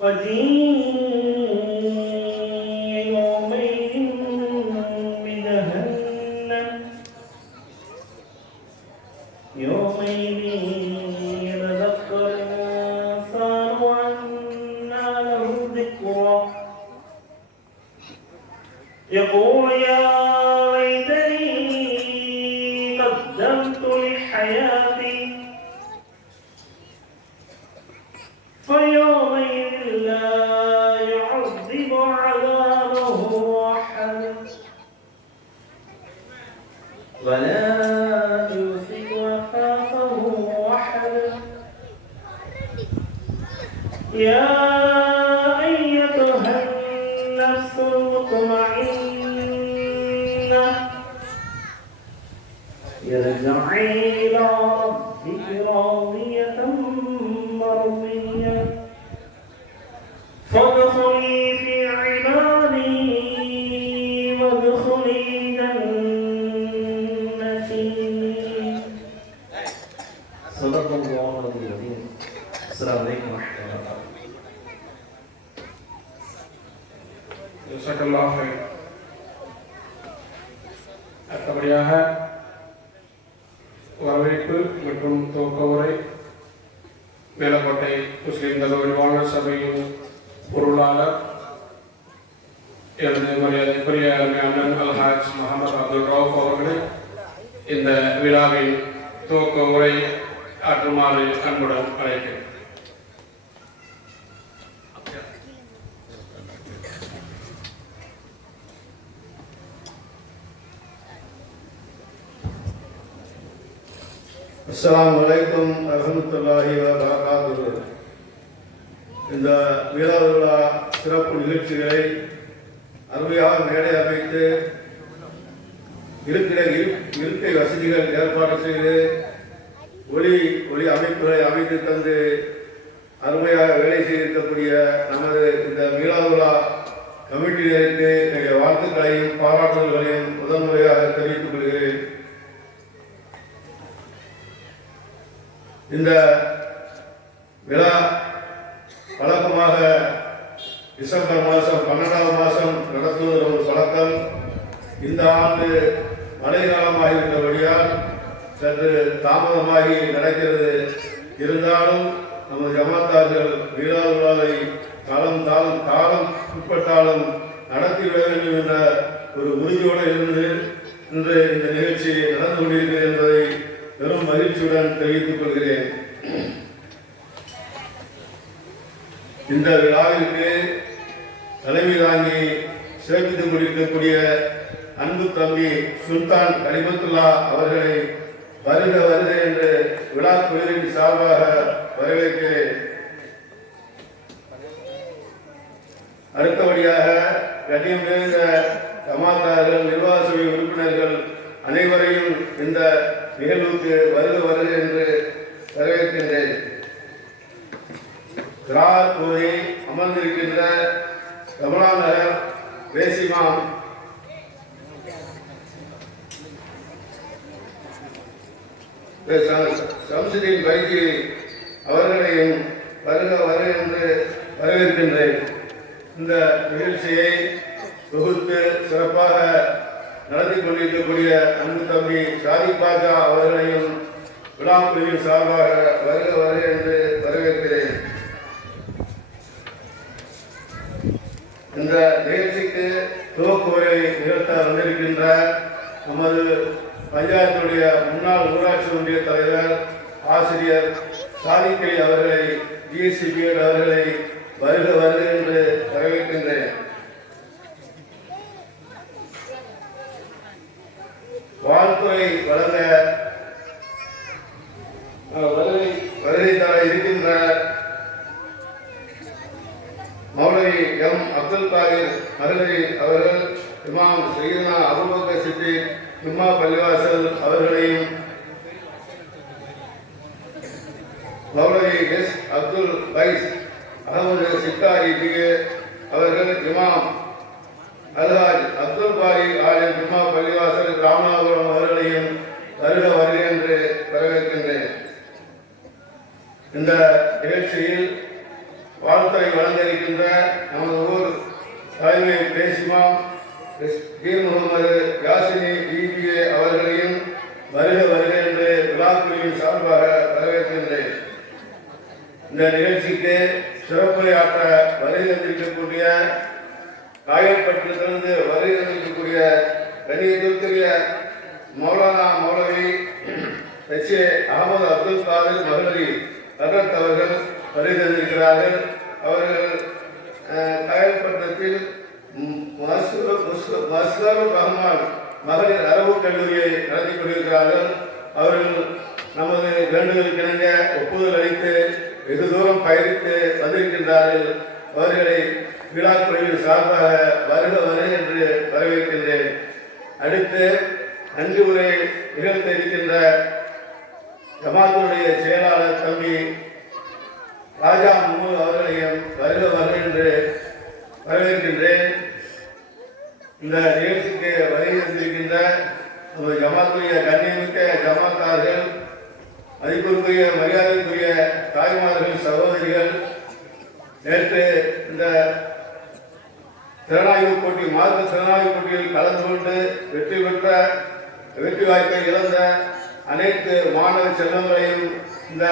وجيء يومئذ بجهنم يومئذ يتذكر الإنسان وأنى له الذكرى يقول يا ليتني قدمت لحياتي فيومئذ لا يعذب عذابه أحد ولا يوثق وثاقه أحد يا أيتها النفس المطمئنة ارجعي إلى ربك راضية مرضية فادخلي في عبادي وادخلي جنتي. صدق الله العظيم. السلام عليكم ورحمة الله وبركاته. جزاك الله خير. அடுத்தபடியாக வரவேற்பு மற்றும் துவக்க உரை மேலக்கோட்டை முஸ்லிம் தகவல் சபையின் பொருளாளர் எனது மரியாதைக்குரிய அண்ணன் அல்ஹாஜ் முகமது அப்துல் ரவுஃப் அவர்களை இந்த விழாவின் துவக்க உரை ஆற்றுமாறு அன்புடன் அழைக்கிறேன். அஸ்ஸலாமு அலைக்கும் வரஹ்மத்துல்லாஹி வபரகாத்துஹு. இந்த விழா சிறப்பு நிகழ்ச்சிகளை அருமையாக மேடை அமைத்து இருக்கை வசதிகள் ஏற்பாடு செய்து ஒளி அமைப்புகளை அமைத்து தந்து அருமையாக வேலை செய்திருக்கக்கூடிய நமது இந்த விழா கமிட்டியினருக்கு என்னுடைய வாழ்த்துக்களையும் பாராட்டுதல்களையும் முதன்முறையாக தெரிவித்துக் கொள்கிறேன். இந்த விழா வழக்கமாக டிசம்பர் மாதம் 12ஆம் மாதம் நடத்துவது ஒரு பழக்கம். இந்த ஆண்டு மழை காலமாகிவிட்டபடியால் சற்று தாமதமாகி நடக்கிறது. இருந்தாலும் நமது ஜமாத்தார்கள் விழாவை காலம் உட்பட்டாலும் நடத்திவிட வேண்டும் என்ற ஒரு உறுதியோடு இருந்து இன்று இந்த நிகழ்ச்சி நடந்து கொண்டிருக்கிறது என்பதை பெரும் மகிழ்ச்சியுடன் தெரிவித்துக் கொள்கிறேன். இந்த விழாவிற்கு தலைமை தாங்கி சிறப்பித்துக் கொண்டிருக்கக்கூடிய அன்பு தம்பி சுல்தான் கலிமத்துல்லா அவர்களை வருக வருக என்று விழா குழுவின் சார்பாக வரவேற்கிறேன். அடுத்தபடியாக கண்ணியம் நிறைந்த ஜமாத்தார்கள், நிர்வாக சபை உறுப்பினர்கள் அனைவரையும் இந்த நிகழ்வுக்கு வருக வருக என்று வரவேற்கின்றேன். கிரார் கோரி அமர்ந்திருக்கின்ற கமலாநகர் பேசிமாம் சம்சுதீன் வைத்தி அவர்களையும் வருக வருக என்று வரவேற்கின்றேன். இந்த நிகழ்ச்சியை தொகுத்து சிறப்பாக நடத்தி கொண்டிருக்கக்கூடிய அன்பு தம்பி ஷாதிக் பாஜா அவர்களையும் விழா குழுவின் சார்பாக வருக வருக என்று வரவேற்கிறேன். இந்த நிகழ்ச்சிக்கு துவக்குரை நிகழ்த்த வந்திருக்கின்ற நமது பஞ்சாயத்தினுடைய முன்னாள் ஊராட்சி ஒன்றிய தலைவர் ஆசிரியர் சாதிக் அலி அவர்களை, டிஎஸ்சிபிஎல் அவர்களை வருக வருக என்று வரவேற்கின்றேன். வாழ்த்துறை வழங்க வருகை தர இருக்கின்ற மௌலவி எம் அப்துல் காதிர் மஹலரி அவர்கள், இமாம் சையதுனா அபூபக்கர் சித்திக் ஜும்மா பள்ளிவாசல் அவர்களையும், மௌலவி எஸ் அப்துல் பைஸ் அகமது சித்தாரி அவர்கள், இமாம் அல்ஹாஜ் அப்துல் பாரி ஆலிம் ஜும்மா பள்ளிவாசல் ராமநாதபுரம் அவர்களையும் வருக வருக என்று வரவேற்கின்றேன். இந்த நிகழ்ச்சியில் வாழ்த்துறை வழங்க இருக்கின்ற நமது ஊர் தலைமை பேசிமாம் பீர் முகமது யாசினி டிபிஏ அவர்களையும் வருக வருக என்று விழாக்குழுவின் சார்பாக வரவேற்கின்றேன். இந்த நிகழ்ச்சிக்கு சிறப்புரையாற்ற வருகை தந்திருக்கக்கூடிய காயல்பட்டிலிருந்து வருகை தந்திருக்கக்கூடிய கண்ணியத்திற்குரிய மௌலானா மௌலவி எச்.ஏ. அகமது அப்துல் காதிர் மகளி ஹதரத் அவர்கள் வருகை தந்திருக்கிறார்கள். அவர்கள் காயல்பட்டத்தில் மஸ்கருர் ரஹ்மான் மகளிர் அரபு கல்லூரியை நடத்தி கொண்டிருக்கிறார்கள். அவர்கள் நமது வேண்டுதலுக்கிணங்க ஒப்புதல் அளித்து வெகு தூரம் பயணித்து வந்திருக்கின்றார்கள். அவர்களை விழாக்குழுவின் சார்பாக வருக வருக என்று வரவேற்கின்றேன். அடுத்து நன்றி உரை நிகழ்த்த இருக்கின்ற ஜமாத்துடைய செயலாளர் தம்பி ராஜா முகமது அவர்களையும் வருக வருக என்று வரவேற்கின்றேன். இந்த நிகழ்ச்சிக்கு வருகை தந்திருக்கின்ற நமது ஜமாத்துடைய கண்ணியமிக்க ஜமாத்தார்கள், மதிப்பிற்குரிய மரியாதைக்குரிய தாய்மார்கள், சகோதரிகள், நேற்று இந்த திறனாய்வு போட்டி மார்க்க திறனாய்வு போட்டியில் கலந்து கொண்டு வெற்றி வாய்ப்பை இழந்த அனைத்து மாணவ செல்வங்களையும் இந்த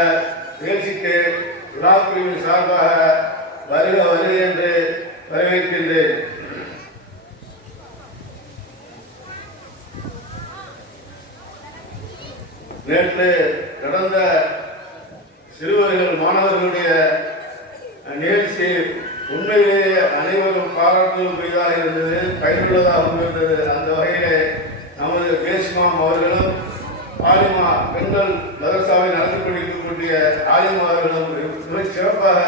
நிகழ்ச்சிக்கு விழாக்குழுவின் சார்பாக வருக வருக என்று வரவேற்கின்றேன். நேற்று நடந்த சிறுவர்கள் மாணவர்களுடைய நிகழ்ச்சி உண்மையிலேயே அனைவரும் பாராட்டுவதாக இருந்தது, பயனுள்ளதாக இருந்தது. அந்த வகையிலே நமது பேஸ்மாம் அவர்களும் ஆலிமா பெண்கள் மதரசாவை நடத்தி கொண்டிருக்கக்கூடிய ஆலிமா அவர்களும் மிக சிறப்பாக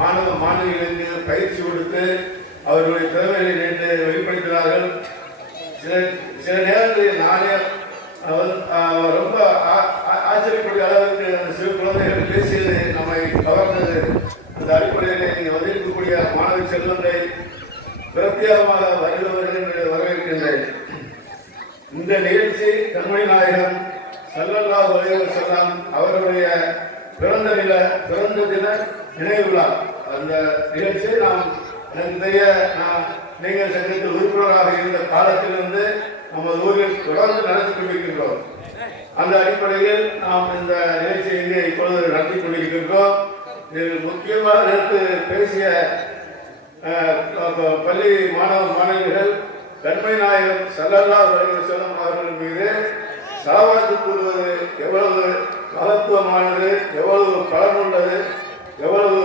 மாணவ மாணவிகளுக்கு பயிற்சி கொடுத்து அவர்களுடைய திறமைகளை நேற்று வெளிப்படுத்தினார்கள். சில நேரங்களில் நானே ரொம்ப ஆச்சரியக்கூடிய அளவுக்கு அந்த சிறு குழந்தைகள் பேசியது நம்மை கவர்ந்தது. அந்த அடிப்படையில் நீங்கள் வந்திருக்கக்கூடிய மாணவ செல்வங்களை பிரத்யேகமாக வருகிறவர்கள் என்று வரவேற்கின்றேன். இந்த நிகழ்ச்சி கண்மணி நாயகம் ஸல்லல்லாஹு அலைஹி வஸல்லம் அவர்களுடைய பிறந்த தின நினைவு விழா. அந்த நிகழ்ச்சியை நாம் நீங்கள் சங்கத்தில் உறுப்பினராக இருந்த காலத்திலிருந்து நமது ஊரில் தொடர்ந்து நடத்தி கொண்டிருக்கின்றோம். அந்த அடிப்படையில் நாம் இந்த நிகழ்ச்சியை இங்கே இப்பொழுது நடத்தி கொண்டிருக்கின்றோம். இதில் முக்கியமாக நேற்று பேசிய பள்ளி மாணவ மாணவிகள் கண்மணி நாயகம் ஸல்லல்லாஹு அலைஹி வஸல்லம் அவர்கள் மீது ஸலவாத்து கூறுவது எவ்வளவு மகத்துவமானது, எவ்வளவு பலனுள்ளது, எவ்வளவு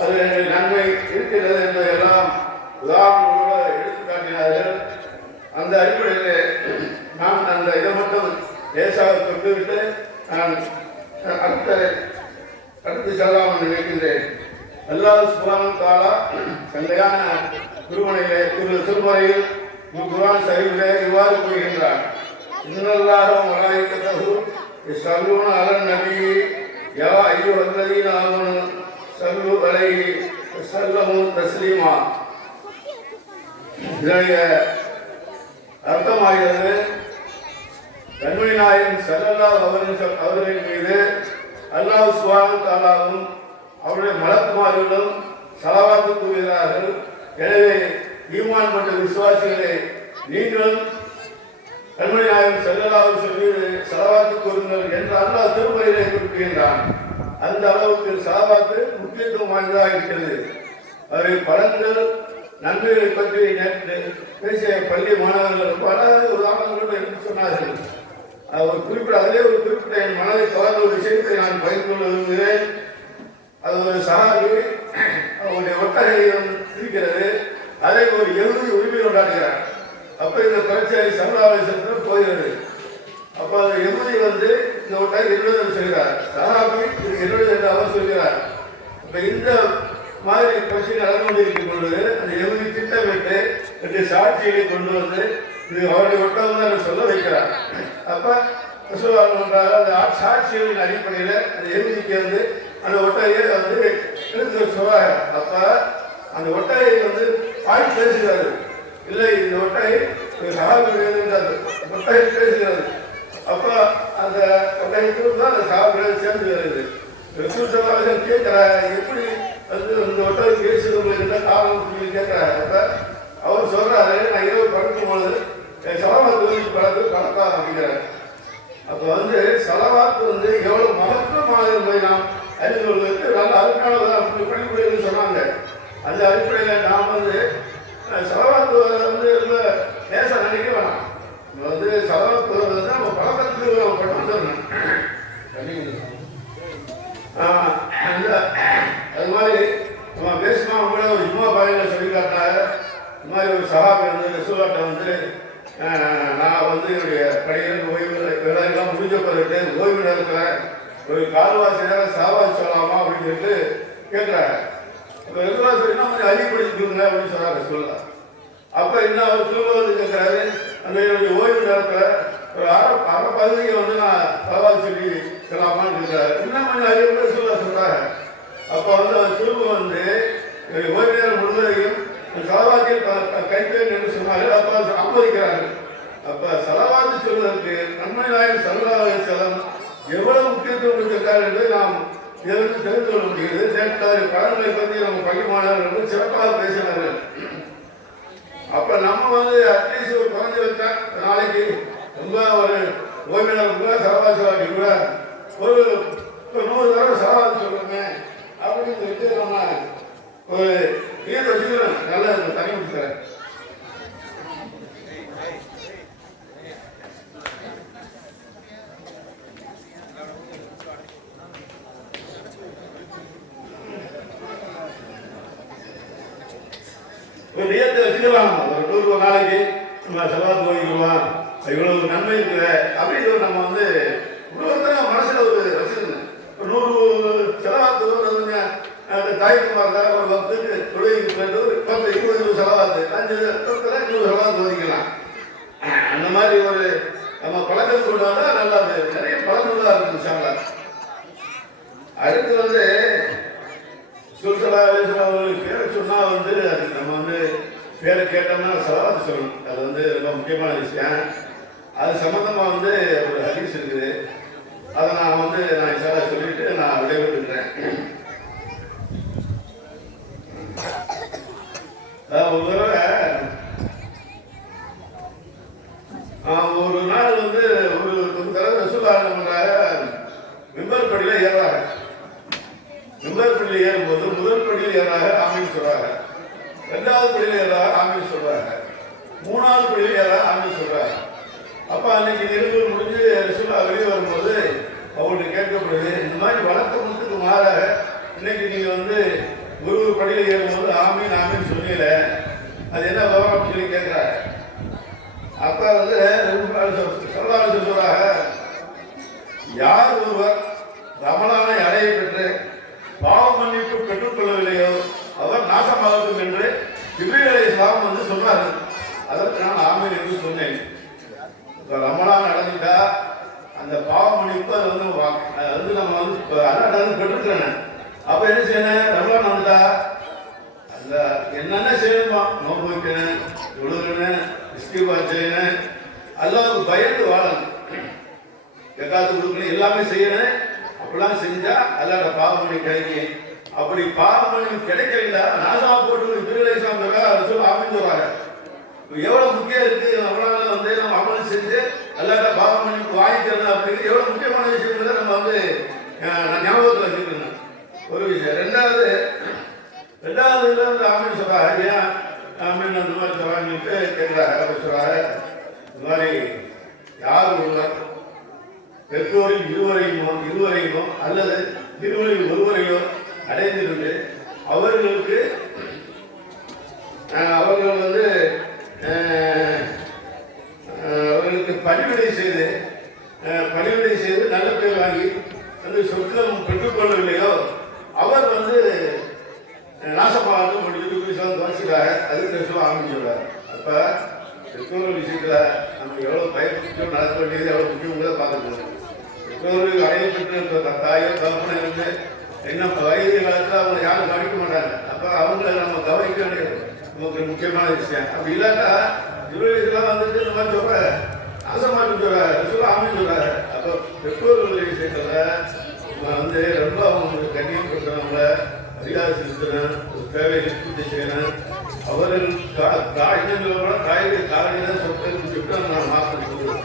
அது நன்மை இருக்கிறது என்பதையெல்லாம் உதாரணங்களோடு எடுத்து காட்டினார்கள். அந்த அடிப்படையில் நான் அந்த இதை மட்டும் லேசாக தொட்டுவிட்டு நான் அடுத்து செல்லாமல் நினைக்கின்றேன். அல்லாஹ் சுப்ஹானஹு வ தஆலா சங்கையான திருமணையிலே திருமறையில் குர்ஆன் ஷரீஃபிலே இவ்வாறு கூறுகின்றார்: இன்னல்லாஹ வ மலாயிகத்தஹு யஸல்லூன அலன் நபி யா அய்யுஹல்லதீன ஆமனு ஸல்லு அலைஹி வஸல்லமு தஸ்லீமா. இதனுடைய அர்த்தமாகிறது, கண்மணி நாயகம் ஸல்லல்லாஹு அவர்களின் மீது அல்லாஹ் சுப்ஹானஹு வ தஆலாவும் அவருடைய மலக்குமார்களும் ஸலவாத்து கூறுகிறார்கள். எனவே ஈமான் கொண்ட விசுவாசிகளே, நீங்களும் கண்மணி நாயகம் ஸல்லல்லாஹு அலைஹி வஸல்லம் மீது ஸலவாத்து கூறுங்கள் என்று அல்லாஹ் திருமறையிலே குறிப்பிடுகின்றான். அந்த அளவுக்கு ஸலவாத்து முக்கியத்துவம் வாய்ந்ததாக இருக்கிறது. அவை பலன்கள் நன்மைகளை பற்றி நேற்று பேசிய பள்ளி மாணவர்கள் பல உதாரணங்களோடு என்று சொன்னார்கள். ஒரு குறிப்பிட்ட என் மனதை கவர்ந்த ஒரு விஷயத்தை நான் பகிர்ந்து கொள்ள விரும்புகிறேன். அது ஒரு சஹாபி அவருடைய ஒட்டகையும் இருக்கிறது, அதை ஒரு யஹூதி உரிமை கொண்டாடுகிறார். அப்ப இந்த பிரச்சனை சமுதாயத்தில் போகிறது. அப்ப அந்த யஹூதி இந்த ஒட்டகை என்னுடன் சொல்கிறார், சஹாபி இது என்னுடன் என்று அவர் சொல்கிறார். அப்ப இந்த மாதிரி பிரச்சனை நடந்து கொண்டிருக்கும் பொழுது அந்த யஹூதி திட்டமிட்டு 2 சாட்சிகளை கொண்டு வந்து இது அவருடைய ஒட்டகம் தான் சொல்ல வைக்கிறார். அப்ப அந்த சாட்சிகளின் அடிப்படையில் அந்த யஹூதிக்கு அந்த ஒட்டகையை எடுத்து சொல்றாங்க. அப்ப அந்த ஒட்டகை பாய் பேசுகிறாரு, இல்லை இந்த ஒட்டகை ஒட்டகை பேசுகிறது. அப்ப அந்த ஒட்டகைக்கு தான் அந்த சாப்பிட சேர்ந்து வருது. கேட்கிற எப்படி வந்து இந்த ஒட்டகம் பேசுறது உங்களுக்கு என்ன காரணம் சொல்லி கேட்கிறாரு. அப்ப அவர் சொல்றாரு, நான் இரவு படுக்கும் பொழுது சலவாத்து பழக்கம் அப்படிங்கிறார். அப்ப வந்து சலவாத்து வந்து எவ்வளவு மகத்துவமானது என்பதை நாம் அறிந்து கொள்வதற்கு நல்ல அருமையானதான் பணிபுரியன்னு சொன்னாங்க. அந்த அடிப்படையில் நாம் வந்து சலவாத்து வந்து லேசா நினைக்க வேணாம். வந்து சலவாத்து வந்து நம்ம பழக்கத்துக்கு நம்ம பட்டு வந்துடணும். அது மாதிரி நம்ம பேசினா கூட ஒரு ஜும்மா பாயில சொல்லி காட்டினாங்க. இந்த மாதிரி ஒரு சகாபி வந்து ரசூலாட்டை வந்து நான் வந்து என்னுடைய படையிலிருந்து ஓய்வு எல்லாம் முடிஞ்ச பிறகு ஓய்வு நேரத்தில் ஒரு கால்வாசி நேரம் சாவாசி சொல்லலாமா அப்படின்னு சொல்லிட்டு கேட்குறாங்க. இப்போ ரசூலா சொல்லினா கொஞ்சம் அதிகப்படுத்திக்கோங்க அப்படின்னு சொன்னார் ரசூலா. அப்போ இன்னும் அவர் தூங்குவது கேட்குறாரு, அந்த என்னுடைய ஓய்வு நேரத்தில் ஒரு அரை பகுதியை வந்து நான் கால்வாசி சொல்லி சொல்லலாமான்னு கேட்குறாரு. இன்னும் கொஞ்சம் அதிகமாக சொல்கிறாங்க. அப்போ வந்து அவர் திரும்ப வந்து ஓய்வு நேரம் முழுவதையும் சலவாத்தில் கைப்பேன் என்று சொன்னார்கள். அப்போ அனுமதிக்கிறார்கள். அப்போ சலவாத்து சொல்வதற்கு நன்மை நாயகம் ஸல்லல்லாஹு அலைஹி வஸல்லம் எவ்வளவு முக்கியத்துவம் கொடுத்திருக்கார் என்று நாம் இதிலிருந்து தெரிந்து கொள்ள முடிகிறது. நேற்று பலன்களை பற்றி நம்ம பள்ளி மாணவர்கள் சிறப்பாக பேசினார்கள். அப்போ நம்ம வந்து அட்லீஸ்ட் ஒரு குறைஞ்ச வச்சா நாளைக்கு ரொம்ப ஒரு ஓய்வு நேரம் கூட சலவாத்து சொல்லாட்டி கூட ஒரு 100 தடவை சலவாத்து சொல்லுங்க அப்படின்னு சொல்லிட்டு நம்ம ஒரு வீடு வச்சுக்கிறேன். நல்லா தனி கொடுத்துறேன். ஒரு நியத்தை வச்சுக்கலாம். ஒரு 100 நாளைக்கு நம்ம செலவாத்து போய்க்கலாம், இவ்வளவு நன்மை இருக்கிற அப்படின்னு நம்ம வந்து இவ்வளவு மனசுல ஒரு வச்சிருந்தேன். ஒரு 100 செலவாத்து தாய்க்குமார் ஒரு பக்துக்கு தொழிலுக்கு போயிட்டு ஒரு 10-20 செலவாத்து 5 செலவாத்து ஒதுக்கலாம். அந்த மாதிரி ஒரு நம்ம பழக்கம் கொண்டு வந்தால் நல்லா நிறைய பழக்கங்களாக இருந்துச்சாங்களா. அடுத்து வந்து சுல்சலாவுக்கு பேரை சொன்னால் வந்து அதுக்கு நம்ம வந்து பேரை கேட்டோம்னா செலவாத்து சொல்லணும். அது வந்து ரொம்ப முக்கியமான விஷயம். அது சம்மந்தமாக வந்து ஒரு ஹதீஸ் இருக்குது. அதை நான் வந்து நான் சொல்லிட்டு நான் விடைபெற்றுக்கிறேன். ஒரு நாள் வந்து ஒரு தடவை ரசூலுல்லாஹ் மிம்பர் படியில் ஏறாங்க. மிம்பர் படியில் ஏறும்போது முதல் படியில் ஏறாக ஆமீன் சொல்றாங்க, 2வது படியில் ஏறாக ஆமீன் சொல்றாங்க, 3வது படியில் ஏறாக ஆமீன் சொல்றாங்க. அப்ப அன்னைக்கு நிறுவனம் முடிஞ்சு ரசூலுல்லாஹ் வெளியே வரும்போது அவங்களுக்கு கேட்கப்படுது, இந்த மாதிரி வழக்கத்துக்கு மாறாக இன்னைக்கு நீங்க வந்து ஒரு படியில் ஏறும்போது ஆமீன் ஆமீன் சொன்னீல, அது என்ன விவரம் அப்படின்னு சொல்லி கேட்கிறாங்க. அப்ப வந்து சொல்றாங்க, யார் ஒருவர் ரமலானை அடைய பெற்று பாவ மன்னிப்பு பெற்றுக் கொள்ளவில்லையோ அவர் நாசமாகும் என்று ஜிப்ரீல் அலைஹிஸ்ஸலாம் வந்து சொன்னார்கள். அதற்கு நான் ஆமீன் என்று சொன்னேன். ரமலான் அடைஞ்சிட்டா அந்த பாவ மன்னிப்பு அது வந்து நம்ம வந்து அல்லாஹ் பெற்றுக்கிறேன். அப்ப என்ன செய்யணும், ரமலான் வந்துட்டா அந்த என்னென்ன செய்யணுமா, நோன்பு வைக்கணும், தொழுகணும், இஸ்திக்பார் செய்யணும், அல்லாஹ்வுக்கு பயந்து வாழணும், ஜகாத் கொடுக்கணும், எல்லாமே செய்யணும். அப்படிலாம் செஞ்சா அல்லாஹ்வோட பாவமணி கிடைக்கும். அப்படி பாவமணி கிடைக்கல நாசமா போட்டு திருவிழாம் சொல்ல அமைந்துறாங்க. எவ்வளவு முக்கியம் இருக்கு ரமலான்ல வந்து நம்ம அமல் செஞ்சு அல்லாஹ்வோட பாவமணி வாங்கிக்கிறது அப்படிங்கிறது எவ்வளவு முக்கியமான விஷயங்களை நம்ம வந்து ஞாபகத்தில் வச்சுக்கணும். ஒரு விஷயம். ரெண்டாவது வந்து ஆமீன் சொல்றாங்க. ஏன் ஆமீன் அந்த மாதிரி சொல்றாங்கன்னு கேட்கிறாங்க. அப்படி சொல்றாங்க, இந்த மாதிரி யார் ஒருவர் பெற்றோரில் இருவரையுமோ அல்லது இருவரில் ஒருவரையோ அடைந்திருந்து அவர்கள் வந்து அவர்களுக்கு பணிவிடை செய்து நல்ல பேர் வாங்கி அந்த சொர்க்கம் பெற்றுக்கொள்ளவில்லையோ அவர் வந்து நாசமாக முடிஞ்சு வச்சுக்கிறாங்க. அதுக்கு சொல்ல ஆரம்பிச்சுடுறாரு. அப்ப பெற்றோர்கள் விஷயத்துல நம்ம எவ்வளவு பயன்படுத்தி நடக்க வேண்டியது எவ்வளவு முக்கியங்கிறத பார்த்துக்கணும். பெற்றோர்கள் அடையப்பட்டு தாயோ கவனம் இருந்து என்ன வயது காலத்தில் அவங்க யாரும் கவனிக்க மாட்டாங்க. அப்ப அவங்கள நம்ம கவனிக்க வேண்டியது நமக்கு முக்கியமான விஷயம். அப்படி இல்லாட்டா இருவயசுலாம் வந்துட்டு இந்த மாதிரி சொல்ற நாசமாட்டு சொல்றாரு, சொல்ல ஆமீன் சொல்றாரு. அப்போ பெற்றோர்கள் விஷயத்துல வந்து ரொம்ப அவங்களுக்கு கண்ணியம் கொடுத்தவங்கள அதிகார செலுத்தணும், ஒரு தேவையை பூர்த்தி செய்யணும். அவர்கள் காய்கறிகளோட காய்கறி சொற்களுக்கு சொல்லிட்டு நான் மாற்றணும்.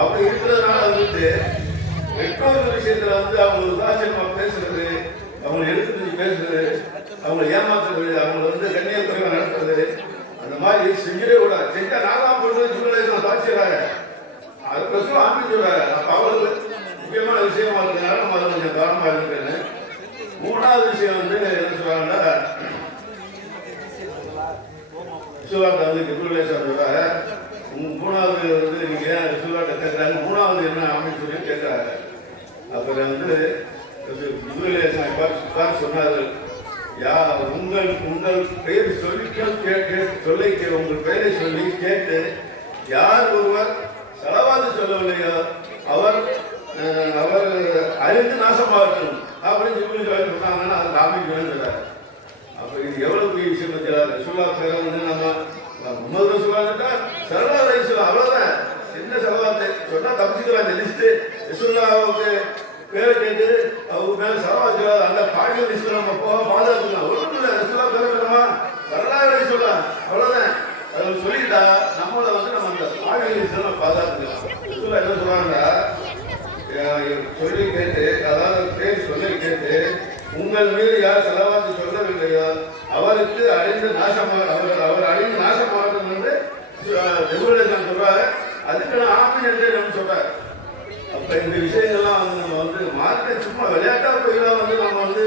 அப்படி இருக்கிறதுனால வந்துட்டு பெற்றோர்கள் விஷயத்துல வந்து அவங்க உதாசீனமா பேசுறது, அவங்க எடுத்து பேசுறது, அவங்களை ஏமாத்துறது, அவங்களை வந்து கண்ணியக்குறைவா நடத்துறது, அந்த மாதிரி செஞ்சிடவே கூடாது. செஞ்சா நாலாம் பொண்ணு ஜூனியர் தாட்சியராக அதுக்கோசரம் ஆரம்பிச்சு சொல்றாரு. அப்ப அவங்களுக்கு முக்கியமான விஷயமா இருக்கிறதுனால நம்ம அதை கொஞ்சம் கவனமா இருக்கிறேன். மூணாவது விஷயம் வந்து என்ன சொல்றாங்கன்னா, ரிசுவாட்டை வந்து கிருஷ்ணேஸ்வரர் சொல்றாரு. மூணாவது வந்து நீங்க ஏன் ரிசுவாட்டை கேட்கறாங்க, மூணாவது என்ன அப்படின்னு சொல்லி கேட்கிறாங்க. அப்புறம் வந்து சொன்னாரு, உங்கள் பெயர் சொல்லி உங்கள் பெயரை சொல்லி கேட்டு யார் ஒருவர் செலவாது சொல்லவில்லையோ அவர் அவர் அறிந்து நாசமாகட்டும் அப்படின்னு சொல்லி சொன்னாங்கன்னா அது காமிக்கு வேண்டுறாரு. அப்ப இது எவ்வளவு பெரிய விஷயம் வச்சாரு. ரசூலா பேரை வந்து நம்ம முகமது ரசூலாட்டா சரளா ரசூலா அவ்வளவுதான். சின்ன செலவாத்து சொன்னா தப்பிச்சுக்கலாம். இந்த லிஸ்ட் ரசூலாவுக்கு பேரை கேட்டு அவங்க மேல செலவாச்சு அந்த பாடிய லிஸ்ட் நம்ம போக பாதுகாத்துக்கலாம். ஒன்றும் இல்லை, ரசூலா பேரை வேணுமா சரளா ரசூலா அவ்வளவுதான். அதை சொல்லிட்டா நம்மளை வந்து நம்ம அந்த பாடிய லிஸ்ட் நம்ம பாதுகாத்துக்கலாம். ரசூலா என்ன சொல்றாங்கன்னா சொல்லி கேட்டு, அதாவது பேர் சொல்லி கேட்டு உங்கள் மீது யார் செலவாத்து சொல்லவில்லையோ அவருக்கு அழிந்து நாசமாக அவர் அழிந்து நாசமாகட்டும் என்று சொல்றாரு. அதுக்கு நான் ஆமின் என்று நம்ம சொல்றாரு. அப்ப இந்த விஷயங்கள்லாம் வந்து நம்ம வந்து மார்க்க சும்மா விளையாட்டா போயெல்லாம் வந்து நம்ம வந்து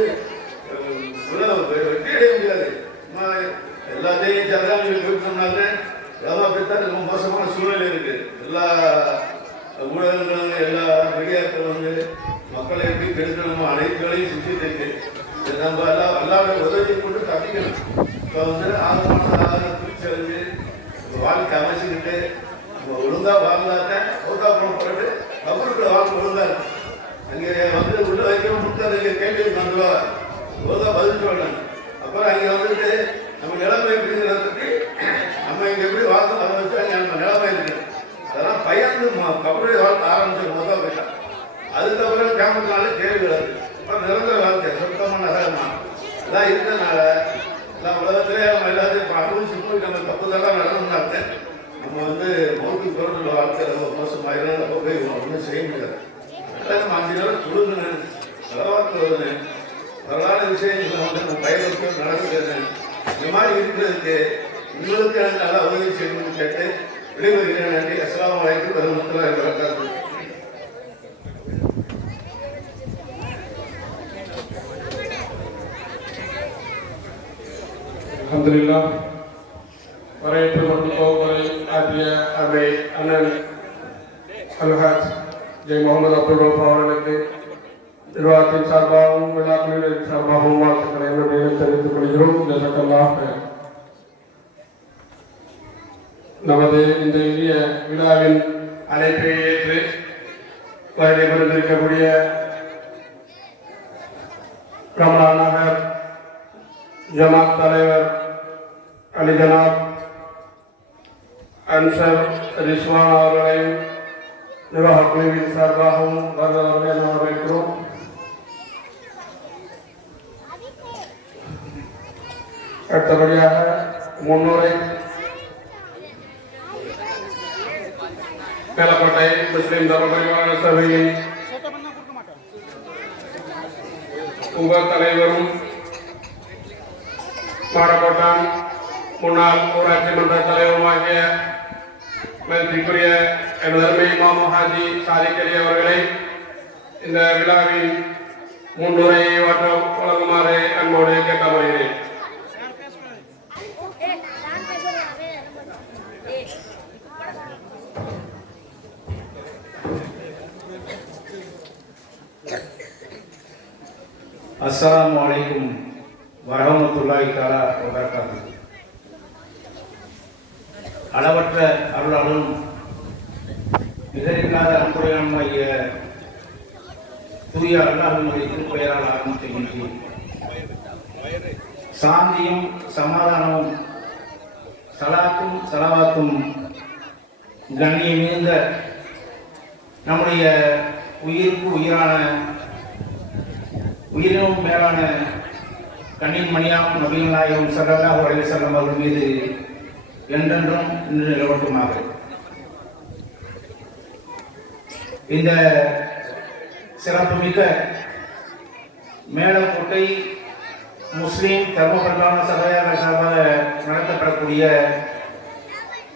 வெற்றி அடைய முடியாது. எல்லாத்தையும் ஜனங்கள் போயிட்டோம்னாலே எல்லாத்தான் ரொம்ப மோசமான சூழ்நிலை இருக்கு. எல்லா ஊடகங்களும் எல்லா மீடியாக்கள் வந்து மக்களை எப்படி கெடுக்கணுமோ அனைத்து வேலையும் செஞ்சுட்டு இருக்கு. நம்ம எல்லாரோட உதவியை கொண்டு தப்பிக்கணும். இப்போ வந்து ஆகமான குறிச்சறிஞ்சு வாழ்க்கை அமைச்சுக்கிட்டு நம்ம ஒழுங்கா வாழ்ந்தாத்தான் ஒழுங்கா போட்டு கபருக்குள்ள வாழ்க்கை ஒழுங்கா இருக்கும். அங்கே வந்து உள்ள வைக்கணும் முக்கிய கேள்வி வந்துடுவா ஒழுங்கா பதில் சொல்லணும். அப்புறம் அங்கே வந்துட்டு நம்ம நிலைமை எப்படிங்கிறத பற்றி நம்ம இங்கே எப்படி வாழ்க்கை அதை வச்சு அங்கே நம்ம நிலைமை இருக்கு. அதெல்லாம் பயந்து கபடி வாழ்க்கை ஆரம்பிச்சு முதல் போயிட்டான். அதுக்கப்புறம் கேமத்தினாலே கேள்வி வருது. அப்புறம் நிரந்தர வாழ்க்கை சொந்தமான நகரமா எல்லாம் இருக்கிறதுனால எல்லாம் உலகத்திலே நம்ம எல்லாத்தையும் அனுபவிச்சு போய் நம்ம தப்புதெல்லாம் நடந்தோம்னாக்க நம்ம வந்து மௌத்துக்கு பொருள் வாழ்க்கை ரொம்ப மோசமாயிரும். நம்ம போய் ஒன்றும் செய்ய முடியாது. அதெல்லாம் நம்ம 5 நாள் கொடுக்கணும். செலவாக்கு வருது வரலாறு விஷயங்கள் வந்து நம்ம பயன்படுத்த நடக்குது. இந்த மாதிரி இருக்கிறதுக்கு உங்களுக்கு எனக்கு நல்லா உதவி செய்யணும்னு கேட்டு விடைபெறுகிறேன். நன்றி. அஸ்ஸலாமு அலைக்கும் வரஹ்மத்துல்லாஹி வபரகாத்துஹு. அல்ஹம்துலில்லாஹ். வரவேற்பு மற்றும் கோபுரை ஆற்றிய அவை அண்ணன் அல்ஹாஜ் ஜெய் முகமது அப்துல் ரவுஃப் அவர்களுக்கு நிர்வாகத்தின் சார்பாகவும் விழாக்குழுவின் சார்பாகவும் வாழ்த்துக்களை என்னுடைய தெரிவித்துக் கொள்கிறோம். ஜஸாக்கல்லாஹ் ஹைர். நமது இந்த இந்திய விழாவின் அழைப்பை ஏற்று வருகை புரிந்திருக்கக்கூடிய கமலா நகர் ஜமாத் தலைவர் அலி ஜனாப் அன்சர் ரிஸ்வான் அவர்களையும் நிர்வாக குழுவின் சார்பாகவும் வருவதை நாம் வரவேற்கிறோம். அடுத்தபடியாக முன்னுரை மேலக்கோட்டை முஸ்லிம் தர்ம பரிமாண சபையின் உப தலைவரும் மாடக்கோட்டம் முன்னாள் ஊராட்சி மன்ற தலைவருமாகிய மதிப்பிற்குரிய எனது அருமை இமாம் ஹாஜி சாதிக் அலி அவர்களை இந்த விழாவின் முன்னுரையை வழங்குமாறு அன்போடு கேட்டமர்கிறேன். அஸ்ஸலாமு அலைக்கும் வரஹ்மத்துல்லாஹி தஆலா வபரகாத்துஹு. அளவற்ற அருளாலும் நிகரில்லாத அன்புடையானுடைய தூய அல்லாஹ்வினுடைய திருப்பெயரால் ஆரம்பிக்கின்றேன். சாந்தியும் சமாதானமும் சலாத்தும் சலவாத்தும் கண்ணியம் மிகுந்த நம்முடைய உயிருக்கு உயிரான உயிரினும் மேலான கண்ணின் மணியாம் நபிகள் நாயகம் ஸல்லல்லாஹு அலைஹி வஸல்லம் அவர்கள் மீது என்றென்றும் நின்று நிலவட்டுமாக. இந்த சிறப்புமிக்க மேலக்கோட்டை முஸ்லீம் தர்ம பரிபாலன சபையாக சார்பாக நடத்தப்படக்கூடிய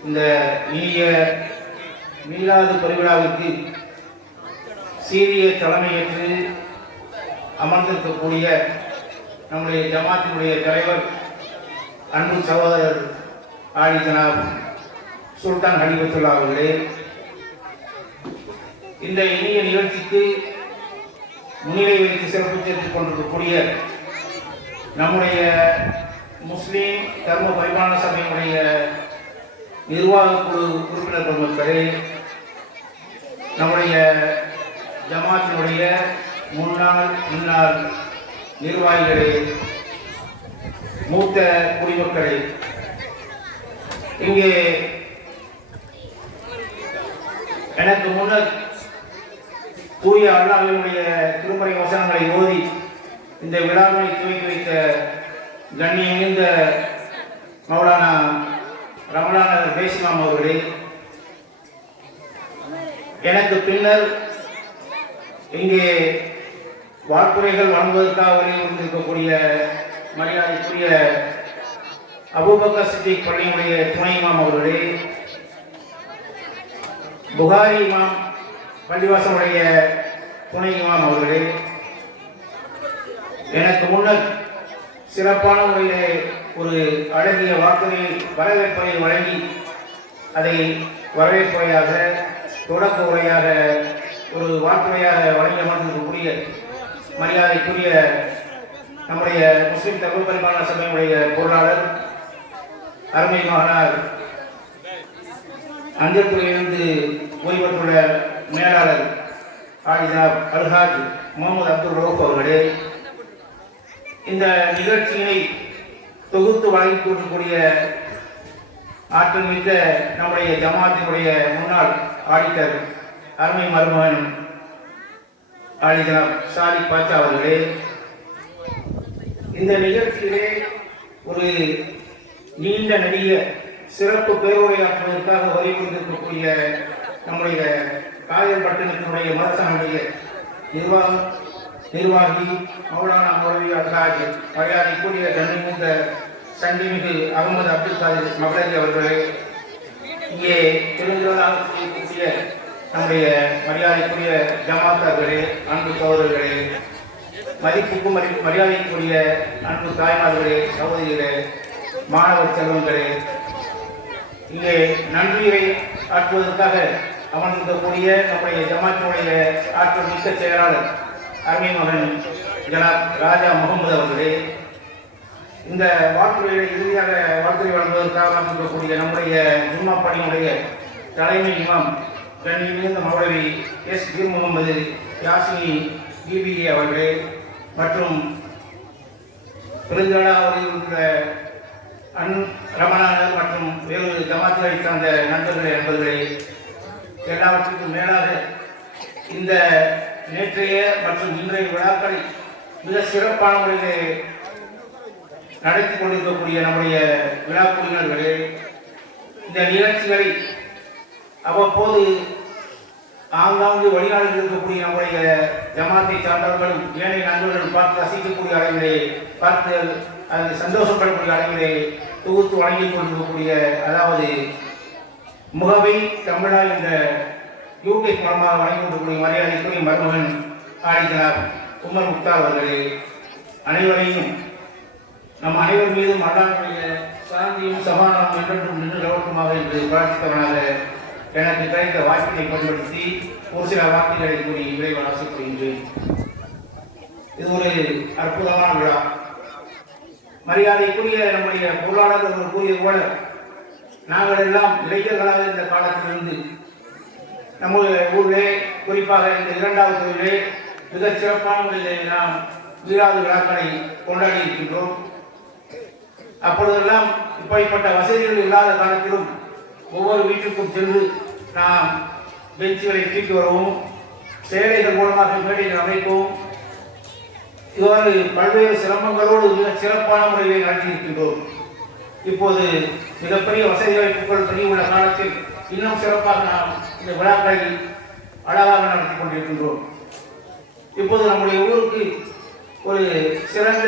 இந்த இனிய மீலாது பெருவிழாவிற்கு சீரிய தலைமையேற்று அமர்ந்திருக்கக்கூடிய நம்முடைய ஜமாத்தினுடைய தலைவர் அன்பு சகோதரர் ஆலி ஜனாப் சுல்தான் ஹலிபத்துல்லா அவர்களே, இந்த இனிய நிகழ்ச்சிக்கு முன்னிலை வைத்து சிறப்பு சேர்த்துக் கொண்டிருக்கக்கூடிய நம்முடைய முஸ்லீம் தர்ம பரிபாலன சபையினுடைய நிர்வாக குழு உறுப்பினர் பெருமக்களே, நம்முடைய ஜமாத்தினுடைய முன்னாள் நிர்வாகிகளே, மூத்த குடிமக்களே, இங்கே எனக்கு முன்னர் தூய அல்லாஹ்வினுடைய திருமறை வசனங்களை ஓதி இந்த விழாவினை துவக்கி வைத்த கண்ணியம் மிகுந்த மௌலானா ரமலான் பேசிமாம் அவர்களே, எனக்கு பின்னர் இங்கே வாக்குரைகள் வழங்குவதற்காக வந்திருக்கக்கூடிய மரியாதைக்குரிய அபூபக்கர் சித்திக் பள்ளியினுடைய துணை இமாம் அவர்களே, புகாரி இமாம் பள்ளிவாசனுடைய துணை இமாம் அவர்களே, எனக்கு முன்னர் சிறப்பான முறையிலே ஒரு அழகிய வாக்குரை வரவேற்பை வழங்கி அதை வரவேற்புரையாக தொடக்க உரையாக ஒரு வாக்குரையாக வழங்கி அமர்ந்திருக்கக்கூடிய மரியாதைக்குரிய நம்முடைய முஸ்லிம் தர்ம பரிபாலன சபையினுடைய பொருளாளர் அருமை மகனார் அஞ்சல் துறையிலிருந்து ஓய்வு பெற்றுள்ள மேலாளர் ஆலி ஜனாப் அல்ஹாஜ் முகமது அப்துல் ரவுஃப் அவர்களே, இந்த நிகழ்ச்சியினை தொகுத்து வழங்கி கொடுக்கக்கூடிய ஆற்றல் மிக்க நம்முடைய ஜமாத்தினுடைய முன்னாள் ஆடிட்டர் அருமை மருமகன் ஆலி ஜனாப் சாலி பாச்சா அவர்களே, இந்த நிகழ்ச்சியிலே ஒரு நீண்ட நெடிய சிறப்பு பேருரையாற்றுவதற்காக வருகை கொண்டிருக்கக்கூடிய நம்முடைய காயல் பட்டணத்தினுடைய மதரசாவுடைய நிர்வாகி மௌலானா மௌலவி அல்ஹாஜ் மரியாதைக்குரிய கண்ணிமிகுந்த சண்டிமிகு அகமது அப்துல் காதிர் மகளரி அவர்களே, இங்கே பெருந்திரளாக செய்யக்கூடிய நம்முடைய மரியாதைக்குரிய ஜமாத்தார்களே, அன்பு சகோதரர்களே, மதிப்புக்கும் மரியாதைக்குரிய அன்பு தாய்மார்களே, சகோதரிகளே, மாணவ செல்வங்களே, இங்கே நன்றியை ஆற்றுவதற்காக அமர்ந்திருக்கக்கூடிய நம்முடைய ஜமாத்தினுடைய ஆற்றல் மிக்க செயலாளர் அருமை மகன் ஜனாப் ராஜா முகமது அவர்களே, இந்த வாக்குரையை இறுதியாக வாக்குரை வழங்குவதற்காக அமர்ந்திருக்கக்கூடிய நம்முடைய ஜும்மா பணியுடைய தலைமை இமாம் கண்ணியமிகுந்த மௌலவி எஸ் பீர் முகமது யாசினி பிபிஏ அவர்களே மற்றும் பெருந்தளாக உள்ள ரமணானர் மற்றும் வேறு ஜமாத்துகளை சார்ந்த நண்பர்களே, நண்பர்களே, எல்லாவற்றுக்கும் மேலாக இந்த நேற்றைய மற்றும் இன்றைய விழாக்களை மிக சிறப்பான முறையிலே நடத்தி கொண்டிருக்கக்கூடிய நம்முடைய விழா குழுவினர்களே, இந்த நிகழ்ச்சிகளை அவ்வப்போது ஆங்காங்கு வெளிநாடுகளில் இருக்கக்கூடிய நம்முடைய ஜமாத்தை சார்ந்தவர்களும் ஏனைய நண்பர்களும் பார்த்து ரசிக்கக்கூடிய அளவிலே, பார்த்து அது சந்தோஷப்படக்கூடிய அளவிலே தொகுத்து வழங்கி கொண்டிருக்கக்கூடிய, அதாவது முகவை தமிழா என்ற யூடியூப் மூலமாக வழங்கி கொண்டிருக்கக்கூடிய மரியாதைக்குரிய மருமகன் ஆலி ஜனாப் உமர் முக்தார் அவர்களே, அனைவரையும் நம் அனைவர் மீதும் அல்லாஹ்வுடைய சாந்தியும் சமாதானம் என்றென்றும் நின்று நிலவட்டுமாக என்று பிரார்த்தித்தவனாக எனக்கு கிடைத்த வாய்ப்பினை பயன்படுத்தி ஒரு சில வார்த்தைகளை கூறி விரைவாக ஆசைப்படுகின்றேன். இது ஒரு அற்புதமான விழா. மரியாதைக்குரிய நம்முடைய பொருளாளர் அவர்கள் கூறியது போல நாங்கள் எல்லாம் இளைஞர்களாக இருந்த காலத்திலிருந்து நம்முடைய ஊரிலே குறிப்பாக இந்த இரண்டாவது தொழிலே மிக சிறப்பான முறையிலே நாம் மீளாது விழாக்களை கொண்டாடி இருக்கின்றோம். அப்பொழுதெல்லாம் இப்படிப்பட்ட வசதிகள் இல்லாத காலத்திலும் ஒவ்வொரு வீட்டுக்கும் சென்று நாம் பெஞ்சுகளை தூக்கி வரவும், சேலைகள் மூலமாக மேடைகள் அமைக்கவும், இவ்வாறு பல்வேறு சிரமங்களோடு மிக சிறப்பான முறையை நடத்தியிருக்கின்றோம். இப்போது மிகப்பெரிய வசதி வாய்ப்புகள் பெரிய காலத்தில் இன்னும் சிறப்பாக நாம் இந்த விழாக்களை அழகாக நடத்தி கொண்டிருக்கின்றோம். இப்போது நம்முடைய ஊருக்கு ஒரு சிறந்த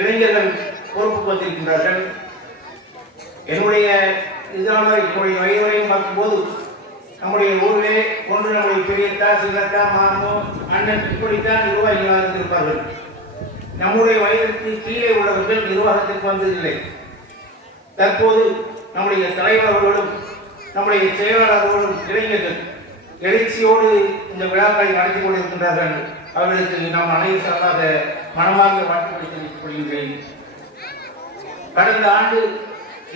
இளைஞர்கள் பொறுப்புக்கு வந்திருக்கின்றார்கள். என்னுடைய என்னுடைய வயதுரையும் பார்க்கும்போது நம்முடைய ஊரிலே ஒன்று நம்முடைய பெரியத்தா, சின்னத்தா, மாமோ, அண்ணன் இப்படித்தான் நிர்வாகிகளாக இருப்பார்கள். நம்முடைய வயதிற்கு கீழே உள்ளவர்கள் நிர்வாகத்திற்கு வந்ததில்லை. தற்போது நம்முடைய தலைவர் அவர்களும் நம்முடைய செயலாளர்களும் இளைஞர்கள் எழுச்சியோடு இந்த விழாக்களை நடத்தி கொண்டிருக்கின்றார்கள். அவர்களுக்கு நாம் அனைவரும் சார்பாக மனமாக வாழ்த்துக்களை தெரிவித்துக் கொள்கின்றேன். கடந்த ஆண்டு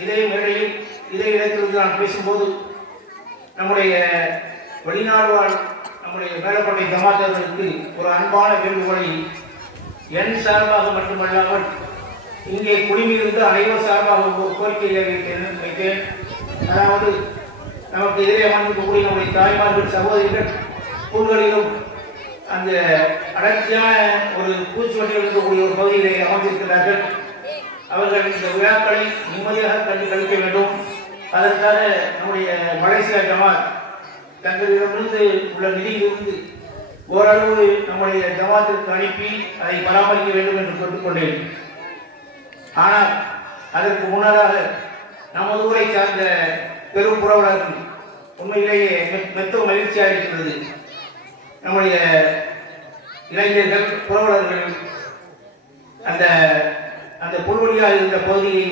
இதே மேடையில் இதே இடத்திலிருந்து நான் பேசும்போது நம்முடைய வெளிநாடு வாழ் நம்முடைய மேலப்பட்டை ஜமாத்தர்களுக்கு ஒரு அன்பான வேண்டுகோளை என் சார்பாக மட்டுமல்லாமல் இங்கே குடிமிருந்து அனைவர் சார்பாக ஒரு கோரிக்கையை வைத்தேன். அதாவது நமக்கு எதிரே அமர்ந்திருக்கக்கூடிய நம்முடைய தாய்மார்கள், சகோதரிகள் ஸ்கூல்களிலும் அந்த அடர்த்தியான ஒரு பூச்சிவட்டியில் இருக்கக்கூடிய ஒரு பகுதியிலே அமர்ந்திருக்கிறார்கள். அவர்கள் இந்த விழாக்களை நிம்மதியாக கண்டு கழிக்க வேண்டும். அதற்காக நம்முடைய மலேசியா ஜமாத் தங்களிடமிருந்து உள்ள நிதியிலிருந்து ஓரளவு நம்முடைய ஜமாத்திற்கு அனுப்பி அதை பராமரிக்க வேண்டும் என்று கேட்டுக்கொண்டேன். ஆனால் அதற்கு முன்னதாக நமது ஊரை சார்ந்த பெரும் புரவலர்கள் உண்மையிலேயே மெத்த மகிழ்ச்சியாக இருக்கிறது. நம்முடைய இளைஞர்கள் புரவலர்கள் அந்த அந்த புல்வெளியாக இருந்த பகுதியை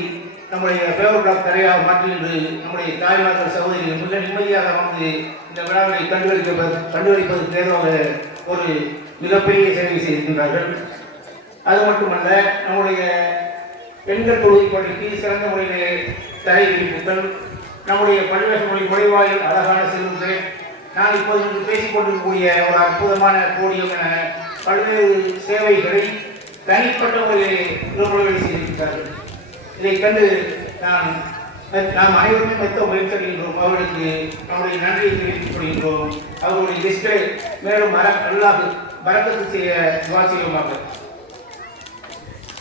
நம்முடைய ஃபேவர் பிளாக் தரையாக மாற்றின்று நம்முடைய தாய்மார்கள், சகோதரிகள் மிக நிம்மதியாக வந்து இந்த விழாவை கண்டுகளிப்பதற்கு தேர்வாக ஒரு மிகப்பெரிய சேவை செய்திருக்கின்றார்கள். அது மட்டுமல்ல, நம்முடைய பெண்கள் தொழுகை பள்ளிக்கு சிறந்த முறையிலே தரை விரிப்புகள், நம்முடைய பள்ளிவாச மொழி நுழைவாயில் அழகான செல்வங்கள், நான் இப்போது இன்று பேசிக் கொண்டிருக்கக்கூடிய ஒரு அற்புதமான கோடியம் என பல்வேறு சேவைகளை தனிப்பட்ட முறையிலே நிறுவனங்கள் செய்திருக்கிறார்கள். இதை கண்டு நாம் அனைவருமே மெத்த முயற்சி அடைகின்றோம். அவர்களுக்கு நம்முடைய நன்றியை தெரிவித்துக் கொள்கின்றோம். அவர்களுடைய லிஸ்டை மேலும் அல்லாஹ் பரக்கத்து செய்ய துஆ செய்வோமாக.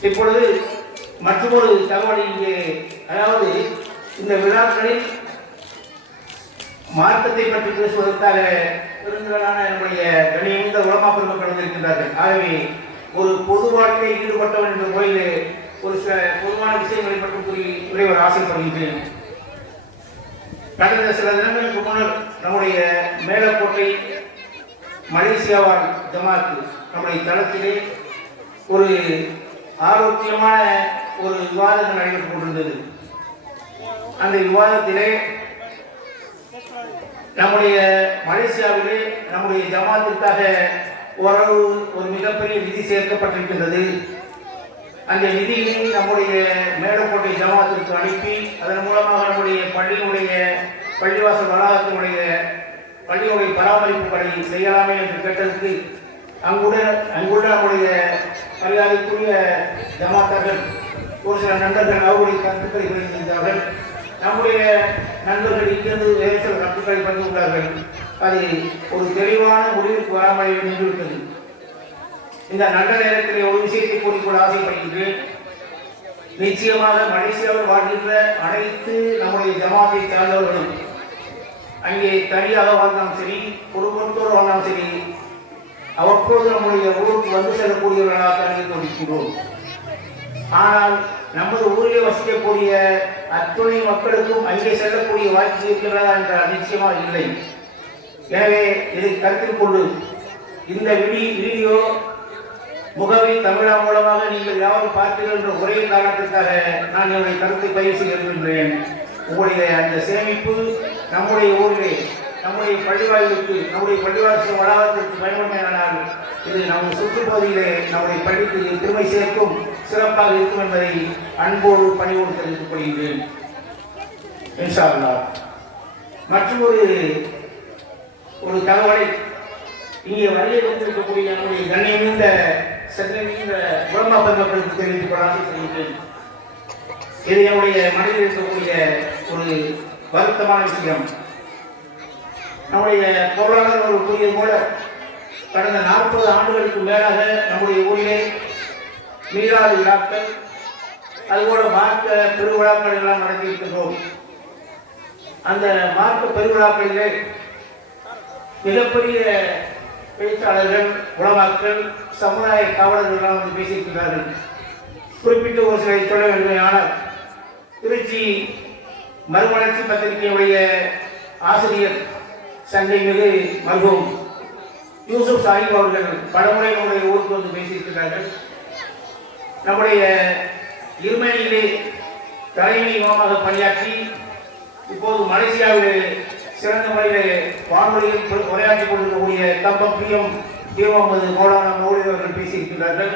இப்பொழுது மற்றொரு தகவல் இங்கே, அதாவது இந்த விழாக்களில் மார்க்கத்தை பற்றி பேசுவதற்காக பெருந்திரளான நம்முடைய கண்ணியமிக்க உலமா பெருமக்கள் வந்திருக்கின்றார்கள். ஆகவே ஒரு பொது வாழ்க்கையில் ஈடுபட்டவன் என்ற முறையிலே ஒரு சில பொதுவான விஷயங்களை மட்டும் கூறி விரைவர் ஆசைப்படுகின்றேன். கடந்த சில தினங்களுக்கு முன்னர் நம்முடைய மேலக்கோட்டை மலேசியாவால் ஜமாத் நம்முடைய தளத்திலே ஒரு ஆரோக்கியமான ஒரு விவாதங்கள் நடைபெற்றுக் கொண்டிருந்தது. அந்த விவாதத்திலே நம்முடைய மலேசியாவிலே நம்முடைய ஜமாத்திற்காக ஓரளவு ஒரு மிகப்பெரிய நிதி சேர்க்கப்பட்டிருக்கின்றது. அந்த நிதியை நம்முடைய மேலக்கோட்டை ஜமாத்திற்கு அனுப்பி அதன் மூலமாக நம்முடைய பள்ளிவாசல் வளாகத்தினுடைய பள்ளியுடைய பராமரிப்பு பணி செய்யலாமே என்று கேட்டதற்கு அங்குள்ள நம்முடைய மரியாதைக்குரிய ஜமாத்தார்கள் ஒரு சில நண்பர்கள் அவருடைய கருத்துக்களை பகிர்ந்திருந்தார்கள். நம்முடைய நண்பர்கள் இங்கிருந்து வேறு சில கருத்துக்களை பகிர்ந்துள்ளார்கள். அது ஒரு தெளிவான முடிவுக்கு வராமல் நின்றுவிட்டது. இந்த நல்ல நேரத்தில் ஒரு விஷயத்தை கூறிக்கொள்ள ஆசைப்படுகின்றேன். நிச்சயமாக மலேசியாவில் வாழ்கின்ற அனைத்து நம்முடைய ஜமாத்தை சார்ந்தவர்களும் அங்கே தனியாக வாழ்ந்தாலும் சரி, குடும்பத்தோடு வாழ்ந்தாலும் சரி, அவ்வப்போது நம்முடைய ஊருக்கு வந்து செல்லக்கூடியவர்களாக கொண்டிருக்கின்றோம். ஆனால் நமது ஊரிலே வசிக்கக்கூடிய அத்துணை மக்களுக்கும் அங்கே செல்லக்கூடிய வாய்ப்பு இருக்கிறதா என்றால் நிச்சயமாக இல்லை. எனவே இதை கருத்தில் கொண்டு இந்த வீடியோ முகவை தமிழா மூலமாக நீங்கள் யாரும் பார்த்தீர்கள் என்ற ஒரே காரணத்திற்காக நான் என்னுடைய கருத்தை பதிவு செய்ய விரும்புகிறேன். உங்களுடைய அந்த சேமிப்பு நம்முடைய ஊரிலே, நம்முடைய பள்ளிவாயிலுக்கு, நம்முடைய பள்ளிவாசல் வளாகத்திற்கு பயன்படுமையானால் இது நம்ம சுற்றுப்பகுதியிலே நம்முடைய பள்ளிக்கு பெருமை சேர்க்கும், சிறப்பாக இருக்கும் என்பதை அன்போடு பணிவோடு தெரிவித்துக் கொள்கின்றேன். இன்ஷா அல்லாஹ். மற்றும் ஒரு தகவலை இங்கே வரையை வந்திருக்கக்கூடிய நம்முடைய கண்ணியமிந்த சங்கமிந்த உலமா பெருமக்களுக்கு தெரிவித்துக் கொள்ள ஆசைப்படுகின்றேன். இது என்னுடைய மனதில் இருக்கக்கூடிய ஒரு வருத்தமான விஷயம். நம்முடைய பொருளாதார ஒரு கூறிய போல கடந்த 40 ஆண்டுகளுக்கு மேலாக நம்முடைய ஊரிலே மீளாத விழாக்கள் அதுபோல மார்க்க பெருவிழாக்கள் எல்லாம் நடத்தியிருக்கின்றோம். அந்த மார்க்க பெருவிழாக்களிலே மிகப்பெரிய பேச்சாளர்கள், உலமாக்கள், சமுதாய காவலர்கள் எல்லாம் வந்து பேசியிருக்கிறார்கள். குறிப்பிட்டு ஒரு சிலை சொல்ல வேண்டுமானால், திருச்சி மறுமலர்ச்சி பத்திரிகையுடைய ஆசிரியர் சங்கை மிகு மர்ஹூம் யூசுப் சாஹிப் அவர்கள் பலமுறை நம்முடைய ஊருக்கு வந்து பேசியிருக்கிறார்கள். நம்முடைய இருமேனியிலே தலைமை இமாமாக பணியாற்றி இப்போது மலேசியாவிலே சிறந்த முறையிலே வானொலியில் உரையாற்றி கொண்டிருக்கக்கூடிய தம்பம் பிஎம் முகமது மௌலானா மௌலவி அவர்கள் பேசியிருக்கிறார்கள்.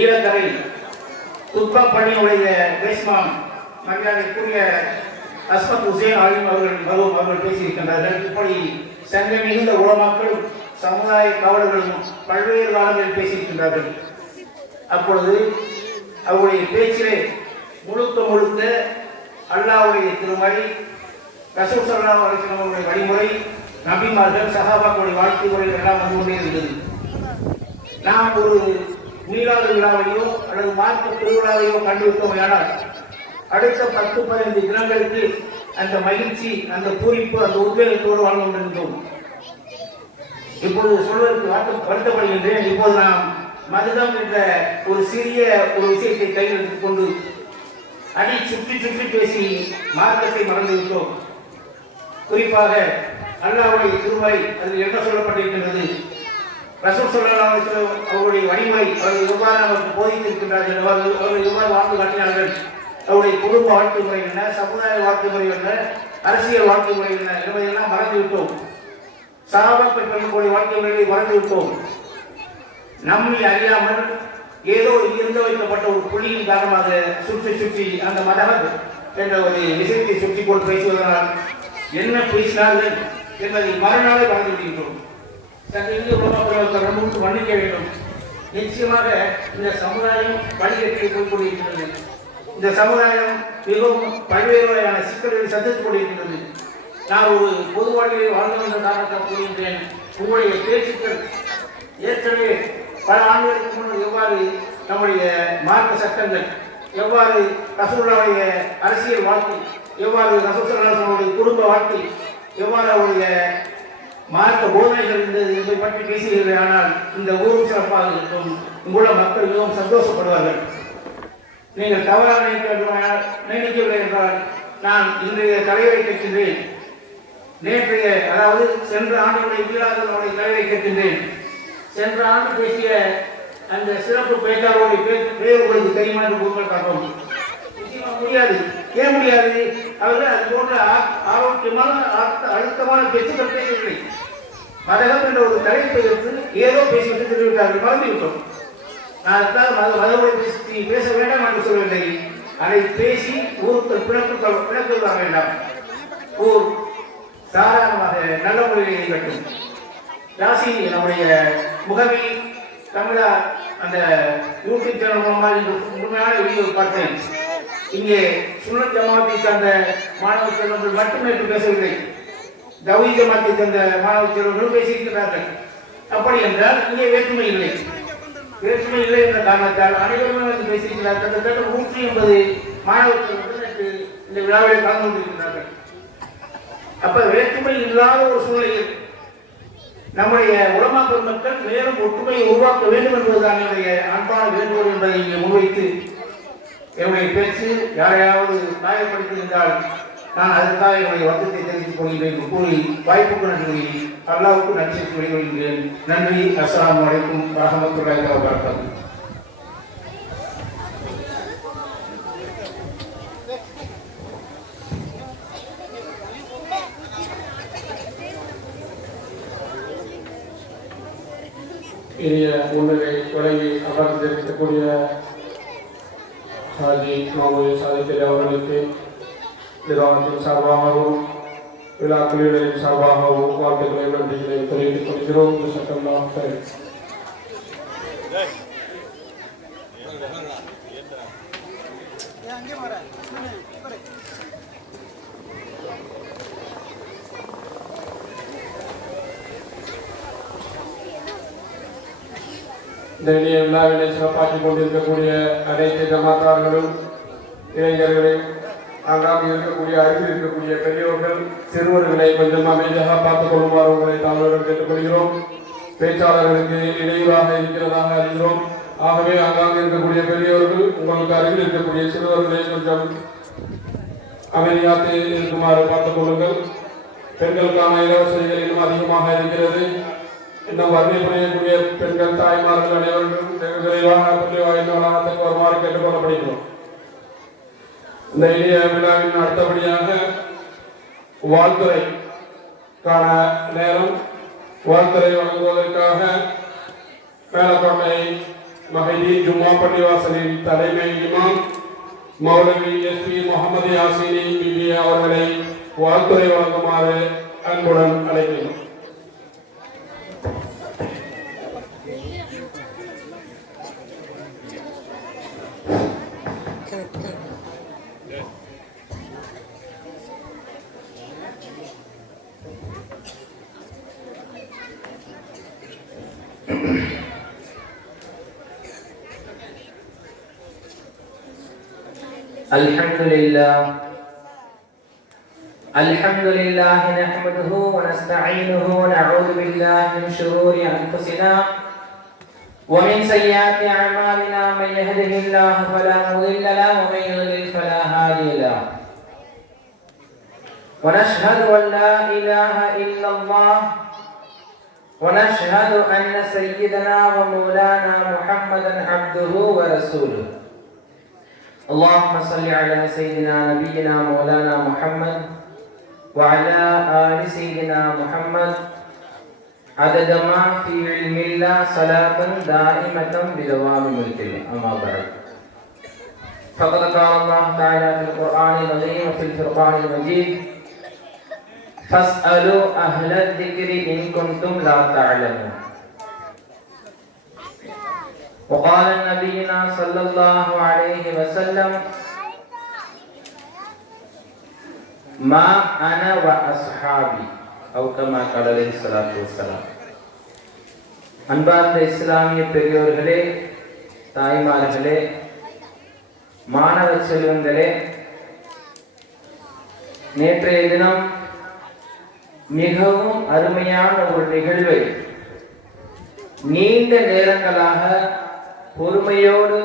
ஈழக்கரை துப்பா பள்ளியினுடைய பேஸ்மாம் மரியாதைக்குரிய அஸ்மத் ஹுசேன் ஆலிம் அவர்கள் பேசியிருக்கின்றார்கள். இப்படி சங்கை மிகுந்த உலமாக்கள், சமுதாய காவலர்களும் பல்வேறு காலங்களில் பேசியிருக்கின்றார்கள். அப்பொழுது அவருடைய பேச்சிலே முழுக்க அல்லாஹ்வுடைய திருமறை, ரசூல் ஸல்லல்லாஹு அலைஹி வஸல்லம் அவருடைய வழிமுறை, நபிமார்கள், சஹாபாக்களுடைய வாழ்க்கை முறைகள் எல்லாம் வந்து கொண்டே இருந்தது. நாம் ஒரு மீளாத விழாவையோ அல்லது மார்க்க திருவிழாவையோ கண்டுவிட்டோமையானால் அடுத்த 10-15 தினங்களுக்கு அந்த மகிழ்ச்சி, அந்த பூரிப்பு, அந்த உத்வேகத்தோடு வாழ்ந்து கொண்டிருந்தோம். இப்பொழுது சொல்வதற்கு வருத்தப்படுகின்றேன். இப்போது நாம் மதுதம் என்ற ஒரு சிறிய ஒரு விஷயத்தை கையில் எடுத்துக்கொண்டு அடி சுற்றி பேசி மார்க்கத்தை மறந்துவிட்டோம். குறிப்பாக அல்லாஹ்வுடைய திருமறை அதில் என்ன சொல்லப்பட்டிருக்கின்றது, ரசூல் ஸல்லல்லாஹு அலைஹி வஸல்லம் அவருடைய வழிமுறை, அவர்கள் எவ்வாறு நமக்கு போதித்திருக்கின்றார்கள், அவர்கள் எவ்வாறு வாழ்ந்து காட்டினார்கள், அவருடைய குடும்ப வாழ்க்கை முறை என்ன, சமுதாய வாழ்க்கை முறை என்ன, அரசியல் வாழ்க்கை முறை என்ன என்பதையெல்லாம் மறந்துவிட்டோம். சஹாபாக்கள் பெண்களுடைய வாழ்க்கை முறையை மறந்துவிட்டோம். நம்மை அறியாமல் ஏதோ இருந்து வைக்கப்பட்ட ஒரு புள்ளியின் காரணமாக சுற்றி அந்த மதம் என்ற ஒரு விஷயத்தை சுற்றி போட்டு பேசுவதனால் என்ன பேசினார்கள் என்பதை மறுநாளே வாழ்ந்து விடுகின்றோம். சற்று உலகங்களுக்கு மன்னிக்க வேண்டும். நிச்சயமாக இந்த சமுதாயம் வழிகட்டி போய் கொண்டிருக்கிறது. இந்த சமுதாயம் மிகவும் பல்வேறு வகையான சிக்கல்களை சந்தித்துக் கொண்டிருக்கிறது. நான் ஒரு பொது வாழ்க்கையை வாழ்ந்து வந்த காரணத்தை கூறுகின்றேன். உங்களுடைய பேச்சுக்கள் ஏற்கனவே பல ஆண்டுகளுக்கு முன்னர் எவ்வாறு நம்முடைய மார்க்க சட்டங்கள், எவ்வாறு ரசூலுல்லாஹ்வுடைய அரசியல் வாழ்க்கை, எவ்வாறு ரசூல் ஸல்லல்லாஹு அலைஹி வஸல்லம் குடும்ப வாழ்க்கை, எவ்வாறு அவருடைய மார்க்க போதனைகள் இருந்தது என்பதை பற்றி பேசுகிறீர்கள். ஆனால் இந்த ஊரும் சிறப்பாக இருக்கும், இங்குள்ள மக்கள் மிகவும் சந்தோஷப்படுவார்கள். நீங்கள் தவறாக நினைக்கவில்லை என்றால் நான் இன்றைய தலைவரை கேட்கின்றேன். நேற்றைய, அதாவது சென்ற ஆண்டுடைய வீராதனுடைய தலைவரை கேட்கின்றேன். சென்ற ஆண்டு பேசிய அந்த சிறப்பு பேச்சாளருடைய பேர் உங்களுக்கு தெரியுமா என்று கூறுகள் பார்ப்போம். நிச்சயமாக முடியாது. ஏன் முடியாது? அவர்கள் அது போன்ற ஆரோக்கியமான அழுத்தமான பேச்சுக்கள் பேசவில்லை. மதகம் என்ற ஒரு தலைப்பை எடுத்து ஏதோ பேசிவிட்டு திருவிட்டார்கள், மறந்துவிட்டோம். நான் அதுக்காக மதங்களை பேச வேண்டாம் என்று சொல்லவில்லை. அதை பேசி ஊருக்கு பிணக்கு வர வேண்டாம். ஊர் சாதாரணமாக நல்ல முறையில் இயங்கட்டும். யாசி நம்முடைய முகவி தமிழா அந்த யூடியூப் சேனல் மூலமாக உண்மையான வீடியோ பார்த்தேன். இங்கே சுன்னத் ஜமாத்தை சார்ந்த மாணவ செல்வங்கள் மட்டுமே பேசவில்லை, தௌஹீத் ஜமாத்தை சேர்ந்த மாணவ செல்வங்களும் பேசியிருக்கிறார்கள். அப்படி என்றால் இங்கே வேற்றுமை இல்லை என்ற காரணத்தால் அனைவருமே வந்து பேசியிருக்கிறார்கள். கிட்டத்தட்ட 180 மாணவ செல்வங்கள் இந்த விழாவில் கலந்து கொண்டிருக்கிறார்கள். அப்ப வேற்றுமை இல்லாத ஒரு சூழ்நிலையில் நம்முடைய உலமா பெருமக்கள் மேலும் ஒற்றுமையை உருவாக்க வேண்டும் என்பதுதான் என்னுடைய அன்பான வேண்டுகோள் என்பதை இங்கே முன்வைத்து என்னுடைய பேச்சு யாரையாவது காயப்படுத்தியிருந்தால் நான் அதற்காக என்னுடைய வருத்தத்தை தெரிவித்துக் கொள்கிறேன் கூறி வாய்ப்புக்கு நன்றி, அல்லாஹ்வுக்கு நன்றி வெளிவருகிறேன். நன்றி. அஸ்ஸலாமு அலைக்கும் வரஹ்மத்துல்லாஹி வபரகாத்துஹு. இனிய முன்னிலை வழங்கி அமர்ந்திருக்கக்கூடிய ஹாஜி மாமூலி சாதித்தலி அவர்களுக்கு நிர்வாகத்தின் சார்பாகவும் விழா குழுவினரின் சார்பாகவும் வாழ்த்துக்களை நன்றிகளை தெரிவித்துக் கொள்கிறோம். சட்டம்லாம் சரி. இந்த இனிய விழாவினை சிறப்பாக்கிக் கொண்டிருக்கக்கூடிய அனைத்து ஜமாத்தார்களும் இளைஞர்களையும் ஆங்காங்கே இருக்கக்கூடிய அருகில் இருக்கக்கூடிய பெரியோர்கள் சிறுவர்களை கொஞ்சம் அமைதியாக பார்த்துக் கொள்ளுமாறு உங்களை தாழ்வுடன் கேட்டுக்கொள்கிறோம். பேச்சாளர்களுக்கு இடையூறாக இருக்கிறதாக அறிகிறோம். ஆகவே ஆங்காங்கே இருக்கக்கூடிய பெரியோர்கள் உங்களுக்கு அருகில் இருக்கக்கூடிய சிறுவர்களை கொஞ்சம் அமைதியாக இருக்குமாறு பார்த்துக் கொள்ளுங்கள். பெண்களுக்கான இலவசங்கள் இன்னும் அதிகமாக இருக்கிறது. இன்னும் வறுமை புரியக்கூடிய பெண்கள் தாய்மார்கள் அனைவரும் வெகு விரைவாக வளாகத்துக்கு வருமாறு கேட்டுக்கொள்ளப்படுகிறோம். இந்த இனிய விழாவின் அடுத்தபடியாக வாழ்த்துறைக்கான நேரம். வாழ்த்துறை வழங்குவதற்காக மேலக்கோட்டை மஹதி ஜும்மா பள்ளிவாசலின் தலைமை இமாம் மௌலவி எஸ்பி முகமது யாசினி பிபி அவர்களை வாழ்த்துறை வழங்குமாறு அன்புடன் அழைக்கிறோம். الحمد لله نحمده ونستعينه ونعوذ بالله من شرور أنفسنا ومن سيئات أعمالنا من يهده الله فلا مضل له ومن يضلل فلا هادي له ونشهد أن لا إله إلا الله ونشهد أن سيدنا ومولانا محمدا عبده ورسوله. اللهم صل على سيدنا نبينا مولانا محمد وعلى آل سيدنا محمد عدد ما في علم الله صلاة دائمة بدوام ملك الله. أما بعد فقد قال الله تعالى في القرآن العظيم وفي الفرقان المجيد فاسألوا أهل الذكر إن كنتم لا تعلمون. وقال نبينا صلى الله عليه وسلم ما أنا وأصحابي أو كما قال عليه الصلاة والسلام. அன்பார்ந்த இஸ்லாமிய பெரியோர்களே, தாய்மார்களே, மாணவ செல்வங்களே, நேற்றைய தினம் மிகவும் அருமையான ஒரு நிகழ்வை நீண்ட நேரங்களாக பொறுமையோடு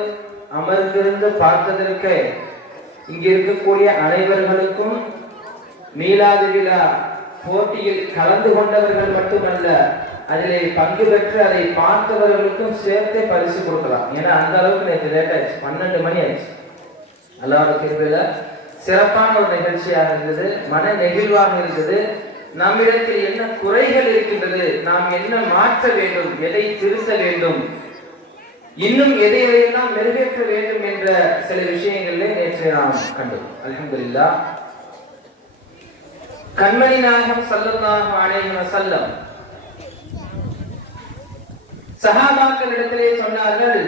அமர்ந்திருந்து பார்த்ததற்கு இங்கு இருக்கக்கூடிய அனைவர்களுக்கும் மீலாது விழா போட்டியில் கலந்து கொண்டவர்கள் மட்டுமல்ல, அதிலே பங்கு பெற்று அதை பார்த்தவர்களுக்கும் சேர்த்து பரிசு கொடுக்கலாம். ஏன்னா அந்த அளவுக்கு நேற்று லேட் ஆயிடுச்சு, 12 மணி ஆயிடுச்சு. அல்லாஹ்வுடைய கிருபையில சிறப்பான ஒரு நிகழ்ச்சியாக இருந்தது, மன நெகிழ்வாக இருந்தது. நம்மிடத்தில் என்ன குறைகள் இருக்கின்றது, நாம் என்ன மாற்ற வேண்டும், எதை திருத்த வேண்டும், இன்னும் எதையெல்லாம் மெருகேற்ற வேண்டும் என்ற சில விஷயங்களிலே நேற்று நாம் கண்டோம். அல்ஹம்துலில்லாஹ். கண்மணி நாயகம் ஸல்லல்லாஹு அலைஹி வஸல்லம் சஹாபாக்களிடத்திலே சொன்னார்கள்,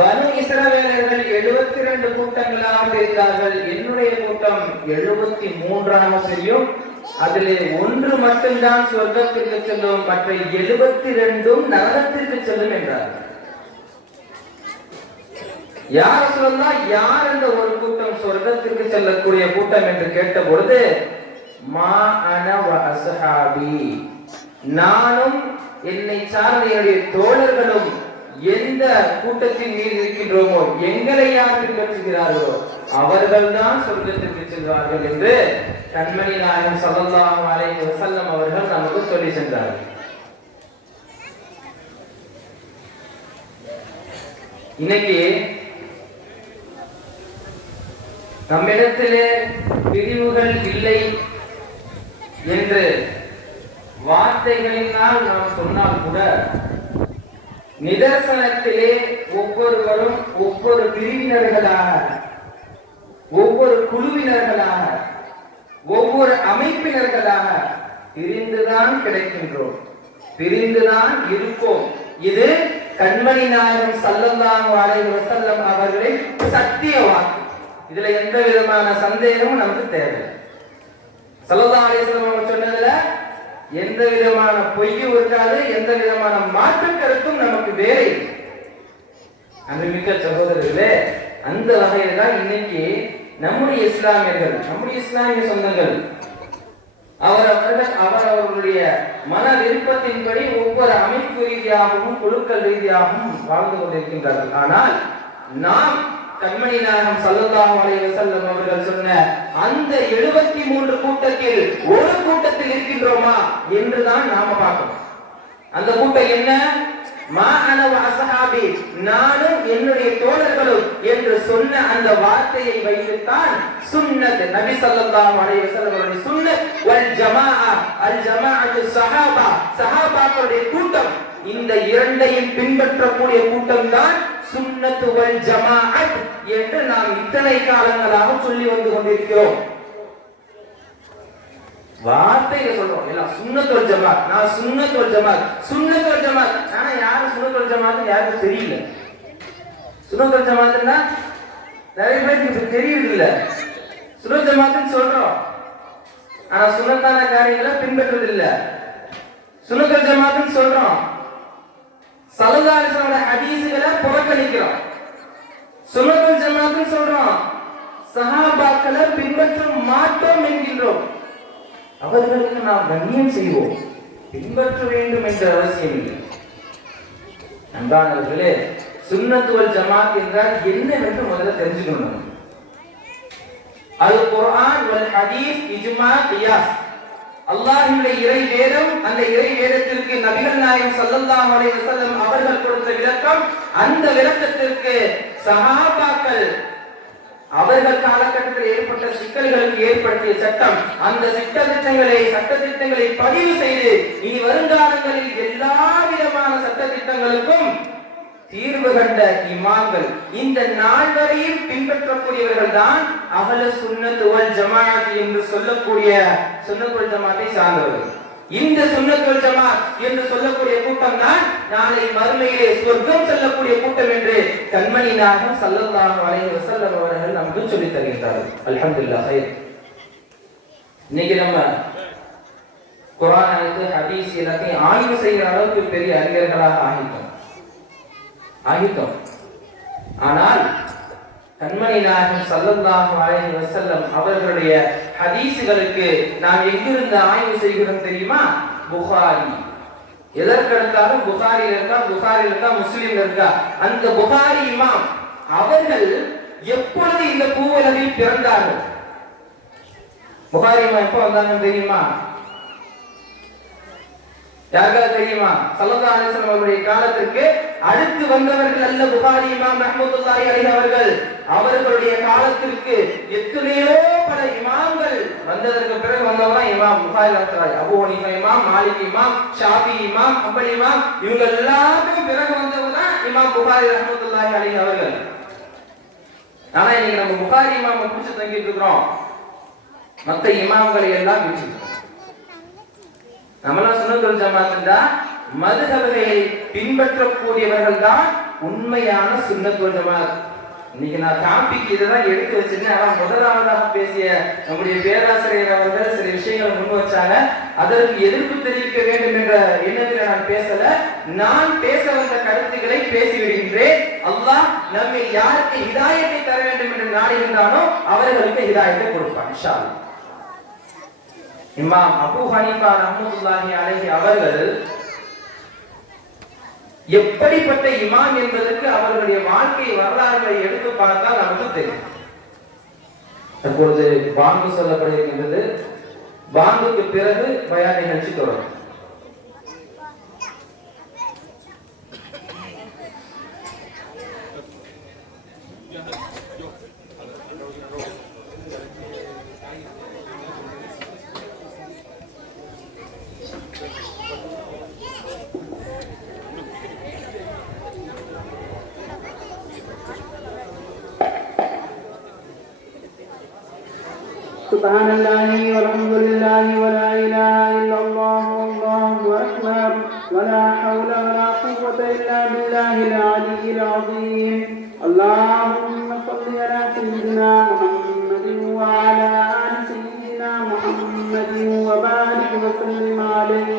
பனு இஸ்ரவேலர்கள் 72 கூட்டங்களாக இருந்தார்கள், என்னுடைய கூட்டம் 73ஆக செய்யும், அதிலே ஒன்று மட்டும்தான் சொர்க்கத்திற்கு செல்லும், மற்ற 72 நரகத்திற்கு செல்லும் என்றார்கள். யார் சொல்லலாம், யார் அந்த ஒரு கூட்டம் சொர்க்கத்திற்கு செல்லக்கூடிய கூட்டம் என்று கேட்ட பொழுது, மா அன வ அஸ்ஹாபி, நானும் என்னை சார்ந்த என்னுடைய தோழர்களும் எந்த கூட்டத்தின் மீது இருக்கின்றோமோ, எங்களை யார் பின்பற்றுகிறார்களோ அவர்கள்தான் சொர்க்கத்திற்கு செல்வார்கள் என்று கண்மணி நாயகம் ஸல்லல்லாஹு அலைஹி வஸல்லம் அவர்கள் நமக்கு சொல்லி சென்றார்கள். இன்னைக்கு நம்மிடத்திலே பிரிவுகள் இல்லை என்று வார்த்தைகளினால் நாம் சொன்னால் கூட, நிதர்சனத்திலே ஒவ்வொருவரும் ஒவ்வொரு பிரிவினர்களாக, ஒவ்வொரு குழுவினர்களாக, ஒவ்வொரு அமைப்பினர்களாக பிரிந்துதான் கிடைக்கின்றோம், பிரிந்துதான் இருப்போம். இது கண்மணி நாயகம் ஸல்லல்லாஹு அலைஹி வஸல்லம் அவர்களின் சத்திய வாக்கு. இதுல எந்த விதமான சந்தேகமும் நமக்கு தேவை. ஸல்லல்லாஹு அலைஹி வஸல்லம் சொன்னதுல எந்த விதமான பொய்யும் இருக்காது, எந்த விதமான மாற்று கருத்தும் நமக்கு வேறு. அன்புமிக்க சகோதரர்களே, அந்த வகையில் தான் இன்னைக்கு நம்முடைய இஸ்லாமியர்கள், நம்முடைய இஸ்லாமிய சொந்தங்கள் அவரவர்களுடைய மன விருப்பத்தின்படி ஒவ்வொரு அமைப்பு ரீதியாகவும் குழுக்கள் ரீதியாகவும் வாழ்ந்து கொண்டிருக்கின்றார்கள். ஆனால் நாம் கண்மணி நாயகம் ஸல்லல்லாஹு அலைஹி வஸல்லம் அவர்கள் சொன்ன அந்த 73 கூட்டத்தில் ஒரு கூட்டத்தில் இருக்கின்றோமா என்றுதான் நாம பார்க்கணும். அந்த கூட்டம் என்ன? மா அன வ அஸ்ஹாபி, நானும் என்னுடைய தோழர்களும் என்று சொன்ன அந்த வார்த்தையை வைத்துத்தான் சுன்னத், நபி ஸல்லல்லாஹு அலைஹி வஸல்லம் அவருடைய சுன்னத் வல் ஜமாஅ, அல் ஜமாஅத்து ஸஹாபா, ஸஹாபாக்களுடைய கூட்டம், இந்த இரண்டையும் பின்பற்றக்கூடிய கூட்டம் தான் சுன்னத் வல் ஜமாஅத் என்று நாம் இத்தனை காலங்களாக சொல்லி வந்து கொண்டிருக்கிறோம். வார்த்தையில சொல்றோம் எல்லாம் சுன்னத் வல் ஜமாஅத், நான் சுன்னத் வல் ஜமாஅத், சுன்னத் வல் ஜமாஅத். ஆனா யாரு சுன்னத் வல் ஜமாஅத் யாருக்கும் தெரியல. சுன்னத் வல் ஜமாஅத்னா நிறைய பேருக்கு தெரியறது இல்ல. சுன்னத் ஜமாஅத்னு சொல்றோம், ஆனா சுன்னத்தான காரியங்களை பின்பற்றுறது இல்ல. சுன்னத் வல் ஜமாஅத்னு சொல்றோம், ஸல்லல்லாஹு அலைஹி வஸல்லம் ஹதீஸ்களை புறக்கணிக்கிறோம். சுன்னத் வல் ஜமாஅத்னு சொல்றோம், சஹாபாக்களை பின்பற்ற மாட்டோம் என்கின்றோம். அவர்களுக்கு நாம் கண்ணியம் செய்வோம், பின்பற்ற வேண்டும் என்ற அவசியம் இல்லை. அன்பானவர்களே, சுன்னத் வல் ஜமாஅத் என்றால் என்னவென்று முதல்ல தெரிஞ்சுக்கணும். அல் குர்ஆன் வல் ஹதீஸ் இஜ்மா கியாஸ், அல்லாஹ்வுடைய இறை வேதம், அந்த இறை வேதத்திற்கு நபிகள் நாயகம் ஸல்லல்லாஹு அலைஹி வஸல்லம் அவர்கள் கொடுத்த விளக்கம், அந்த விளக்கத்திற்கு சஹாபாக்கள் அவர்கள் காலகட்டத்தில் ஏற்பட்ட சிக்கல்களுக்கு ஏற்படுத்திய சட்டம், அந்த சட்டத்திட்டங்களை பதிவு செய்து இனி வருங்காலங்களில் எல்லா விதமான சட்டத்திட்டங்களுக்கும் தீர்வு கண்ட இமாம்கள், இந்த நாள் வரையில் பின்பற்றக்கூடியவர்கள் தான் அஹ்ல சுன்னத் வல் ஜமாஅத் என்று சொல்லக்கூடிய சுன்னத் வல் ஜமாஅத்தை சார்ந்தவர்கள். இந்த சுன்னத் வல் ஜமாஅத் என்று சொல்லக்கூடிய கூட்டம் தான் நாளை மறுமையிலே சொர்க்கம் செல்லக்கூடிய கூட்டம் என்று கண்மணி நாயகம் ஸல்லல்லாஹு அலைஹி வஸல்லம் அவர்கள் நமக்கு சொல்லித் தருகிறார்கள். அல்ஹம்துலில்லாஹ். இன்னைக்கு நம்ம குர்ஆன் ஆயத்து ஹதீஸ் எல்லாத்தையும் ஆய்வு செய்கிற அளவுக்கு பெரிய அறிஞர்களாக ஆகிட்டோம். ஆனால் கண்மணி நாயகம் ஸல்லல்லாஹு அலைஹி வஸல்லம் அவர்களுடைய ஹதீஸ்களுக்கு நாம் எங்கிருந்து ஆய்வு செய்கிறோம் தெரியுமா? புகாரி. எதற்கெடுத்தாலும் புகாரில இருக்கா, முஸ்லிம்ல இருக்கா. அந்த புகாரி இமாம் அவர்கள் எப்பொழுது இந்த பூவுலகில் பிறந்தார்கள்? புகாரி இமாம் எப்ப வந்தாங்கன்னு தெரியுமா? யாருக்காவது தெரியுமா? ஸல்லல்லாஹு அலைஹி வஸல்லம் அவருடைய காலத்திற்கு அடுத்து வந்தவர்கள் அல்ல புகாரி இமாம் ரஹ்மத்துல்லாஹி அலைஹி அவர்கள். அவர்களுடைய காலத்திற்கு எத்தனையோ பல இமாம்கள் வந்ததற்கு பிறகு வந்தவங்க இமாம் புகாரி ரஹ்மத்துல்லாஹி, அபூ ஹனீஃபா இமாம், மாலிக் இமாம், ஷாஃபி இமாம், ஹம்பலி இமாம், இவங்க எல்லாத்துக்கும் பிறகு வந்தவங்க தான் இமாம் புகாரி ரஹ்மத்துல்லாஹி அலைஹி அவர்கள். ஆனா இன்னைக்கு நம்ம புகாரி இமாமை பிடிச்சு தங்கிட்டு இருக்கிறோம், மற்ற இமாம்களை எல்லாம் விட்டுருக்கோம். நம்மளாம் சுன்னத் வல் ஜமாஅத் தான் மதுஹபை பின்பற்றக்கூடியவர்கள் தான் உண்மையான சுன்னத் வல் ஜமாஅத். இன்னைக்கு நான் டாபிக் இதெல்லாம் எடுத்து வச்சிருந்தேன். ஆனா முதலாவதாக பேசிய நம்முடைய பேராசிரியர் அவர்கள் சில விஷயங்களை முன் வச்சாங்க. அதற்கு எதிர்ப்பு தெரிவிக்க வேண்டும் என்ற எண்ணத்தில் நான் பேசல. நான் பேச வந்த கருத்துக்களை பேசிவிடுகின்றேன். அல்லாஹ் நம்மை யாருக்கு ஹிதாயத்தை தர வேண்டும் என்று நாடுகின்றானோ அவர்களுக்கு ஹிதாயத்தை கொடுப்பான் இன்ஷா அல்லாஹ். இமாம் அபூ ஹனீஃபா ரஹ்மத்துல்லாஹி அலைஹி அவர்கள் எப்படிப்பட்ட இமாம் என்பதற்கு அவர்களுடைய வாழ்க்கை வரலாறுகளை எடுத்து பார்த்தால் நமக்கு தெரியும். தற்பொழுது பாங்கு சொல்லப்படுகின்றது. பாங்குக்கு பிறகு பயான் நிகழ்ச்சி தொடரும். سبحان الله والحمد لله ولا إله إلا الله والله أكبر ولا حول ولا قوة إلا بالله العلي العظيم. اللهم صل على سيدنا محمد وعلى آل سيدنا محمد وبارك وسلم عليه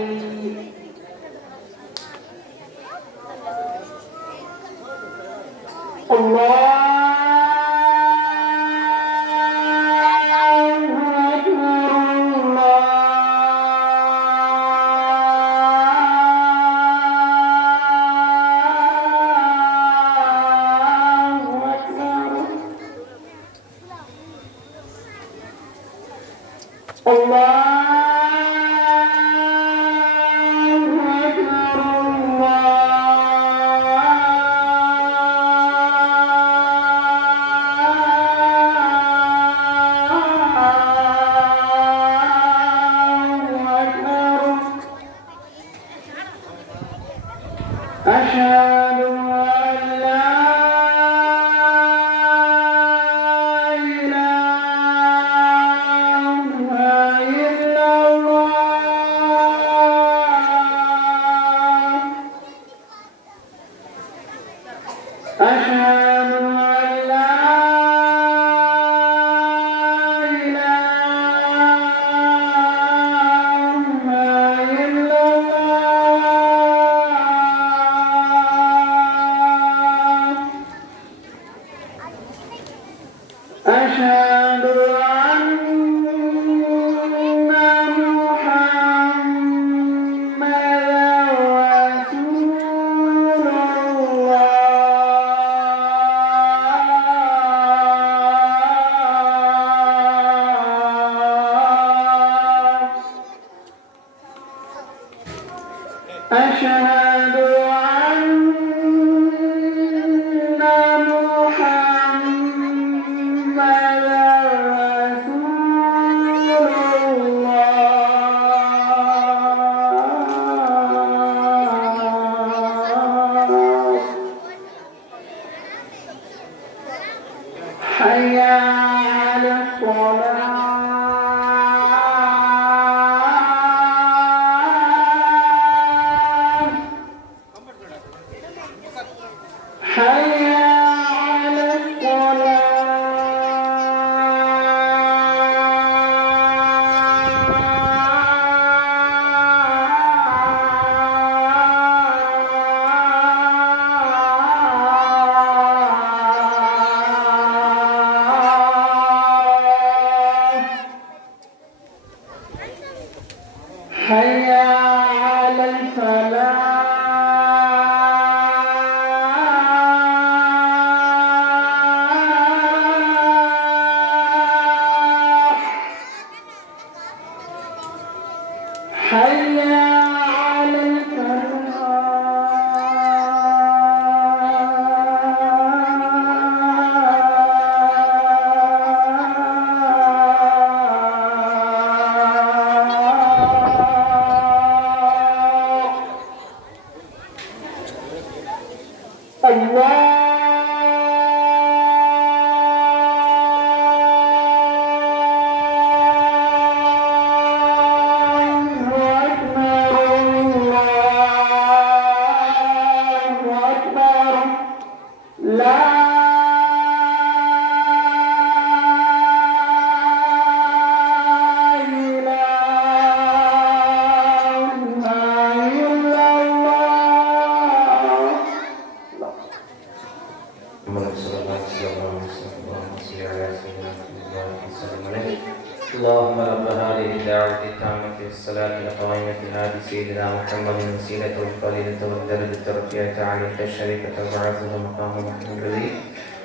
اللهم رب هذه الدعوة التامة والصلاة القائمة هذه سيدنا محمد الوسيلة والفضيلة والدرجة الرفيعة عليك الشريفة وبعثه مقام محمود الذي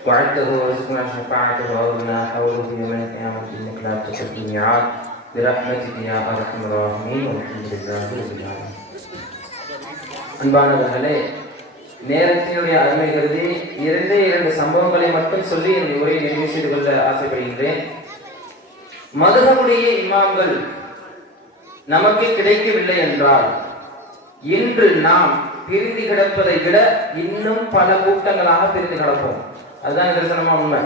وعده ورزقنا شفاعته وأولنا حوله في يوم القيامة إنك لا تخلف الميعاد برحمتك يا أرحم الراحمين والحمد لله رب العالمين. அன்பானவர்களே, நேரத்தினுடைய அருமை கருதி இரண்டு சம்பவங்களை மட்டும் சொல்லி இந்த உரையை நிறைவு செய்து கொள்ள ஆசைப்படுகின்றேன். மதுஹபுடைய இமாம்கள் நமக்கு கிடைக்கவில்லை என்றால் இன்று நாம் பிரிந்து கிடப்பதை விட இன்னும் பல கூட்டங்களாக பிரிந்து கிடப்போம். அதுதான் நிதர்சனமா உண்மை.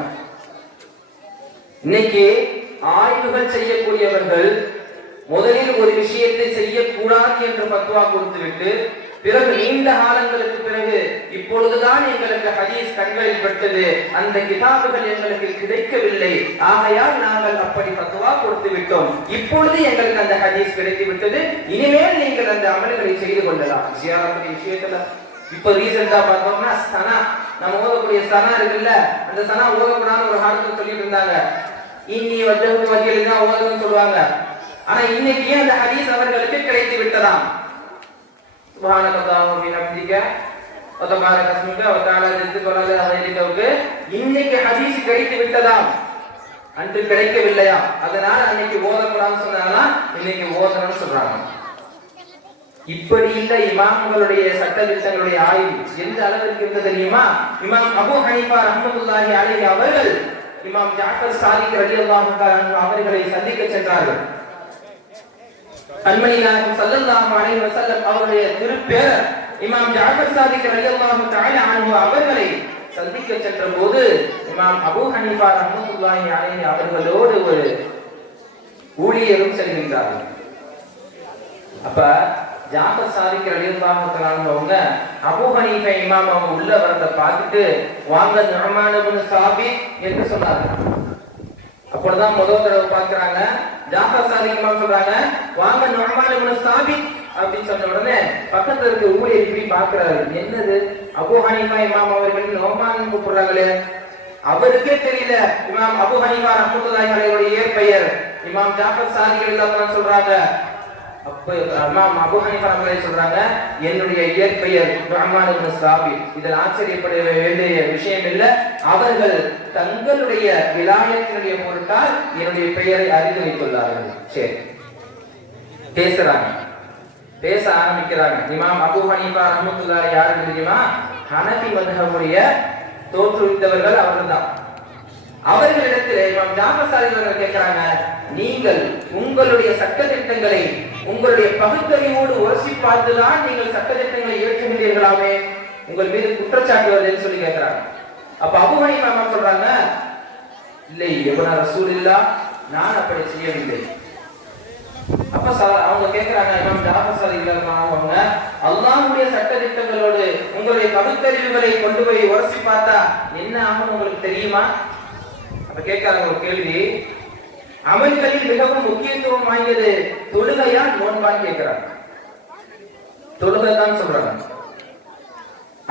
இன்னைக்கு ஆய்வுகள் செய்யக்கூடியவர்கள் முதலில் ஒரு விஷயத்தை செய்யக்கூடாது என்று பத்வா கொடுத்துவிட்டு பிறகு நீண்ட காலங்களுக்கு பிறகு இப்பொழுதுதான் எங்களுக்கு ஹதீஸ் கண்களில் பட்டது, அந்த கிதாபுகள் எங்களுக்கு கிடைக்கவில்லை, ஆகையால் நாங்கள் அப்படி பத்வா கொடுத்து விட்டோம், இப்பொழுது எங்களுக்கு அந்த ஹதீஸ் கிடைத்து விட்டது, இனிமேல் நீங்கள் அந்த அமல்களை செய்து கொள்ளலாம். ஜியாரத்துடைய விஷயத்துல இப்ப ரீசெண்டா பார்த்தோம்னா சனா நம்ம ஓதக்கூடிய சனா இருக்குல்ல, அந்த சனா ஓதக்கூடாதுன்னு ஒரு காலத்துல சொல்லிட்டு இருந்தாங்க. இன்னி வஜ்ஜஹு வஜ்ஹி தான் ஓதணும்னு சொல்லுவாங்க. ஆனா இன்னைக்கு அந்த ஹதீஸ் அவர்களுக்கு கிடைத்து விட்டதாம். சுப்ஹானல்லாஹி வ பிஹம்திக வ தபாரக ஸ்முக வ தஆலா ஜத்துக வ லா இலாஹ இன்னைக்கு ஹதீஸ் கிடைத்து விட்டதாம், அன்று கிடைக்கவில்லையா? அதனால அன்னைக்கு ஓதக்கூடாதுன்னு சொன்னாங்கன்னா இன்னைக்கு ஓதணும்னு சொல்றாங்க. இப்படி இல்ல இமாம்களுடைய சட்டதிட்டங்களுடைய ஆய்வு எந்த அளவிற்கு இருந்தது தெரியுமா? இமாம் அபூ ஹனீஃபா ரஹ்மத்துல்லாஹி அலைஹி அவர்கள் இமாம் ஜாஃபர் சாதிக் ரலியல்லாஹு தஆலா அவர்களை சந்திக்க சென்றார்கள். கண்மணி நாயகம் ஸல்லல்லாஹு அலைஹி வஸல்லம் அவருடைய திருப்பேரர் இமாம் ஜாஃபர் சாதிக் ரலியல்லாஹு தஆலா அன்ஹு அவர்களை சந்திக்க சென்ற போது இமாம் அபூ ஹனீஃபா ரஹ்மத்துல்லாஹி அலைஹி அவர்களோடு ஒரு ஊழியரும் செல்கின்றார்கள். அப்ப ஜாஃபர் சாதிக் ரலியல்லாஹு தஆலா அவங்க அபூ ஹனீஃபா இமாம் அவங்க உள்ள வரத பார்த்துட்டு வாங்க நுஅமான் இப்னு சாபித் என்று சொன்னாங்க. அப்பதான் முதல் தடவை பார்க்கறாங்க. ஜாஃபர் சாதிக் இமாம் சொல்றாங்க வாங்க நுஅமான் இப்னு சாபித் அப்படின்னு சொன்ன உடனே பக்கத்துல இருக்க ஊழியர் இப்படி பார்க்கிறாரு. என்னது அபூ ஹனீஃபா இமாம் அவர்கள் நுஅமான் கூப்பிடுறாங்களே, அவருக்கே தெரியல இமாம் அபூ ஹனீஃபா ரஹ்மத்துல்லாஹி அலைஹி இயற்பெயர் இமாம் ஜாஃபர் சாதிக் ரலியல்லாஹு தஆலா சொல்றாங்க. அப்ப இமாம் அபூ ஹனீஃபா அவர்கள் சொல்றாங்க என்னுடைய இயற்பெயர் நுஅமான் இப்னு சாபித். இதில் ஆச்சரியப்பட வேண்டிய விஷயம் இல்ல, அவர்கள் தங்களுடைய விலாயத்தினுடைய பொருட்டால் என்னுடைய பெயரை அறிந்து வைத்துள்ளார்கள். சரி, பேச ஆரம்பிக்கிறாங்க. இமாம் அபூ ஹனீஃபா ரஹ்மத்துல்லாஹி யாருக்கு தெரியுமா? ஹனஃபி மத்ஹபுடைய தோற்றுவித்தவர்கள் அவர்கள்தான். அவர்களிடத்தில் இமாம் ஜாஃபர் சாதிக் அவர்கள் கேட்கிறாங்க, நீங்கள் உங்களுடைய சட்டதிட்டங்களை உங்களுடைய பகுத்தறிவோடு உரசி பார்த்துதான் நீங்கள் சட்டதிட்டங்களை இயற்றுகின்றீர்களாமே, உங்கள் மீது குற்றச்சாட்டு வருதுன்னு சொல்லி கேட்கிறாங்க. அப்ப அபூ ஹனீஃபா சொல்றாங்க, இல்லை இப்னு ரசூலுல்லாஹ், நான் அப்படி செய்யவில்லை. அப்ப அவங்க கேட்கிறாங்க இமாம் ஜாஃபர் சாதிக் அவங்க அல்லாஹ்வுடைய சட்டதிட்டங்களோடு உங்களுடைய பகுத்தறிவுகளை கொண்டு போய் உரசி பார்த்தா என்ன ஆகும் உங்களுக்கு தெரியுமா? அப்ப கேட்கிறாங்க ஒரு கேள்வி, அமல்களில் மிகவும் முக்கியத்துவம் வாய்ந்தது தொழுகையா நோன்பான்னு கேட்கிறாங்க. தொழுகை தான் சொல்றாங்க.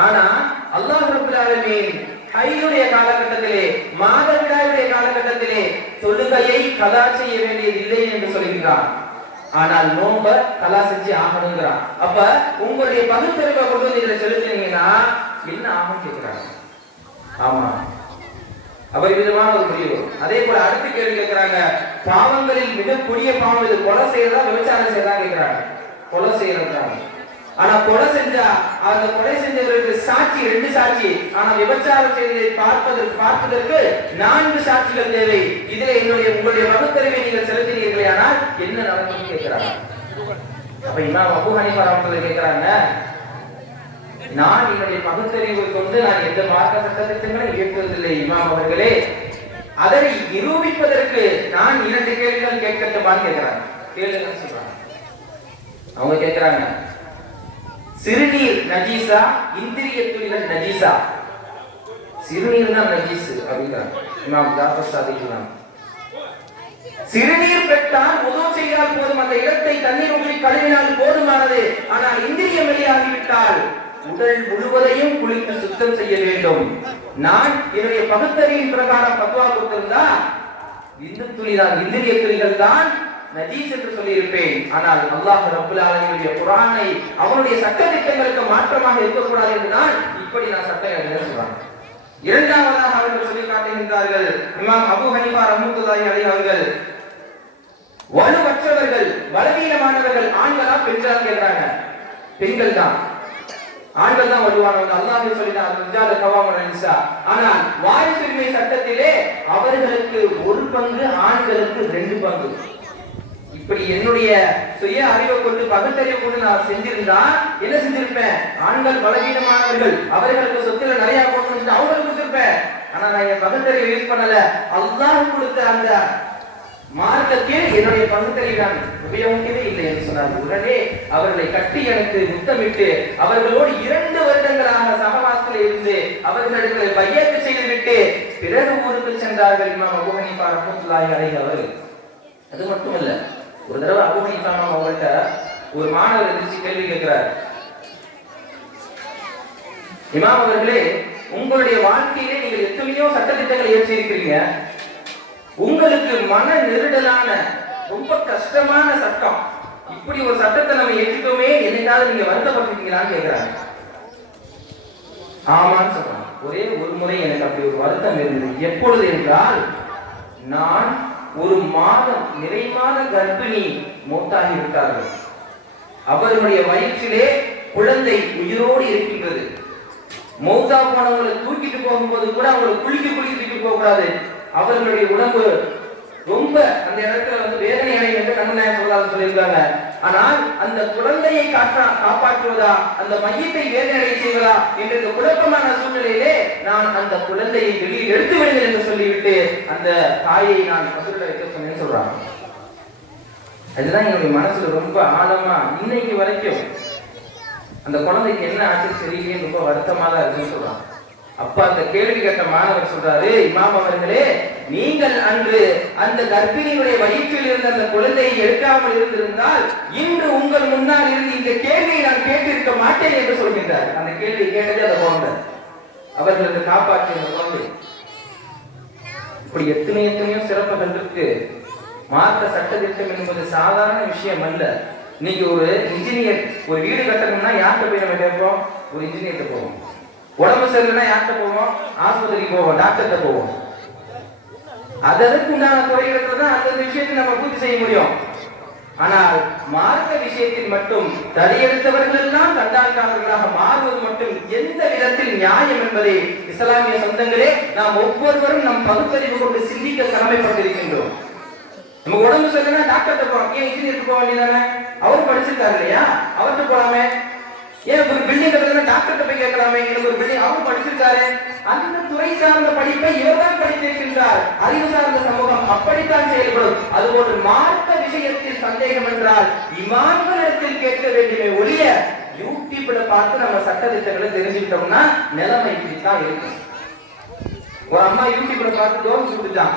ஆனா அல்லாஹ் ரப்பல் ஆலமீன் ஹையுடைய காலகட்டத்திலே மாதவிடாயுடைய காலகட்டத்திலே தொழுகையை கலா செய்ய வேண்டியது இல்லை என்று சொல்கிறான். ஆனால் நோம்ப கலா செஞ்சு ஆகணுங்கிறான். அப்ப உங்களுடைய பகுத்தறிவை கொண்டு வந்து இதுல செலுத்தினீங்கன்னா என்ன ஆகும் கேட்கிறாங்க. ஆமா, அபரிவிதமான ஒரு முடிவு. அதே போல அடுத்த கேள்வி கேட்கிறாங்க, பாவங்களில் மிக கொடிய பாவம் இது கொலை செய்யறதா விபச்சாரம் செய்யறதா கேட்கிறாங்க. கொலை செய்யறதுதான். ஆனா கொலை செஞ்சா அந்த கொலை செஞ்சவர்களுக்கு சாட்சி 2 சாட்சி, ஆனா விபச்சாரம் செய்ததை பார்ப்பதற்கு 4 சாட்சிகள் தேவை. இதுல உங்களுடைய பகுத்தறிவை நீங்கள் செலுத்தினீர்களே, ஆனால் என்ன நடக்கும்னு கேட்கிறாங்க. அப்ப இமாம் அபூ ஹனீஃபா ரஹ்மத்துல்லாஹி கேட்கிறாங்க, நான் என்னுடைய பகுத்தறிவை கொண்டு நான் எந்த மார்க்க சட்டத்திட்டங்களை இயற்றுவதில்லை இமாம் அவர்களே, அதனை நிரூபிப்பதற்கு நான் 2 கேள்விகள் கேட்கட்டுமான்னு கேட்கிறாங்க. கேளுங்க சொல்றாங்க. அவங்க கேட்கிறாங்க, சிறுநீர் நஜீஸா, இந்திரிய துளிகள் நஜீஸா? சிறுநீர் தான் நஜீஸ் அப்படிங்கிறாங்க இமாம் ஜாஃபர் சாதிக். சிறுநீர் பெற்றால் வுது செய்தால் போதும், அந்த இடத்தை தண்ணீர் ஊற்றி கழுவினால் போதுமானது. ஆனால் இந்திரியம் வெளியாகிவிட்டால் உடல் முழுவதையும் குளித்து சுத்தம் செய்ய வேண்டும். நான் என்னுடைய பகுத்தறிவின் பிரகாரம் பத்வா கொடுத்திருந்தா இந்த துளிதான், இந்திரிய துளிகள் தான் நஜீஸ் என்று சொல்லியிருப்பேன். ஆனால் அல்லாஹ் ரப்பல் ஆலமீனுடைய குர்ஆனை அவனுடைய சட்டதிட்டங்களுக்கு மாற்றமாக இருக்கக்கூடாது என்றுதான் இப்படி நான் சட்டம் எழுத சொல்றாங்க. இரண்டாவதாக அவர்கள் சொல்லி காட்டுகின்றார்கள், இமாம் அபூ ஹனீஃபா ரஹ்மத்துல்லாஹி அலைஹி அவர்கள் வலுவற்றவர்கள் பலவீனமானவர்கள் ஆண்களா பெண்களா கேட்கிறாங்க. பெண்கள் தான், ஆண்கள் தான் வலுவானவங்க. அல்லாஹ் சொல்லிட்டார் ரிஜால கவாமுன் நிசா. ஆனால் வாரிசுரிமை சட்டத்திலே அவர்களுக்கு 1 பங்கு, ஆண்களுக்கு 2 பங்கு. இப்படி என்னுடைய சுய அறிவை கொண்டு பகுத்தறிவை கொண்டு நான் செஞ்சிருந்தா என்ன செஞ்சிருப்பேன்? ஆண்கள் பலவீனமானவர்கள், அவர்களுக்கு சொத்துல நிறைய போட்டு அவங்களுக்கு கொடுத்திருப்பேன். ஆனா நான் என் பகுத்தறிவை யூஸ் பண்ணல. அல்லாஹ் கொடுத்த அந்த மார்க்கத்தில் என்னுடைய பகுத்தறிவை நான் உபயோகிக்கவே இல்லை என்று சொன்னார். உடனே அவர்களை கட்டி அணைத்து முத்தமிட்டு அவர்களோடு 2 வருடங்களாக சகவாசத்தில் இருந்து அவர்களை பையத்து செய்துவிட்டு பிறகு ஊருக்கு சென்றார்கள் இமாம் அபூ ஹனீஃபா ரஹ்மத்துல்லாஹி அலைஹி அவர்கள். அது மட்டுமல்ல, ஒரு தடவை அபூ ஹனீஃபா அவங்கள்ட்ட ஒரு மாணவர் எதிர்த்து கேள்வி கேட்கிறார், இமாம் அவர்களே உங்களுடைய வாழ்க்கையிலே நீங்கள் எத்தனையோ சட்டத்திட்டங்களை ஏற்றிருக்கிறீங்க. உங்களுக்கு மன நெருடலான ரொம்ப கஷ்டமான சட்டம், இப்படி ஒரு சட்டத்தை நம்ம ஏற்றிட்டோமே, என்னைக்காவது நீங்க வருத்தப்பட்டிருக்கீங்களான்னு கேட்கிறாங்க. ஆமான்னு சொல்றாங்க. ஒரே ஒரு முறை எனக்கு அப்படி ஒரு வருத்தம் இருந்தது. எப்பொழுது என்றால், நான் ஒரு மாதம் நிறைவான கர்ப்பிணி மூத்தாகி விட்டார்கள். அவர்களுடைய வயிற்றிலே குழந்தை உயிரோடு இருக்கின்றது. மௌத்தா போனவங்களை தூக்கிட்டு போகும்போது கூட அவங்களை குளிக்க தூக்கிட்டு போக கூடாது. அவர்களுடைய உடம்பு ரொம்ப அந்த இடத்துல வேதனை அடையும் என்று கண்ணநாயகம் சொல்லாத சொல்லியிருக்காங்க. ஆனால் அந்த குழந்தையை காப்பாற்றுவதா, அந்த மையத்தை வேதனை செய்வதா என்ற இந்த குழப்பமான சூழ்நிலையிலே நான் அந்த குழந்தையை வெளியில் எடுத்து விடுங்கள் என்று சொல்லிவிட்டு அந்த தாயை நான் பசுல வைக்க சொன்னேன்னு சொல்றாங்க. அதுதான் என்னுடைய மனசுல ரொம்ப ஆழமா இன்னைக்கு வரைக்கும் அந்த குழந்தைக்கு என்ன ஆச்சு தெரியலையே ரொம்ப வருத்தமா தான் இருக்குன்னு சொல்றாங்க. அப்ப அந்த கேள்வி கேட்ட மாணவர் சொல்றாரு, இமாம் அவர்களே, நீங்கள் அன்று அந்த கர்ப்பிணியுடைய வயிற்றில் இருந்த அந்த குழந்தையை எடுக்காமல் இருந்திருந்தால் இன்று உங்கள் முன்னால் இருந்து இந்த கேள்வியை நான் கேட்டிருக்க மாட்டேன் என்று சொல்கின்றார். அந்த கேள்வியை கேட்டதே அந்த குழந்தை, அவர்களுக்கு காப்பாற்றிய அந்த குழந்தை. இப்படி எத்தனையோ சிறப்புகள் இருக்கு. மார்க்க சட்டத்திட்டம் என்பது சாதாரண விஷயம் அல்ல. இன்னைக்கு ஒரு இன்ஜினியர் ஒரு வீடு கட்டணும்னா யார்கிட்ட போய் நம்ம கேட்போம்? ஒரு இன்ஜினியர்கிட்ட போவோம். உடம்பு சரியில்லைன்னா யார்கிட்ட போவோம்? ஆஸ்பத்திரிக்கு போவோம், டாக்டர்கிட்ட போவோம். அதற்கு உண்டான துறைகளுக்கு தான் அந்த விஷயத்தை நம்ம பூர்த்தி செய்ய முடியும். ஆனால் மார்க்க விஷயத்தில் மட்டும் தடையெடுத்தவர்கள் எல்லாம் தண்டாக்காரர்களாக மாறுவது மட்டும் எந்த விதத்தில் நியாயம் என்பதை இஸ்லாமிய சொந்தங்களே நாம் ஒவ்வொருவரும் நம் பகுத்தறிவு கொண்டு சிந்திக்க கடமைப்பட்டிருக்கின்றோம். நம்ம உடம்பு சரியில்லைன்னா டாக்டர்கிட்ட போறோம், ஏன் இன்ஜினியருக்கு போக வேண்டியதானே? அவர் படிச்சிருக்காரு இல்லையா, அவர்கிட்ட போலாமே. ஏன் ஒரு பில்டிங் கட்டுறதுன்னா டாக்டர்கிட்ட போய் கேட்கலாமே, எனக்கு ஒரு பில்டிங் அவர் படிச்சிருக்காரு, அந்த துறை சார்ந்த படிப்பை இவர்தான் படித்திருக்கின்றார். அறிவு சார்ந்த சமூகம் அப்படித்தான் செயல்படும். அதுபோன்று மார்க்க விஷயத்தில் சந்தேகம் என்றால் இமாம்களிடத்தில் கேட்க வேண்டிய ஒழிய யூடியூப்ல பார்த்து நம்ம சட்டத்திட்டங்களை தெரிஞ்சுக்கிட்டோம்னா நிலைமை இப்படித்தான் இருக்கும். ஒரு அம்மா யூடியூப்ல பார்த்து தோசை சுட்டுச்சான்.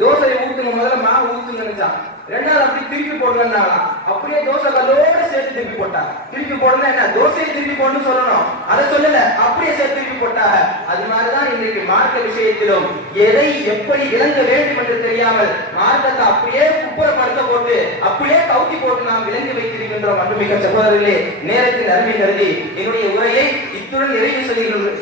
தோசையை ஊத்துங்க, முதல்ல மாவு ஊத்துங்க நினைச்சான். ரெண்டாவது அப்படி திருப்பி போடுறாங்களாம். அப்படியே தோசை கல்லோட சேர்த்து திருப்பி போட்டாங்க. திருப்பி போடணும் என்ன, தோசையை திருப்பி போடணும்னு சொல்லணும், அதை சொல்லல, அப்படியே சேர்த்து திருப்பி போட்டாங்க. அது மாதிரிதான் இன்றைக்கு மார்க்க விஷயத்திலும் எதை எப்படி விளங்க வேண்டும் என்று தெரியாமல் மார்க்கத்தை அப்படியே குப்புற படுத்த போட்டு அப்படியே கவுத்தி போட்டு நாம் விளங்கி வைத்திருக்கின்றோம். அன்புமிக்க சகோதரர்களே, நேரத்தின் அருமை கருதி என்னுடைய உரையை இத்துடன் நிறைவு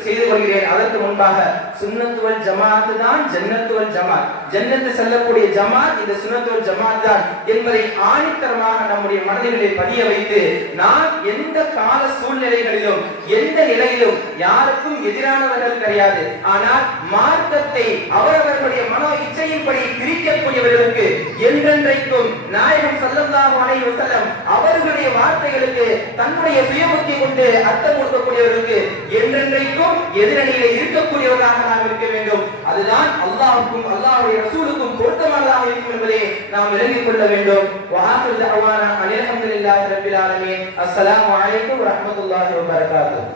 செய்து கொள்கிறேன். அதற்கு முன்பாக சுன்னத்துவல் ஜமாத் தான் ஜன்னத்துவல் ஜமாத், ஜன்னத்து செல்லக்கூடிய ஜமாத் இந்த சுன்னத்துவல் ஜமாத் தான் என்பதை ஆணித்தரமாக நம்முடைய மனதிலே பதிய வைத்து நாம் எந்த கால சூழ்நிலைகளிலும் எந்த நிலையிலும் யாருக்கும் எதிரானவர்கள் கிடையாது. ஆனால் மார்க்கத்தை அவரவர்களுடைய மனோ இச்சையின்படி பிரிக்கக்கூடியவர்களுக்கு என்றென்றைக்கும் நாயகம் ஸல்லல்லாஹு அலைஹி வஸல்லம் அவர்களுடைய வார்த்தைகளுக்கு தன்னுடைய சுயபுத்தி கொண்டு அர்த்தம் கொடுக்கக்கூடியவர்களுக்கு என்றென்றைக்கும் எதிரணியிலே இருக்கக்கூடியவர்களாக நாம் இருக்க வேண்டும். அதுதான் அல்லாஹ்வுக்கும் அல்லாஹ்வுடைய ரசூலுக்கும் பொருத்தமானதாக இருக்கும் என்பதை நாம் விளங்கிக் கொள்ள வேண்டும். வஆஹிரு தஅவானா அல்ஹம்துலில்லாஹி ரப்பில் ஆலமீன். அஸ்ஸலாமு அலைக்கும் வரஹ்மத்துல்லாஹி வபரகாத்துஹு.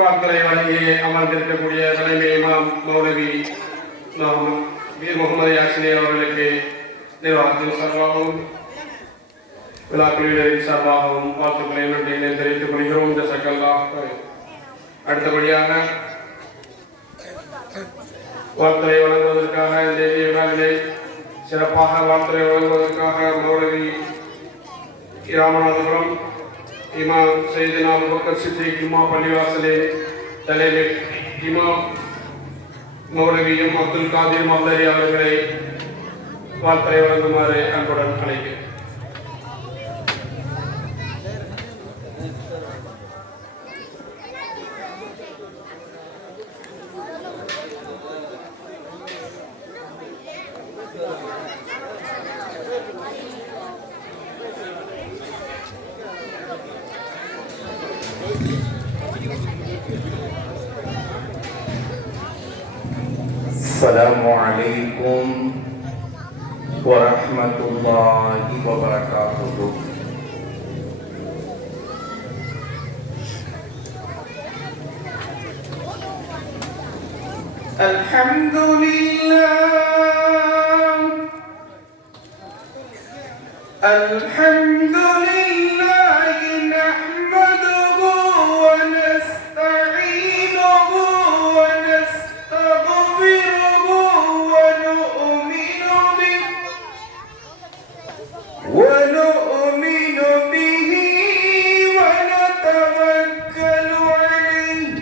வாக்களை வழங்கி அமர்ந்திருக்கக்கூடிய தலைமை இமாம் மௌலவி வீர் முகமது யாசினி அவர்களுக்கு நிர்வாகத்தின் சார்பாகவும் விழாக்குழுவினரின் சார்பாகவும் வாழ்த்துக்களை நன்றியினை தெரிவித்துக் கொள்கிறோம். இந்த சக்கல்லா. அடுத்தபடியாக வாழ்த்துறை வழங்குவதற்காக இந்த விழாவினை சிறப்பாக வாழ்த்துறை வழங்குவதற்காக மௌலவி ராமநாதபுரம் இமாம் சையதுனா அபூபக்கர் சித்திக் ஜும்மா பள்ளிவாசலே தலைமை இமாம் மௌலவியும் அப்துல் காதிர் மௌலவி அவர்களை வாழ்த்துறை வழங்குமாறு அன்புடன் அழைக்கிறேன். السلام عليكم ورحمة الله وبركاته. الحمد لله الحمد لله نحمده ونستعينه ونستغفره ونؤمن به ونتوكل عليه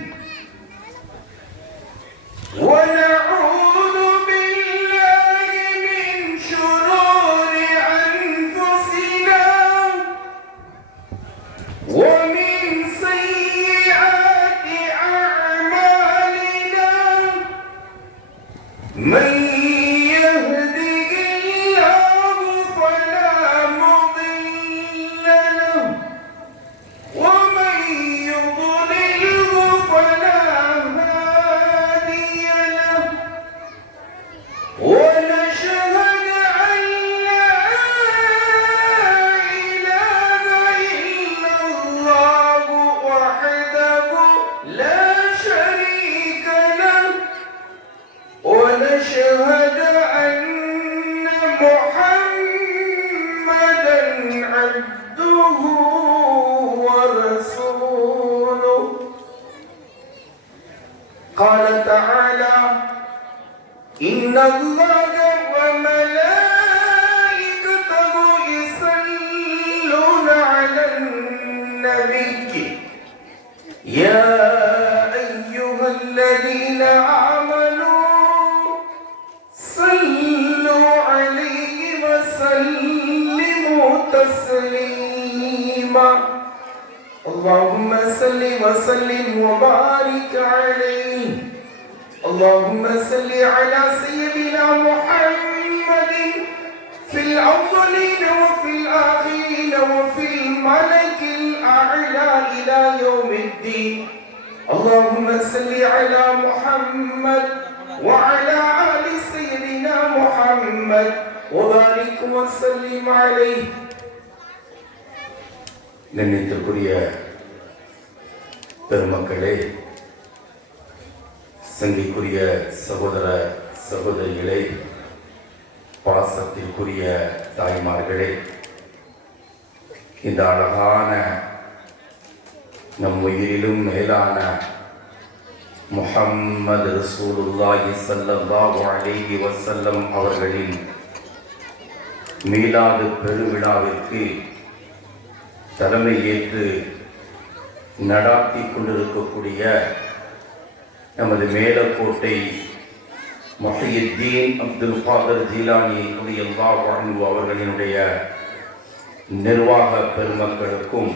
ونعوذ بالله من شرور أنفسنا ومن سيئات أعمالنا من يهده الله فلا مضل له ومن يضلله فلا هادي له ونشهد أن لا إله إلا الله وحده لا شريك له ونشهد أن محمدا عبده ورسوله. قال تعالى: إن الله وملائكته يصلون على النبي يا أيها الذين آمنوا صلوا عليه وسلموا تسليما. اللهم صل وسلم وبارك عليه. اللهم صل على سيدنا محمد في الأولين وفي الآخرين وفي الملك الأعلى إلى يوم الدين. اللهم صل على محمد وعلى آل سيدنا محمد وبارك وسلم عليه. நினைத்துக்குரிய பெருமக்களே, சங்கிக்குரிய சகோதர சகோதரிகளே, பாசத்திற்குரிய தாய்மார்களே, இந்த அழகான நம் உயிரிலும் மேலான முஹம்மது ரசூலுல்லாஹி ஸல்லல்லாஹு அலைஹி வஸல்லம் அவர்களின் மீலாது பெருவிழாவிற்கு தலைமை ஏற்று நடாத்தி கொண்டிருக்கக்கூடிய நமது மேலக்கோட்டை முஹய்யித்தீன் அப்துல் காதர் ஜீலானி ரலியல்லாஹு அன்ஹு அவர்களினுடைய நிர்வாக பெருமக்களுக்கும்,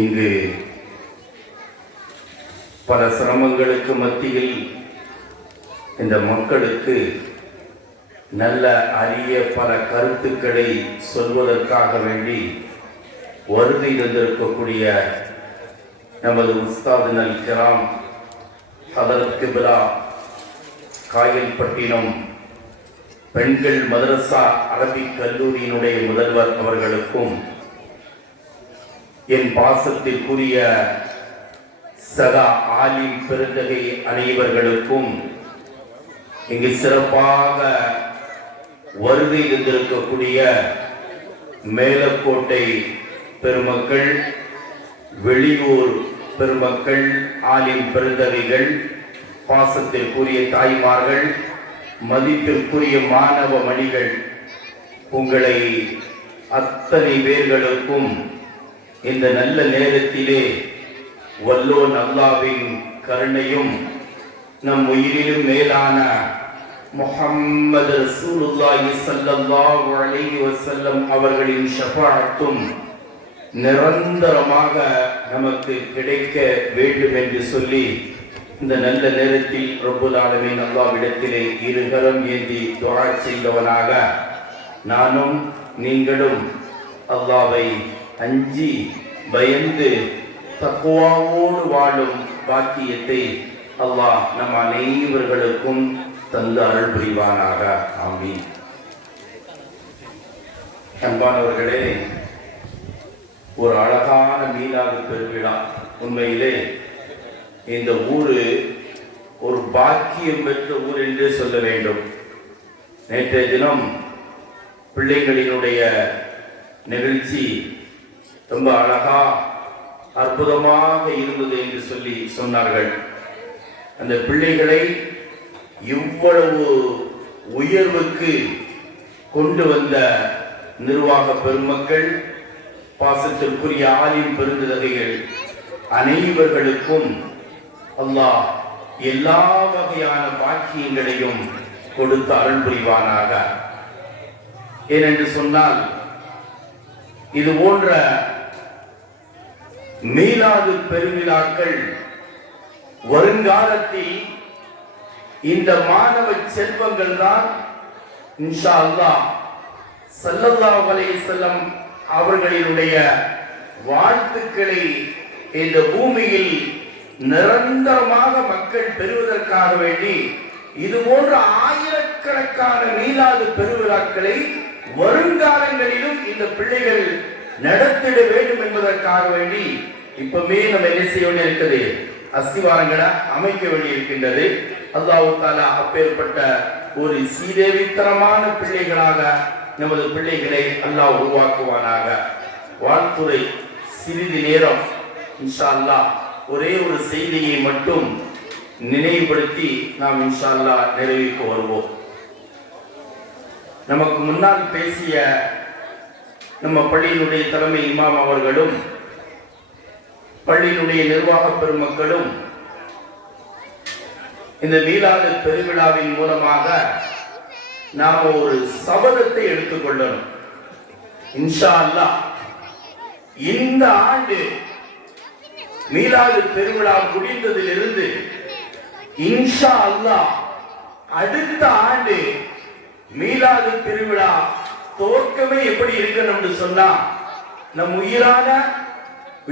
இங்கு பல சிரமங்களுக்கு மத்தியில் இந்த மக்களுக்கு நல்ல அரிய பல கருத்துக்களை சொல்வதற்காக வேண்டி வருகை தந்திருக்கக்கூடிய நமது உஸ்தாதுனல் கிராம் ஹதரத் கிப்லா காயல்பட்டினம் பெண்கள் மதரசா அரபிக் கல்லூரியினுடைய முதல்வர் அவர்களுக்கும், என் பாசத்திற்குரிய சகா ஆலிம் பெருந்தகை அனைவர்களுக்கும், இங்கு சிறப்பாக வருகை தந்திருக்கக்கூடிய மேலக்கோட்டை பெருமக்கள், வெளியூர் பெருமக்கள், ஆலிம் பெருந்தகைகள், பாசத்திற்குரிய தாய்மார்கள், மதிப்பிற்குரிய மாணவ மணிகள், உங்களை அத்தனை பேர்களுக்கும் இந்த நல்ல நேரத்திலே வல்லோன் அல்லாஹ்வின் கருணையும் நம் உயிரிலும் மேலான முஹம்மது ரசூலுல்லாஹி ஸல்லல்லாஹு அலைஹி வஸல்லம் அவர்களின் ஷஃபாஅத்தும் நிரந்தரமாக நமக்கு கிடைக்க வேண்டும் என்று சொல்லி, இந்த நல்ல நேரத்தில் ரப்புல் ஆலமீன் அல்லாஹ்விடத்திலே இருகரம் ஏந்தி துஆ செய்தவனாக, நானும் நீங்களும் அல்லாஹ்வை அஞ்சி பயந்து தக்வாவோடு வாழும் பாக்கியத்தை அல்லாஹ் நம் அனைவர்களுக்கும் தந்து அருள் புரிவானாக. ஆமீன். அன்பானவர்களே, ஒரு அழகான மீலாது பெருவிழா. உண்மையிலே இந்த ஊரு ஒரு பாக்கியம் பெற்ற ஊர் என்றே சொல்ல வேண்டும். நேற்றைய தினம் பிள்ளைகளினுடைய நிகழ்ச்சி ரொம்ப அழகா அற்புதமாக இருந்தது என்று சொல்லி சொன்னார்கள். அந்த பிள்ளைகளை இவ்வளவு உயர்வுக்கு கொண்டு வந்த நிர்வாக பெருமக்கள், பாசத்திற்குரிய ஆலிம் பெருந்தகைகள் அனைவர்களுக்கும் அல்லாஹ் எல்லா வகையான பாக்கியங்களையும் கொடுத்து அருள் புரிவானாக. ஏனென்று சொன்னால், இது போன்ற மீலாது பெருவிழாக்கள் வருங்காலத்தில் இந்த மாணவ செல்வங்கள் தான் இன்ஷா அல்லாஹ் ஸல்லல்லாஹு அலைஹி வஸல்லம் அவர்களினுடைய வாழ்த்துக்களை இந்த பூமியில் நிரந்தரமாக மக்கள் பெறுவதற்காக வேண்டி இது போன்ற ஆயிரக்கணக்கான மீலாது பெருவிழாக்களை வருங்காலங்களிலும் இந்த பிள்ளைகள் நடத்திட வேண்டும் என்பதற்காக வேண்டி இப்பவே நம்ம என்ன செய்ய வேண்டி இருக்குது, அஸ்திவாரங்களை அமைக்க வேண்டி இருக்கின்றது. அல்லாஹ் தஆலா அப்பேற்பட்ட ஒரு சீதேவித்தனமான பிள்ளைகளாக நமது பிள்ளைகளை அல்லாஹ் உருவாக்குவானாக. வாழ்த்துறை சிறிது நேரம் இன்ஷா அல்லாஹ் ஒரே ஒரு செய்தியை மட்டும் நினைவுபடுத்தி நாம் இன்ஷா அல்லாஹ் நிறைவுக்கு வருவோம். நமக்கு முன்னால் பேசிய நம்ம பள்ளியினுடைய தலைமை இமாம் அவர்களும் பள்ளியினுடைய நிர்வாக பெருமக்களும் இந்த மீலாது பெருவிழாவின் மூலமாக நாம் ஒரு சபதத்தை எடுத்துக்கொள்ளணும். இன்ஷா அல்லாஹ் இந்த ஆண்டு மீலாது பெருவிழா முடிந்ததிலிருந்து இன்ஷா அல்லாஹ் அடுத்த ஆண்டு மீலாது பெருவிழா துவக்கமே எப்படி இருக்கணும் என்று சொன்னா, நம் உயிரான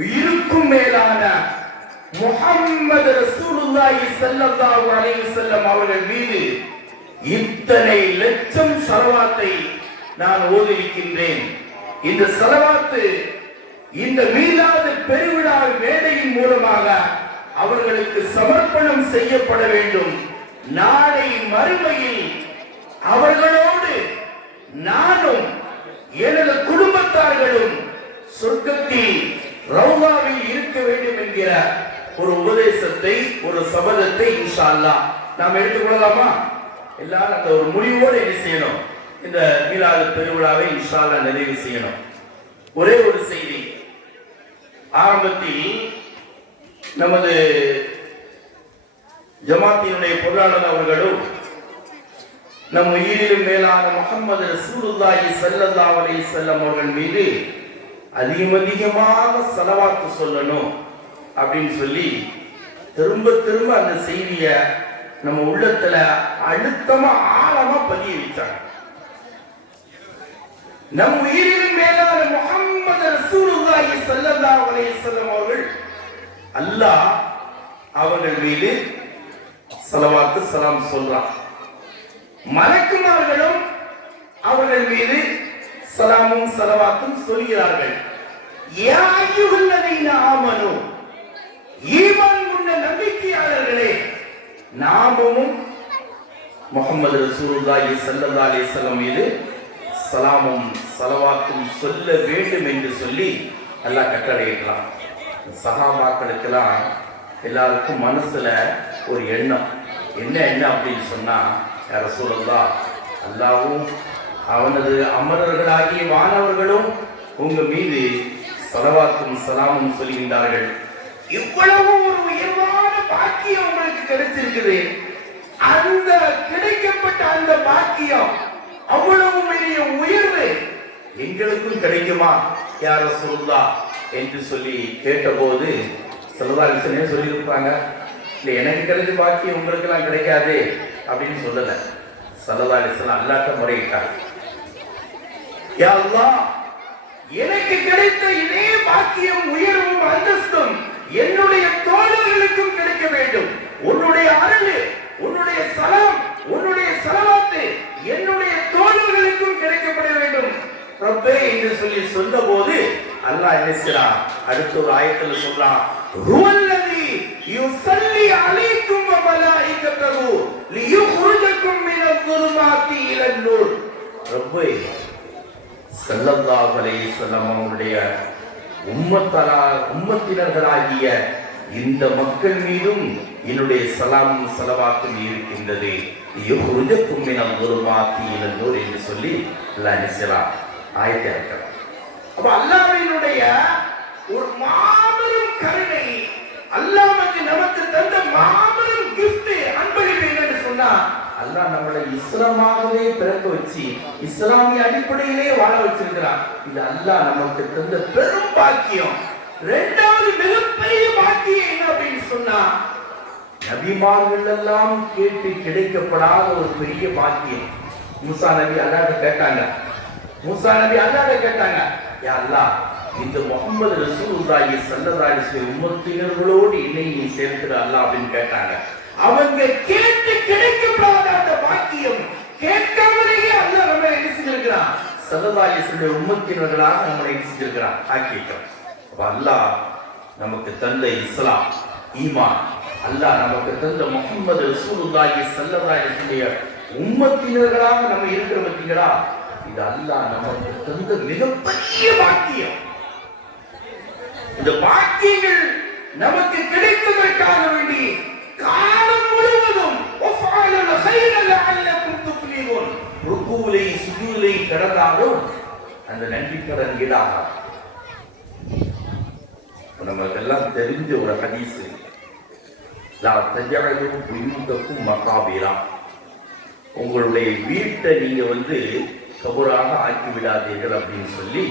உயிருக்கும் மேலான முஹம்மது ரசூலுல்லாஹி ஸல்லல்லாஹு அலைஹி வஸல்லம் அவர்கள் மீது இத்தனை லட்சம் ஸலவாத்தை நான் ஓதியிருக்கின்றேன். இந்த ஸலவாத்து இந்த மீலாது பெருவிழா மேடையின் மூலமாக அவர்களுக்கு சமர்ப்பணம் செய்யப்பட வேண்டும். நாளை மறுமையில் அவர்களோடு நானும் எனது குடும்பத்தார்களும் சொர்க்கத்தில் ரௌதாவில் இருக்க வேண்டும் என்கிற ஒரு உபதேசத்தை, ஒரு சபதத்தை இன்ஷா அல்லாஹ் நாம் எடுத்துக்கொள்ளலாமா? எல்லாரும் அந்த ஒரு முடிவோடு என்ன செய்யணும், இந்த மீலாது பெருவிழாவை இன்ஷா அல்லாஹ் நிறைவு செய்யணும். ஒரே ஒரு செய்தி. ஆரம்பத்தில் நமது ஜமாத்தினுடைய பொருளாளர் அவர்களும் நம் உயிரிலும் மேலான முஹம்மது ரசூலுல்லாஹி ஸல்லல்லாஹு அலைஹி வஸல்லம் அவர்கள் மீது அதிகமாக ஸலவாத்து சொல்லணும் அப்படின்னு சொல்லி திரும்ப திரும்ப அந்த செய்தியை நம்ம உள்ளத்துல அழுத்தமா ஆழமா பதிய வச்சாங்க. நம் உயிரிலும் மேலான முஹம்மது ரசூலுல்லாஹி ஸல்லல்லாஹு அலைஹி வஸல்லம் அவர்கள் அல்லாஹ் அவர்கள் மீது ஸலவாத்து ஸலாம் சொல்றான். மலக்குமார்களும் அவர்கள் மீது ஸலாமும் ஸலவாத்தும் சொல்கிறார்கள். யா அய்யுஹல்லதீன ஆமனு, ஈமான் கொண்ட நம்பிக்கையாளர்களே, நாமும் முஹம்மது ரசூலுல்லாஹி ஸல்லல்லாஹு அலைஹி வஸல்லம் மீது ஸலாமும் ஸலவாத்தும் சொல்ல வேண்டும் என்று சொல்லி அல்லாஹ் கட்டளையிட்டான். சஹாபாக்களுக்கெல்லாம் எல்லாருக்கும் மனசுல ஒரு எண்ணம், என்ன அப்படின்னு சொன்னா, யா ரசூலல்லாஹ், அல்லாஹ்வும் அவனது அமரர்களாகிய வானவர்களும் உங்க மீது ஸலவாத்தும் ஸலாமும் சொல்கின்றார்கள். இவ்வளவு ஒரு உயர்வான பாக்கியம் உங்களுக்கு கிடைச்சிருக்குது. அந்த கிடைக்கப்பட்ட அந்த பாக்கியம் அவ்வளவு பெரிய உயர்வு எங்களுக்கும் கிடைக்குமா யா ரசூலுல்லாஹ் என்று சொல்லி கேட்டபோது ஸல்லல்லாஹு அலைஹி வஸல்லம் சொல்லியிருப்பாங்க, இல்லை எனக்கு கிடைச்ச பாக்கியம் உங்களுக்கு எல்லாம் கிடைக்காது அப்படின்னு சொல்லல. ஸல்லல்லாஹு அலைஹி வஸல்லம் அல்லாஹ்ட்ட முறையிட்டார், யா அல்லாஹ், எனக்கு கிடைத்த இதே பாக்கியம் உயர்வும் அந்தஸ்தும் என்னுடைய தோழர்களுக்கும் கிடைக்க வேண்டும். உன்னுடைய அருள், உன்னுடைய சலாம், உன்னுடைய சலவாத்து என்னுடைய தோழர்களுக்கும் கிடைக்கப்பட வேண்டும் ரப்பே என்று சொல்லி சொன்னபோது அல்லாஹ் என்ன செய்றான்? அடுத்த ஒரு ஆயத்துல சொல்றான், ஹுவல்லதி யுஸல்லி அலைக்கும் வ மலாயிகத்துஹு லியுக்ரிஜக்கும் மினல்-ظுலுமாத்தி இலன்-நூர். ரப்பே ஸல்லல்லாஹு அலைஹி வஸல்லம் அவருடைய உம்மத்தினர்களாகிய இந்த மக்கள் மீதும் என்னுடைய சலாமும் சலவாத்தும் இருக்கின்றது. யுக்ரிஜக்கும் மினல்-ظுலுமாத்தி இலன்-நூர் என்று சொல்லி அல்லாஹ் என்ன செய்றான்? ஆயத்தை இருக்கிறான். அப்ப அல்லாஹ்வினுடைய ஒரு மாபெரும் கருணை, அல்லாஹ் நமக்கு தந்த மாபெரும் கிஃப்ட், அன்பளிப்பு என்னன்னு சொன்னா, அல்லாஹ் நம்மளை இஸ்லாமாகவே பிறக்க வச்சு இஸ்லாமிய அடிப்படையிலே வாழ வச்சிருக்கிறான். இது அல்லாஹ் நமக்கு தந்த பெரும் பாக்கியம். இரண்டாவது மிகப்பெரிய பாக்கியம் என்ன அப்படின்னு சொன்னா, நபிமார்கள் எல்லாம் கேட்டு கிடைக்கப்படாத ஒரு பெரிய பாக்கியம். மூசா நபி அல்லாஹ்ட்ட கேட்டாங்க, யா அல்லாஹ், இந்த முஹம்மது ரசூலுல்லாஹி ஸல்லல்லாஹு அலைஹி வஸல்லம் உம்மத்தினர்களோடு என்னை நீ சேர்த்துற அல்லாஹ் அப்படின்னு கேட்டாங்க. அவங்க கேட்டு கிடைக்கப்படாத அந்த பாக்கியம் கேட்காமலேயே அல்லாஹ் நம்மை என்ன செஞ்சிருக்கிறான்? ஸல்லல்லாஹு அலைஹி வஸல்லம் உம்மத்தினர்களாக நம்மளை என்ன செஞ்சிருக்கிறான்? ஆக்கிட்டான். அப்ப அல்லாஹ் நமக்கு தந்த இஸ்லாம், ஈமான், அல்லாஹ் நமக்கு தந்த முஹம்மது ரசூலுல்லாஹி ஸல்லல்லாஹு அலைஹி வஸல்லம் உம்மத்தினர்களாக நம்ம இருக்கிற பத்தீங்களா? இது அல்லாஹ் நமக்கு தந்த மிகப்பெரிய பாக்கியம். இந்த பாக்கியங்கள் நமக்கு கிடைப்பதற்காக வேண்டி காலம் முழுவதும் ருக்குவிலை சுஜூதிலை கடந்தாலும் அந்த நன்றி கடன் ஈடாகாது. நமக்கெல்லாம் தெரிஞ்ச ஒரு ஹதீஸ், லா தஜஅலு புயூதக்கும் மகாபிரா, உங்களுடைய வீட்டை நீங்க கபராக ஆக்கி விடாதீர்கள் அப்படின்னு சொல்லி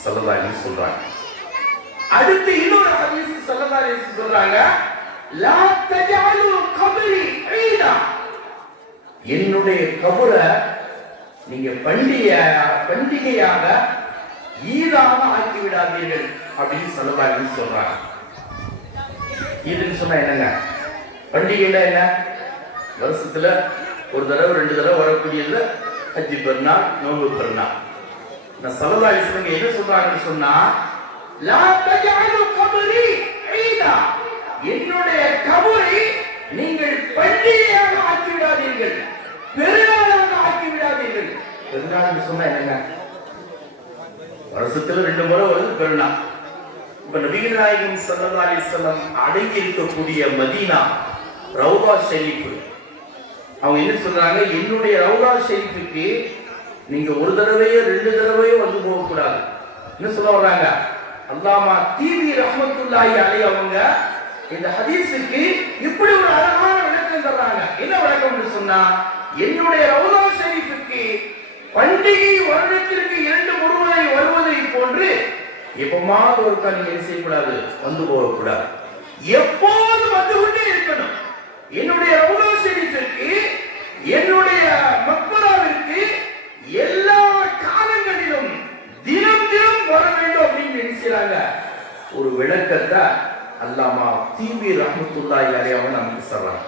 ஸல்லல்லாஹு அலைஹி சொல்றாங்க. அடுத்து இன்னொரு ஹதீஸ் ஸல்லல்லாஹு அலைஹி சொல்றாங்க, லா தஜஅலு கபரி ஈதா, என்னுடைய கபரை நீங்க பண்டிகையாக ஈதாக ஆக்கி விடாதீர்கள் அப்படின்னு ஸல்லல்லாஹு அலைஹி சொல்றாங்க. ஈதுன்னு சொன்னா என்னங்க? பண்டிகைன்னா என்ன? வருஷத்துல ஒரு தடவை 2 தடவை வரக்கூடியது ஹஜ்ஜி பெருநாள், நோன்பு பெருநாள். ஸல்லல்லாஹு அலைஹி வஸல்லம் என்ன சொல்றாங்கன்னு சொன்னா, லா தஜஅலு கபரி ஈதா, என்னுடைய கபரை நீங்கள் பண்டிகையாக ஆக்கி விடாதீர்கள், பெருநாளாக ஆக்கி விடாதீர்கள். பெருநாள்னு சொன்னா என்னங்க? வருஷத்துல 2 முறை வருது பெருநாள். இப்ப நபிகள் நாயகம் ஸல்லல்லாஹு அலைஹி வஸல்லம் அடங்கி இருக்கக்கூடிய மதீனா ரவுதா ஷரீஃப், அவங்க என்ன சொல்றாங்க, என்னுடைய ரவுதா ஷரீஃபுக்கு நீங்க ஒரு தடவையோ 2 தடவையோ வந்து போக கூடாது. என்ன சொல்ல வர்றாங்க? அல்லாமா தீவி ரஹ்மத்துல்லாஹி அலைஹி அவங்க இந்த ஹதீஸுக்கு இப்படி ஒரு அழகான விளக்கம் தர்றாங்க. என்ன விளக்கம்னு சொன்னா, என்னுடைய ரவுதா ஷரீஃபுக்கு பண்டிகை வருடத்திற்கு 2 முறை வருவதை போன்று எப்பமாவது ஒருக்கா நீங்க என்ன செய்யக்கூடாது? வந்து போகக்கூடாது. எப்போது வந்து கொண்டே இருக்கணும். என்னுடைய ரவுதா ஷரீஃபிற்கு, என்னுடைய மக்பராவிற்கு எல்லா காலங்களிலும் தினம் வர வேண்டும் அப்படின்னு நினைக்கிறாங்க. ஒரு விளக்கத்தை அல்லாமா தீவி ரஹ்மத்துல்லாஹி அலைஹி அவங்க நமக்கு சொல்றாங்க.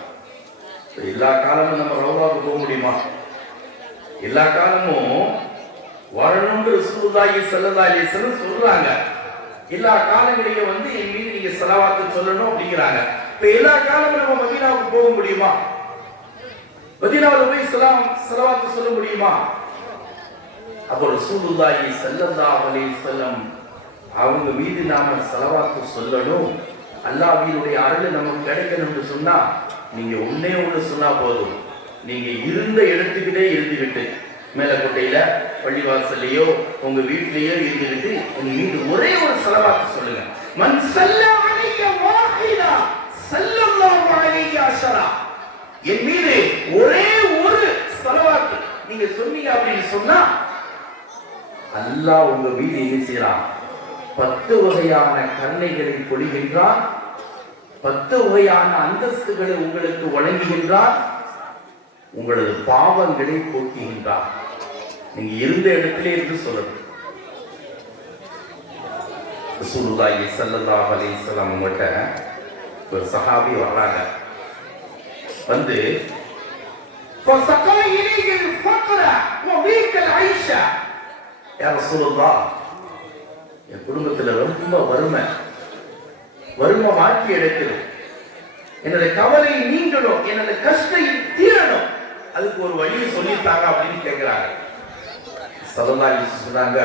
எல்லா காலமும் நம்ம ரவுதாவுக்கு போக முடியுமா? எல்லா காலமும் வரணும்னு ரசூலுல்லாஹி ஸல்லல்லாஹு அலைஹி வஸல்லம் சொல்றாங்க. எல்லா காலங்களிலும் என் மீது நீங்க ஸலவாத் சொல்லணும் அப்படிங்கிறாங்க. இப்ப எல்லா காலமும் நம்ம மதீனாவுக்கு போக முடியுமா? மதீனாவுல போய் ஸலவாத் சொல்ல முடியுமா? அப்ப ரசூலுல்லாஹி ஸல்லல்லாஹு அலைஹி வஸல்லம் அவங்க மீது நாம ஸலவாத் சொல்லணும், அல்லாஹ்வினுடைய அருள் நமக்கு கிடைக்கணும்னு சொன்னா நீங்க ஒண்ணு சொன்னா போதும். நீங்க இருந்த இடத்துக்கிட்டே இருந்துகிட்டு, மேலக்கோட்டையில பள்ளிவாசல்லையோ உங்க வீட்லயோ இருந்துகிட்டு உங்க மீது ஒரே ஒரு ஸலவாத் சொல்லுங்க. மன் ஸல்லா அலைய வாஹிதா ஸல்லல்லாஹு அலைஹி அஷரா, என் மீது ஒரே ஒரு ஸலவாத் நீங்க சொன்னீங்க அப்படின்னு சொன்னா அல்லாஹ் உங்க மீது என்ன செய்யறான்? 10 வகையான கருணைகளை பொழிகின்றான், 10 வகையான அந்தஸ்துகளை உங்களுக்கு வழங்குகின்றான், உங்களது பாவங்களை போக்குகின்றான். நீங்க இருந்த இடத்திலே இருந்து சொல்லணும். ரசூலுல்லாஹி ஸல்லல்லாஹு அலைஹி வஸல்லம் கிட்ட ஒரு சஹாபி வர்றாங்க. வந்து என் குடும்பத்துல ரொம்ப வறுமை மாற்றி எடுக்குது, என்னோட கவலை நீங்கணும், என்னோட கஷ்டம் தீரணும், அதுக்கு ஒரு வழியை சொல்லிட்டாங்க அப்படின்னு கேட்கிறாங்க. ஸல்லல்லாஹு அலைஹி வஸல்லம் சொன்னாங்க,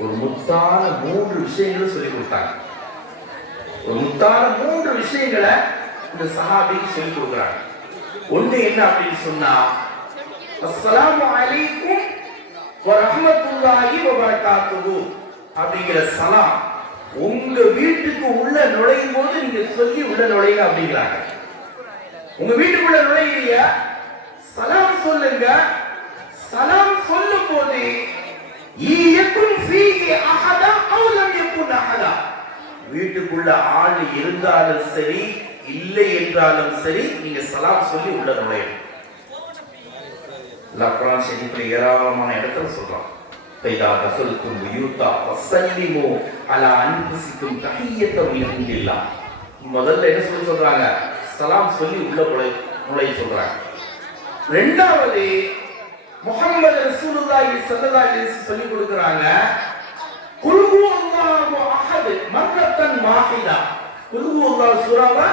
ஒரு முத்தான 3 விஷயங்களை சொல்லி கொடுத்தாங்க. ஒரு முத்தான 3 விஷயங்களை இந்த சஹாபிக்கு சொல்லி கொடுக்குறாங்க. ஒண்ணு என்ன அப்படின்னு சொன்னா, அஸ்ஸலாமு அலைக்கும் வ ரஹ்மத்துல்லாஹி வ பரகாத்துஹு அப்படிங்கிற சலாம் உங்க வீட்டுக்கு உள்ள நுழையும் போது நீங்க சொல்லி உள்ள நுழையுங்க அப்படிங்கிறாங்க. உங்க வீட்டுக்குள்ள நுழையிறியா, சலாம் சொல்லுங்க. சலாம் சொல்லும் போது வீட்டுக்குள்ள ஆள் இருந்தாலும் சரி இல்லை என்றாலும் சரி நீங்க சலாம் சொல்லி உள்ள நுழையணும். குர்ஆன் ஷரீஃப்ல ஏராளமான இடத்துல சொல்றான், ஃபைதா தஸல்தும் புயூதா ஃபஸல்லிமு அலா அன்ஃபுசிக்கும் தஹிய்யத்தம் மின் இன்டில்லாஹ். முதல்ல என்ன சொல்றாங்க, சலாம் சொல்லி உள்ள நுழைய சொல்றாங்க. இரண்டாவது முஹம்மது ரசூலுல்லாஹி ஸல்லல்லாஹு அலைஹி வஸல்லம் சொல்லி கொடுக்கறாங்க, குல் ஹுவல்லாஹு அஹத் மர்ரத்தன் வாஹிதா. குல் ஹுவல்லாஹு சூராவை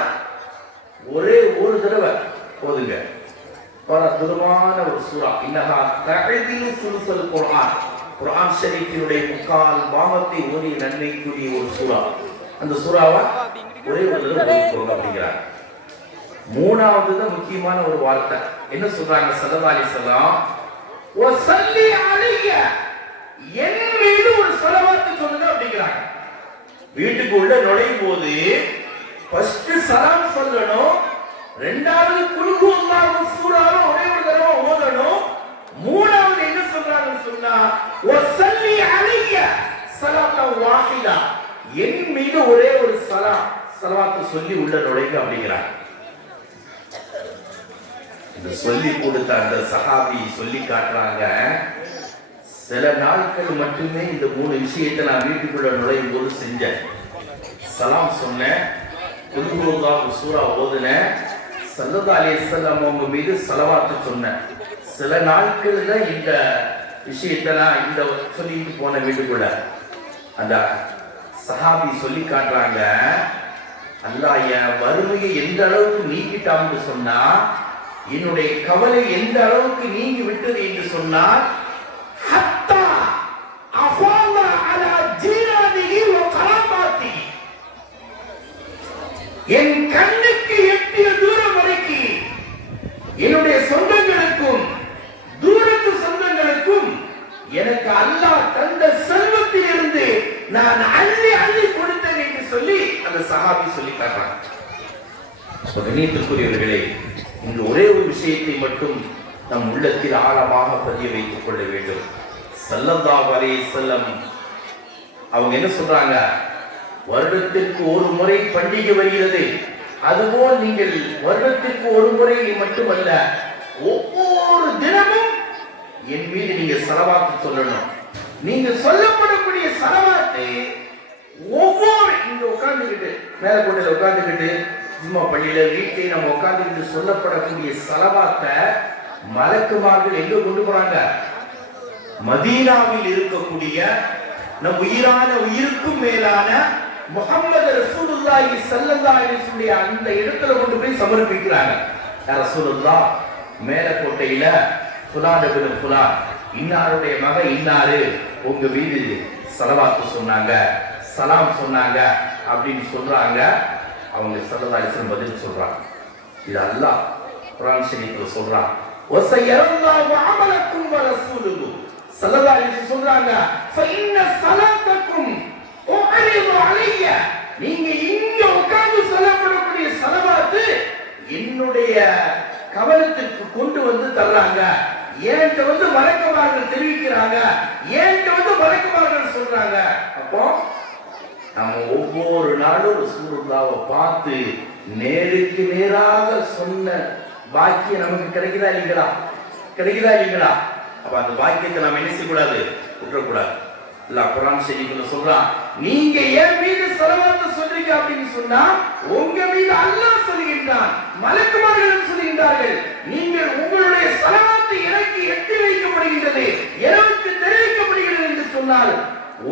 ஒரே ஒரு தடவை ஓதுங்க. பரதுரமான ஒரு சூரா, இன்னஹா தஅதிலு சுல்சுல் குர்ஆன். குர்ஆன் ஷரீஃபினுடைய முக்கால் பாகத்தை ஓதி நன்மைக்குரிய ஒரு சூரா. அந்த சூராவை ஒரே ஒரு தடவை ஓதுங்க அப்படிங்கிறாங்க. மூணாவது தான் முக்கியமான ஒரு வார்த்தை. என்ன சொல்றாங்க ஸல்லல்லாஹு அலைஹி வஸல்லம், வஸல்லி அலைய, என் மீது ஒரு ஸலவாத் சொல்லுங்க அப்படிங்கிறாங்க. வீட்டுக்கு உள்ள நுழையும் போது ஃபர்ஸ்ட் சலாம் சொல்லணும், இரண்டாவது குல் ஹுவல்லாஹு சூராவை ஒரே ஒரு தடவை ஓதணும், மூணாவது என்ன சொல்றாங்கன்னு சொன்னா வஸல்லி அலைய ஸலாத்தன் வாஹிதா, என் மீது ஒரே ஒரு ஸலவாத் சொல்லி உள்ள நுழைங்க அப்படிங்கிறாங்க. சொல்லி கொடுத்த அந்த சஹாபி சொல்லி காட்டுறாங்க, சில நாட்கள் மட்டுமே இந்த 3 விஷயத்தை நான் வீட்டுக்குள்ள நுழையும் போது செஞ்சேன். சலாம் சொன்னேன், குல் ஹுவல்லாஹு சூரா ஓதுனேன், ஸல்லல்லாஹு அலைஹி வஸல்லம் அவங்க மீது ஸலவாத் சொன்னேன். சில நாட்கள்ல இந்த விஷயத்தை நான் இந்த சொல்லிட்டு போன வீட்டுக்குள்ள. அந்த சஹாபி சொல்லி காட்டுறாங்க, அல்லாஹ் என் வறுமையை எந்த அளவுக்கு நீக்கிட்டான்னு சொன்னா, என்னுடைய கவலை எந்த அளவுக்கு நீங்கி விட்டது என்று சொன்னால், ஹத்தா அஃபால அலா ஜீரானிஹி வ கராமாத்திஹி, என் கண்ணுக்கு எட்டிய தூரம் வரைக்கும் என்னுடைய சொந்தங்களுக்கும் தூரத்து சொந்தங்களுக்கும் எனக்கு அல்லாஹ் தந்த செல்வத்தில் இருந்து நான் அள்ளி அள்ளி கொடுத்தேன் என்று சொல்லி அந்த சஹாபி சொல்லி காட்டுறாங்க. கண்ணியத்திற்குரியவர்களே, இங்கு ஒரே ஒரு விஷயத்தை மட்டும் நம் உள்ளத்தில் ஆழமாக பதிய வைத்துக் கொள்ள வேண்டும். ஸல்லல்லாஹு அலைஹி வஸல்லம் அவங்க என்ன சொல்றாங்க, வருடத்திற்கு ஒரு முறை பண்டிகை வருகிறது, அதுபோல் நீங்கள் வருடத்திற்கு ஒரு முறை மட்டுமல்ல ஒவ்வொரு தினமும் என் மீது நீங்க ஸலவாத் சொல்லணும். நீங்க சொல்லப்படக்கூடிய ஸலவாத்தை ஒவ்வொரு இங்க உட்கார்ந்துக்கிட்டு மேலக்கோட்டையில உட்கார்ந்துக்கிட்டு ஜும்மா பள்ளியில வீட்டை நம்ம உட்கார்ந்துக்கிட்டு சொல்லப்படக்கூடிய ஸலவாத்தை மலக்குமார்கள் எங்க கொண்டு போறாங்க, மதீனாவில் இருக்கக்கூடிய நம் உயிரான உயிருக்கும் மேலான முஹம்மது ரசூலுல்லாஹி ஸல்லல்லாஹு அலைஹி வஸல்லம் அந்த இடத்துல கொண்டு போய் சமர்ப்பிக்கிறாங்க. யா ரசூலுல்லாஹ், மேலக்கோட்டையில ஃபுலான் இப்னு ஃபுலான் இன்னாருடைய மகன் இன்னாரு உங்க மீது ஸலவாத் சொன்னாங்க, சலாம் சொன்னாங்க அப்படின்னு சொல்றாங்க. அவங்க ஸல்லல்லாஹு அலைஹி வஸல்லம் பதில் சொல்றாங்க, இது அல்லாஹ் குர்ஆன் ஷரீஃப்ல சொல்றான், வஸயரல்லாஹு அமலக்கும் வ ரசூலுஹு. ஸல்லல்லாஹு அலைஹி வஸல்லம் சொல்றாங்க, ஃபஇன்ன ஸலாத்தக்கும் உஅரிது அலைய, நீங்க இங்க உட்கார்ந்து சொல்லப்படக்கூடிய ஸலவாத் என்னுடைய கவனத்திற்கு கொண்டு வந்து தர்றாங்க, ஏன்ட்ட வந்து மலக்குமார்கள் தெரிவிக்கிறாங்க, ஏன்ட்ட வந்து மலக்குமார்கள் சொல்றாங்க. அப்போ நம்ம ஒவ்வொரு நாளும் ரசூலுல்லாஹ்வை பார்த்து நேருக்கு நேராக சொன்ன பாக்கியம் நமக்கு கிடைக்குதா இல்லைங்களா? கிடைக்குதா இல்லைங்களா? அப்ப அந்த பாக்கியத்தை நம்ம என்ன செய்யக்கூடாது, விட்டுறக்கூடாது. அல்லாஹ் குர்ஆன் ஷரீஃப்ல சொல்றான், நீங்க என் மீது ஸலவாத்தை சொல்றீங்க அப்படின்னு சொன்னா உங்க மீது அல்லாஹ் சொல்கின்றான், மலக்குமார்களும் சொல்கின்றார்கள், நீங்கள் உங்களுடைய ஸலவாத்து எனக்கு எட்டி வைக்கப்படுகின்றது, எனக்கு தெரிவிக்கப்படுகிறது என்று சொன்னால்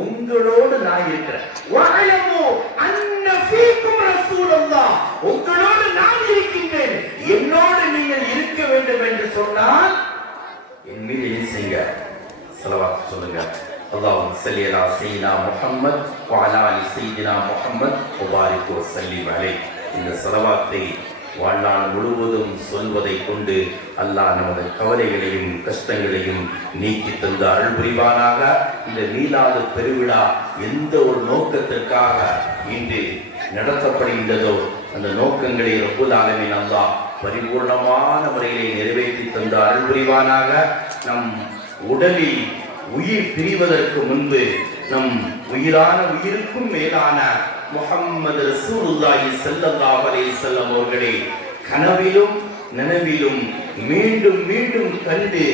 உங்களோடு நான் இருக்கிறேன். வஅலமு அன்ன ஃபீக்கும் ரசூலுல்லாஹ், உங்களோடு நான் இருக்கின்றேன், என்னோடு நீங்கள் இருக்க வேண்டும் என்று சொன்னால் என் மீது என்ன செய்யுங்க, ஸலவாத் சொல்லுங்க. அல்லாஹும்ம ஸல்லி அலா ஸய்யிதினா முஹம்மத் வ அலா அலி ஸய்யிதினா முஹம்மத் வ பாரிக் வ ஸல்லிம் அலைஹி. இந்த ஸலவாத்தை வாழ்நாள் முழுவதும் சொல்வதை கொண்டு அல்லாஹ் நமது கவலைகளையும் கஷ்டங்களையும் நீக்கி தந்து அருள் புரிவானாக. இந்த மீலாது பெருவிழா எந்த ஒரு நோக்கத்திற்காக இன்று நடத்தப்படுகின்றதோ அந்த நோக்கங்களை ரப்புல் ஆலமீன் அல்லாஹ் பரிபூர்ணமான முறையிலே நிறைவேற்றி தந்து அருள் புரிவானாக. நம் உடலில் உயிர் பிரிவதற்கு முன்பு நம் உயிரான உயிருக்கும் மேலான முஹம்மது ரசூலுல்லாஹி ஸல்லல்லாஹு அலைஹி வஸல்லம் அவர்களை கனவிலும் நனவிலும் மீண்டும் மீண்டும் கண்டு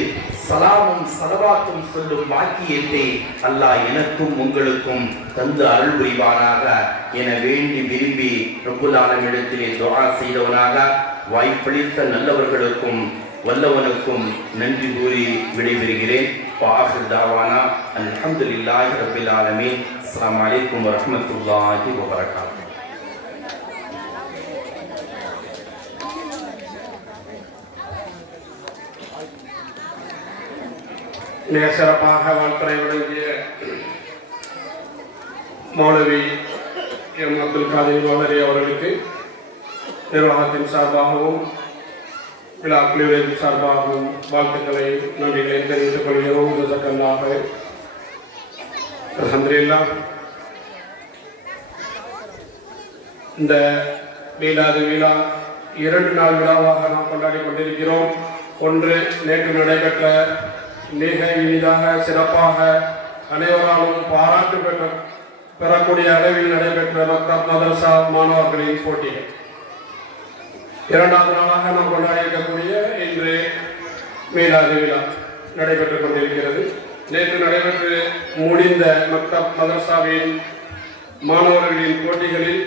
சலாமும் ஸலவாத்தும் சொல்லும் பாக்கியத்தை அல்லாஹ் எனக்கும் உங்களுக்கும் தந்து அருள் புரிவானாக என வேண்டி விரும்பி ரப்புல் ஆலமீனிடத்திலே துஆ செய்தவனாக வாய்ப்பளித்த நல்லவர்களுக்கும் வல்லவனுக்கும் நன்றி கூறி விடைபெறுகிறேன். وآخر دعوانا الحمد لله رب العالمين. السلام عليكم ورحمة الله وبركاته. மிக சிறப்பாக வாழ்த்துறை வழங்கிய மௌலவி எம் அப்துல் காதிர் மௌலவி அவர்களுக்கு நிர்வாகத்தின் சார்பாகவும் விழா குழுவின் சார்பாகவும் வாழ்த்துக்களை நன்றிகளை தெரிவித்துக் கொள்கிறோம். ஜஸாக்கல்லாஹ் ஹைர். அல்ஹம்துலில்லாஹ். இந்த மீலாது விழா 2 நாள் விழாவாக நாம் கொண்டாடி கொண்டிருக்கிறோம். ஒன்று நேற்று நடைபெற்ற மிக இனிதாக சிறப்பாக அனைவராலும் பாராட்டு பெறக்கூடிய அளவில் நடைபெற்ற மக்தப் மதரசா மாணவர்களின் போட்டிகள். 2வது நாளாக நாம் கொண்டாடி இருக்கக்கூடிய இன்று மீலாது விழா நடைபெற்றுக் கொண்டிருக்கிறது. நேற்று நடைபெற்று முடிந்த மக்தப் மதரசாவின் மாணவர்களின் போட்டிகளில்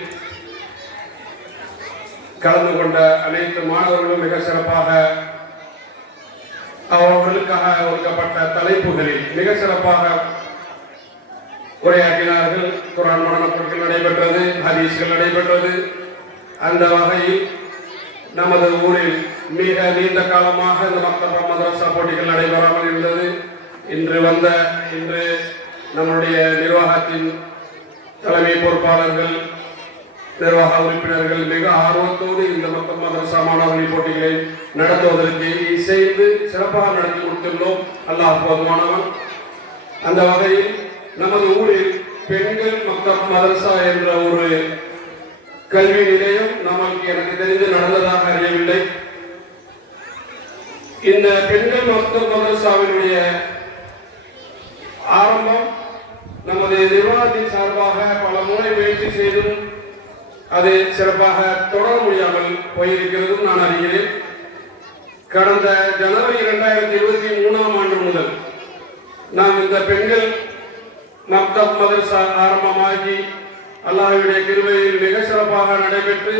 கலந்து கொண்ட அனைத்து மாணவர்களும் மிக சிறப்பாக அவர்களுக்காக ஒதுக்கப்பட்ட தலைப்புகளில் மிக சிறப்பாக உரையாற்றினார்கள். குர்ஆன் மனன போட்டிகள் நடைபெற்றது, ஹதீஸ்கள் நடைபெற்றது. அந்த வகையில் நமது ஊரில் மிக நீண்ட காலமாக இந்த மக்தப் மதரசா போட்டிகள் நடைபெறாமல் இருந்தது. இன்று நம்முடைய நிர்வாகத்தின் தலைமை பொறுப்பாளர்கள், நிர்வாக உறுப்பினர்கள் மிக ஆர்வத்தோடு இந்த மக்தப் மதரசா மாணவர்களின் போட்டிகளை நடத்துவதற்கு இசைந்து சிறப்பாக நடத்தி கொடுத்துள்ளோம். அல்லாஹ் போதுமானவன். அந்த வகையில் நமது ஊரில் பெண்கள் மக்தப் மதரசா என்ற ஒரு கல்வி நிலையம் நமக்கு எனக்கு தெரிந்து நடந்ததாக அறியவில்லை. இந்த பெண்கள் மக்தப் மதரசாவினுடைய ஆரம்பம் நமது நிர்வாகத்தின் சார்பாக பல முறை முயற்சி செய்தும் அது சிறப்பாக தொடர முடியாமல் போயிருக்கிறது நான் அறிகிறேன். கடந்த ஜனவரி 2023ஆம் ஆண்டு முதல் நாம் இந்த பெண்கள் மக்தப் மதரசா ஆரம்பமாகி அல்லாஹ்வுடைய கிருபையில் மிக சிறப்பாக நடைபெற்று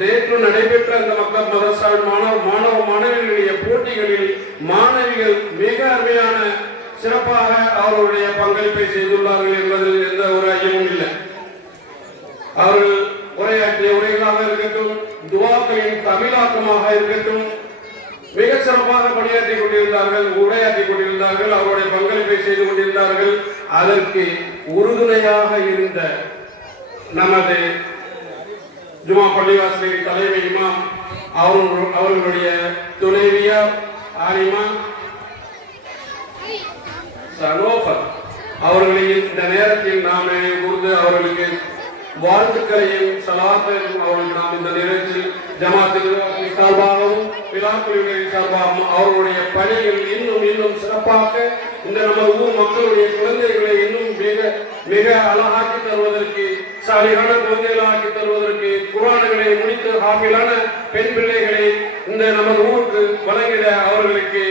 நேற்று நடைபெற்ற அந்த மக்தப் மதரசாவின் மாணவ மாணவிகளுடைய போட்டிகளில் மாணவிகள் மிக அருமையான சிறப்பாக அவர்களுடைய பங்களிப்பை செய்துள்ளார்கள் என்பதில் எந்த ஒரு ஐயமும் இல்லை. அவர்கள் உரையாற்றிய உரைகளாக இருக்கட்டும், துஆக்களின் தமிழாக்கமாக இருக்கட்டும், மிக சிறப்பாக பணியாற்றிக் கொண்டிருந்தார்கள், உரையாற்றிக் கொண்டிருந்தார்கள், அவருடைய பங்களிப்பை செய்து கொண்டிருந்தார்கள். அதற்கு உறுதுணையாக இருந்த நமது ஜுமா பள்ளிவாசலின் தலைமை இமாம் அவர்களுடைய துணைவியார் ஆலிமா சனோஃபர் அவர்களை இந்த நேரத்தில் நாம் கூர்ந்து அவர்களுக்கு வாழ்த்துக்களையும் சலாத்தையும் அவர்களுக்கு நாம் இந்த நேரத்தில் ஜமாத்தில் சார்பாகவும் விழாக்குழுவின் சார்பாகவும் அவர்களுடைய பணிகள் இன்னும் சிறப்பாக இந்த நம்ம ஊர் மக்களுடைய குழந்தைகளை இன்னும் மிக அழகாக்கி தருவதற்கு, சாலிகான குழந்தைகளாக்கி தருவதற்கு, குர்ஆன்களை முடித்து ஹாஃபிலான பெண் பிள்ளைகளை இந்த நமது ஊருக்கு வழங்கிட அவர்களுக்கு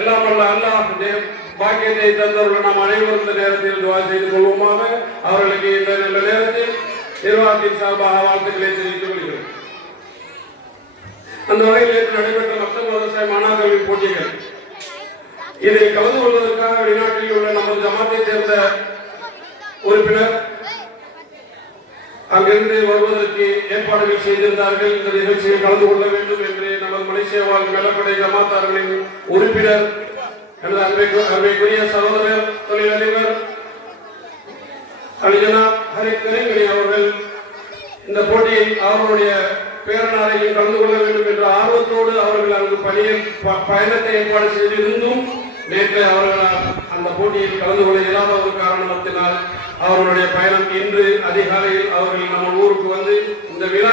எல்லாம் வல்ல அல்லாஹ் பாக்கியத்தை தந்தவர்கள் நாம் அனைவரும் இந்த நேரத்தில் துஆ செய்து கொள்வோமாக. அவர்களுக்கு இந்த நல்ல நேரத்தில் நிர்வாகத்தின் சார்பாக வாழ்த்துக்களை தெரிவித்துக் கொள்கிறோம். அந்த வகையில் நேற்று நடைபெற்ற மக்கள் விவசாய மாணவர்களின் போட்டிகள் இதில் கலந்து கொள்வதற்காக வெளிநாட்டில் உள்ள நமது ஜமாத்தை சேர்ந்த உறுப்பினர் அங்கிருந்து வருவதற்கு ஏற்பாடுகள் செய்திருந்தார்கள். இந்த நிகழ்ச்சியில் கலந்து கொள்ள வேண்டும் என்று நமது மலேசிய வாழ் மேலப்படை ஜமாத்தார்களின் உறுப்பினர் எனது அன்பைக்குரிய சகோதரர் தொழிலதிபர் அலிஜனா ஹரிகரேங்கனி அவர்கள் இந்த போட்டியில் அவர்களுடைய பேரனாரையில் கலந்து கொள்ள வேண்டும் என்ற ஆர்வத்தோடு அவர்கள் அங்கு பயணத்தை ஏற்பாடு செய்திருந்தும் நேற்று அவர்களால் அந்த போட்டியில் கலந்து கொள்ள இயலாத ஒரு காரணத்தினால் அவர்களுடைய பயணம் இன்று அதிகாலையில் அவர்கள் நம்ம ஊருக்கு வந்து இந்த விழா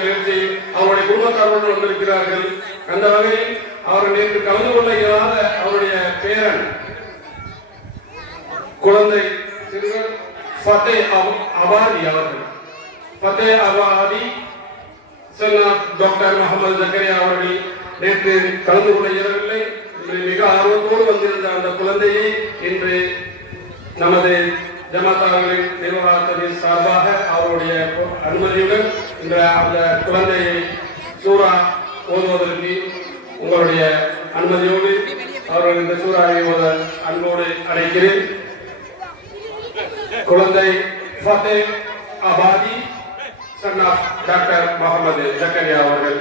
நிகழ்ச்சியில் அவருடைய குடும்பத்தாரோடு வந்திருக்கிறார்கள். அந்த வகையில் அவர் நேற்று கலந்து கொள்ள இயலாத அவருடைய பேரன் குழந்தை சிறுவர் ஃபத்தே அபாதி அவர்கள் ஃபத்தே அபாதி டாக்டர் முகமது ஜக்கரியா அவர்கள் நேற்று கலந்து கொள்ள இயலவில்லை. மிக ஆர்வத்தோடு வந்திருந்த அந்த குழந்தையை இன்று நமது ஜமாத்தார்களின் நிர்வாகத்தின் சார்பாக அவருடைய அனுமதியுடன் இந்த அந்த குழந்தையை சூரா ஓதுவதற்கு உங்களுடைய அனுமதியோடு அவர்கள் இந்த சூறாவை ஓத அன்போடு அழைக்கிறேன். குழந்தை Fathe Abadi son of doctor Mohammed Zakariya அவர்கள்.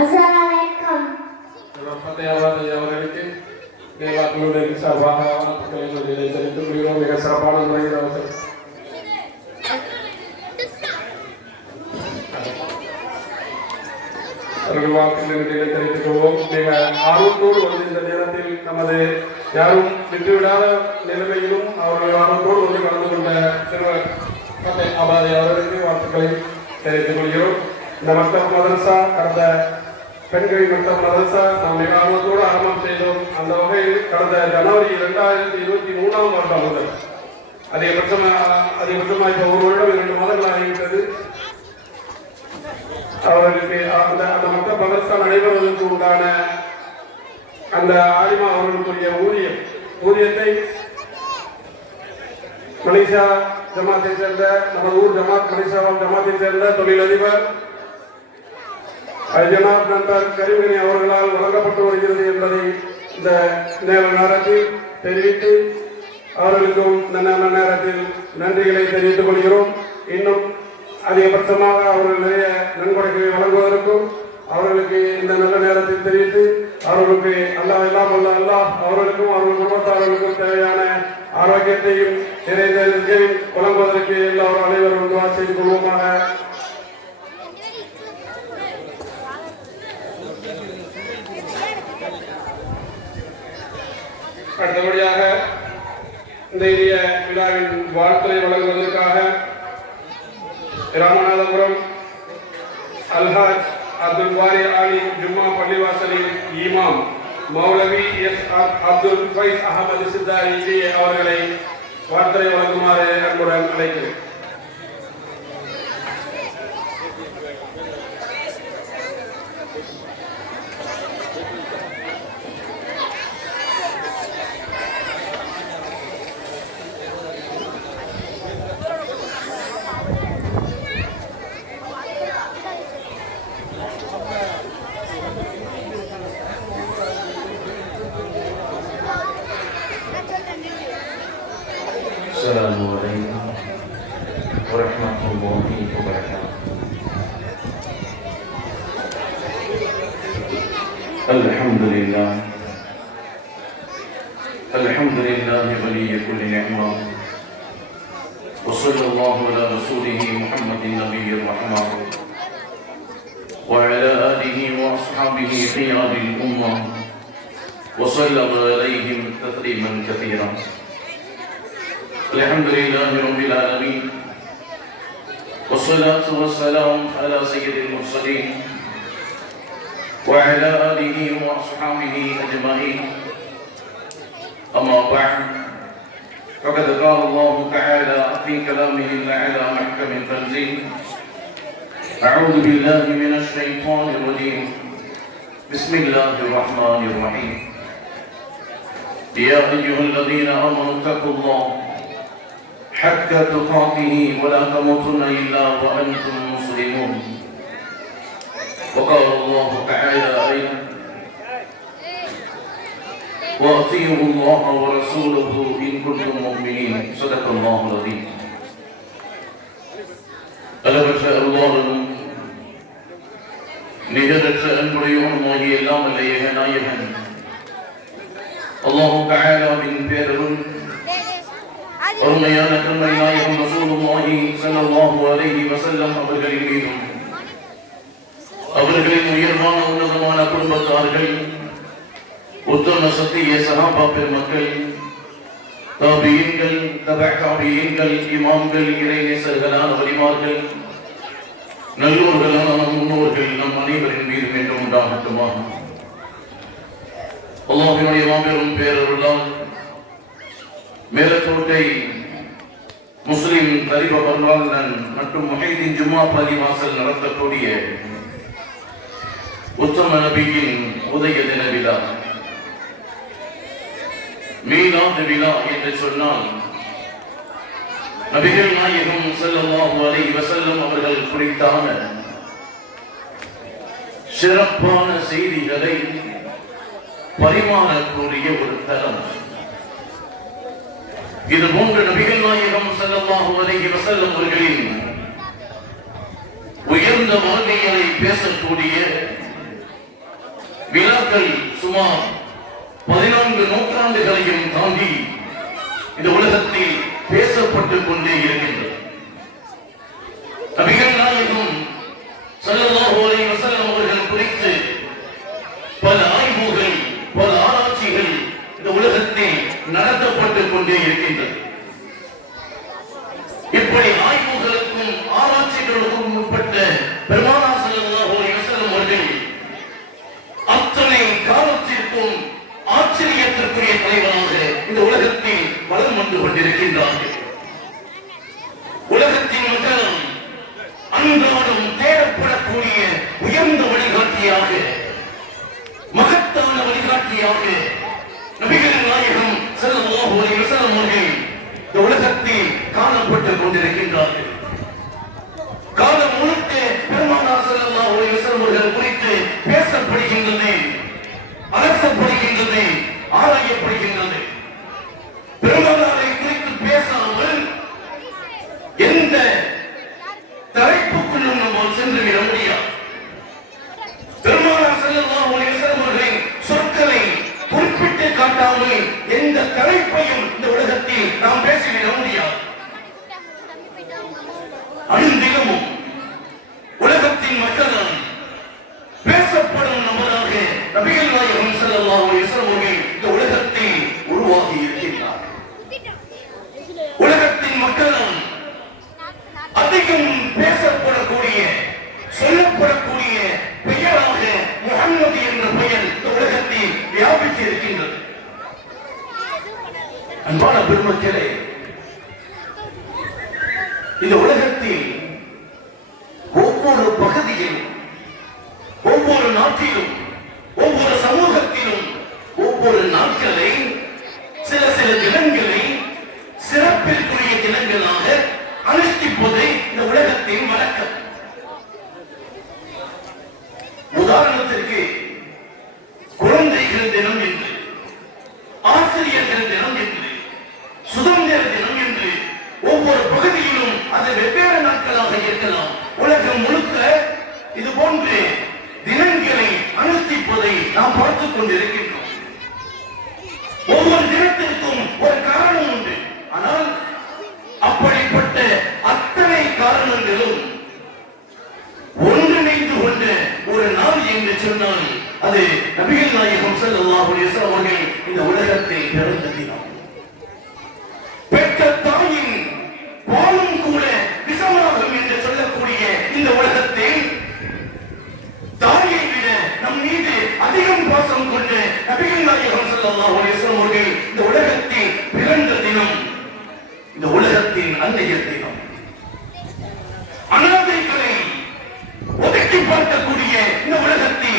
Assalamualaikum. அவர்களுக்கு தேவாக்களுடைய சார்பாக தெரிவித்துக் கொள்கிறோம். மிக சிறப்பான முறையில் அவர்கள் வாக்குகளை தெரிவித்துக் கொள்வோம். மிக ஆர்வத்தோடு வந்து இந்த நேரத்தில் நமது யாரும் விட்டுவிடாத நிலைமையிலும் அவர்கள் ஆர்வத்தோடு வந்து கலந்து கொண்ட சிறுவர் ஃபத்தே அபாதி அவர்களுக்கு வாழ்த்துக்களை தெரிவித்துக் கொள்கிறோம். இந்த மக்தப் மதரசா கடந்த பெண்களின் மக்தப் மதரசா நாம் மிக ஆர்வத்தோடு ஆரம்பம் செய்தோம். அந்த வகையில் கடந்த ஜனவரி 2023 வருடம் முதல் அதிகபட்சமாக இப்போ ஒரு வருடம் 2 மாதங்கள் ஆகிவிட்டது. அவர்களுக்கு அந்த மக்தப் மதரசா நடைபெறுவதற்கு உண்டான அந்த ஆலிமா அவர்களுக்குரிய ஊதியத்தை மலேசியா ஜமாத்தை சேர்ந்த நமது ஊர் மலேசியா ஜமாத்தை சேர்ந்த தொழிலதிபர் ஜனாப் நண்பர் கரீமனி அவர்களால் வழங்கப்பட்டு வருகிறது என்பதை இந்த நேரத்தில் தெரிவித்து அவர்களுக்கும் இந்த நேரத்தில் நன்றிகளை தெரிவித்துக் கொள்கிறோம். இன்னும் அதிகபட்சமாக அவர்கள் நிறைய நன்கொடைகளை வழங்குவதற்கும் அவர்களுக்கு இந்த நல்ல நேரத்தில் தெரிவித்து அவர்களுக்கு எல்லாம் அவர்களுக்கும் அவர்கள் குடும்பத்தார்களுக்கும் தேவையான ஆரோக்கியத்தையும் நிறைந்த வழங்குவதற்கு எல்லாரும் அனைவரும் துவா செய்து கொள்வோமாக. அடுத்தபடியாக இந்த இனிய விழாவின் வாழ்த்துறை வழங்குவதற்காக ராமநாதபுரம் அல்ஹாஜ் அப்துல் வாரி அலி ஜும்மா பள்ளிவாசலின் இமாம் மௌலவி எஸ் அப்துல் ஃபைஸ் அகமது சித்தாரி அவர்களை வாழ்த்துறை வழங்குமாறு அன்புடன் அழைக்கிறேன். Assalamualaikum warahmatullahi wabarakatuh. Alhamdulillah الحمد لله ولي كل نعمة وصلى الله على رسوله محمد النبي الرحمة وعلى آله وأصحابه خيار الأمة وسلم عليهم تسليما كثيرا. الحمد لله رب العالمين والصلاة والسلام على سيد المرسلين وعلى آله وأصحابه أجمعين. أما بعد فقد قال الله تعالى في كلامه الأعلى محكم التنزيل: أعوذ بالله من الشيطان الرجيم بسم الله الرحمن الرحيم. يا أيها الذين آمنوا اتقوا الله حق تقاته ولا تموتن إلا وأنتم مسلمون. وقال الله تعالى أيضا: وأطيعوا الله ورسوله إن كنتم مؤمنين. صدق الله العظيم. அளவற்ற அருளாளனும் நிகரற்ற அன்புடையவனுமாகிய எல்லாம் வல்ல ஏக நாயகன் அல்லாஹ் தஆலாவின் பேரருள் அருமையான கண்மணி நாயகம் ரசூலுல்லாஹி ஸல்லல்லாஹு அலைஹி வஸல்லம் அவர்களின் மீதும் அவர்களின் உயர்வான உன்னதமான குடும்பத்தார்கள், உத்தம சத்திய சஹாபா பெருமக்கள், தாபியீன்கள், தபஅ தாபியீன்கள், இமாம்கள், இறைநேசர்களான வலிமார்கள், நல்லோர்களான முன்னோர்கள் நம் அனைவரின் மீதும் என்றும் உண்டாகட்டுமாக. அல்லாஹ்வினுடைய மாபெரும் பேரருளால் மேலக்கோட்டை முஸ்லிம் தரிப பர்வாளன் மற்றும் முஹைதீன் ஜும்மா பள்ளி வாசல் நடத்தக்கூடிய உத்தம நபியின் உதய தின விழா, மீலாது விழா என்று சொன்னால் நபிகள் நாயகம் ஸல்லல்லாஹு அலைஹி வஸல்லம் அவர்கள் குறித்தான சிறப்பான செய்திகளை பரிமாறக்கூடிய ஒரு தலம். இது போன்ற நபிகள் நாயகம் ஸல்லல்லாஹு அலைஹி வஸல்லம் அவர்களின் உயர்ந்த வாழ்க்கையை பேசக்கூடிய விழாக்கள் சுமார் 14 நூற்றாண்டுகளையும் தாண்டி இந்த உலகத்தில் பேசப்பட்டுக் கொண்டே இருக்கின்றது. நபிகள் நாயகம் ஸல்லல்லாஹு அலைஹி வஸல்லம் அவர்கள் குறித்து பல ஆய்வுகள், பல ஆராய்ச்சிகள் இந்த உலகத்தில் நடத்தப்பட்டுக் கொண்டே இருக்கின்றது. இப்படி ஆய்வுகளுக்கும் ஆராய்ச்சிகளுக்கும் உட்பட்ட பெருமானார் ஸல்லல்லாஹு அலைஹி வஸல்லம் அவர்கள் அத்தனை காலத்திற்கும் ஆச்சரியத்திற்குரிய தலைவராக இந்த உலகத்தில் வலம் வந்து கொண்டிருக்கின்றார்கள். உலகத்தின் மக்கள் அன்றாடம் தேடப்படக்கூடிய உயர்ந்த வழிகாட்டியாக, மகத்தான வழிகாட்டியாக நபிகள் நாயகம் ஸல்லல்லாஹு அலைஹி வஸல்லம் அவர்கள் இந்த உலகத்தில் காணப்பட்டுக் கொண்டிருக்கின்றார்கள். காலம் முழுக்க பெருமானார் ஸல்லல்லாஹு அலைஹி வஸல்லம் அவர்கள் குறித்து பேசப்படுகின்றது, அலசப்படுகின்றது, ஆராயப்படுகின்றது. பெருமானாரை குறித்து பேசாமல் எந்த தலைப்புக்குள்ளும் நம்மால் சென்று விட முடியாது. பெருமானார் ஸல்லல்லாஹு அலைஹி வஸல்லம் அவர்களின் சொற்களை குறிப்பிட்டு காட்டாமல் எந்த தலைப்பையும் இந்த உலகத்தில் நாம் பேசிவிட முடியாது. அன்றிலும் உலகத்தின் மக்களால் பேசப்படும் நபராக நபிகள் நாயகம் ஸல்லல்லாஹு அலைஹி வஸல்லம் அவர்கள் இந்த உலகத்தில் உருவாகி இருக்கின்றார். உலகத்தின் மக்களால் அதிகம் பேசப்படக்கூடிய, சொல்லப்படக்கூடிய பெயராக முஹம்மது என்ற பெயர் இந்த உலகத்தில் வியாபித்து இருக்கின்றது. அன்பான பெருமக்களே, இந்த உலகத்தில் ஒவ்வொரு பகுதியிலும், ஒவ்வொரு நாட்டிலும், ஒவ்வொரு சமூகத்திலும் ஒவ்வொரு நாட்களை, சில சில தினங்களை சிறப்பிற்குரிய தினங்களாக அனுஷ்டிப்பது இந்த உலகத்தின் வழக்கம். உதாரணத்திற்கு குழந்தைகள் தினம் என்று, ஆசிரியர்கள் தினம் என்று, சுதந்திர தினம் என்று ஒவ்வொரு பகுதியிலும் அது வெவ்வேறு நாட்களாக இருக்கலாம். உலகம் முழுக்க இது போன்று தினங்களை அனுஷ்டிப்பதை நாம் பார்த்துக் கொண்டிருக்கின்றோம். ஒவ்வொரு தினத்திலும் நபிகள் நாயகம் ஸல்லல்லாஹு அலைஹி வஸல்லம் அவர்கள் இந்த உலகத்தில் பிறந்த தினம். பெற்ற தாயின் பாலும் கூட விஷமாகும் என்று சொல்லக்கூடிய இந்த உலகத்தில் தாயை விட நம் மீது அதிகம் பாசம் கொண்டு நபிகள் நாயகம் ஸல்லல்லாஹு அலைஹி வஸல்லம் அவர்கள் இந்த உலகத்தில் பிறந்த தினம், இந்த உலகத்தின் அன்னைய தினம். அனாதைகளை ஒதுக்கி பார்க்கக்கூடிய இந்த உலகத்தில்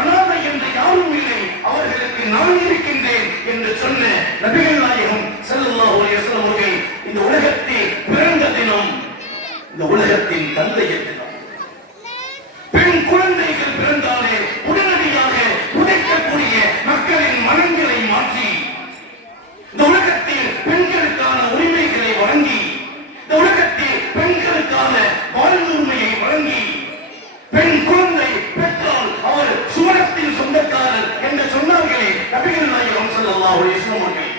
அனாதை என்று யாரும் இல்லை, அவர்களுக்கு நான் இருக்கின்றேன் என்று சொன்ன நபிகள் நாயகம் ஸல்லல்லாஹு அலைஹி வஸல்லம் அவர்கள் இந்த உலகத்தில் பிறந்த தினம், இந்த உலகத்தின் தந்தைய தினம். பெண் குழந்தைகள் பிறந்தாலே உடனடியாக உதைக்கக்கூடிய மக்களின் மனங்களை மாற்றி இந்த உலகத்தில் பெண்களுக்கான உரிமைகளை வழங்கி, இந்த உலகத்தில் பெண்களுக்கான வாழ்வுரிமையை வழங்கி, பெண் குழந்தை பெற்றால் அவர் சுவனத்தின் சொந்தக்காரர் என்று சொன்னார்களே நபிகள் நாயகம் ஸல்லல்லாஹு அலைஹி வஸல்லம் அவர்கள்.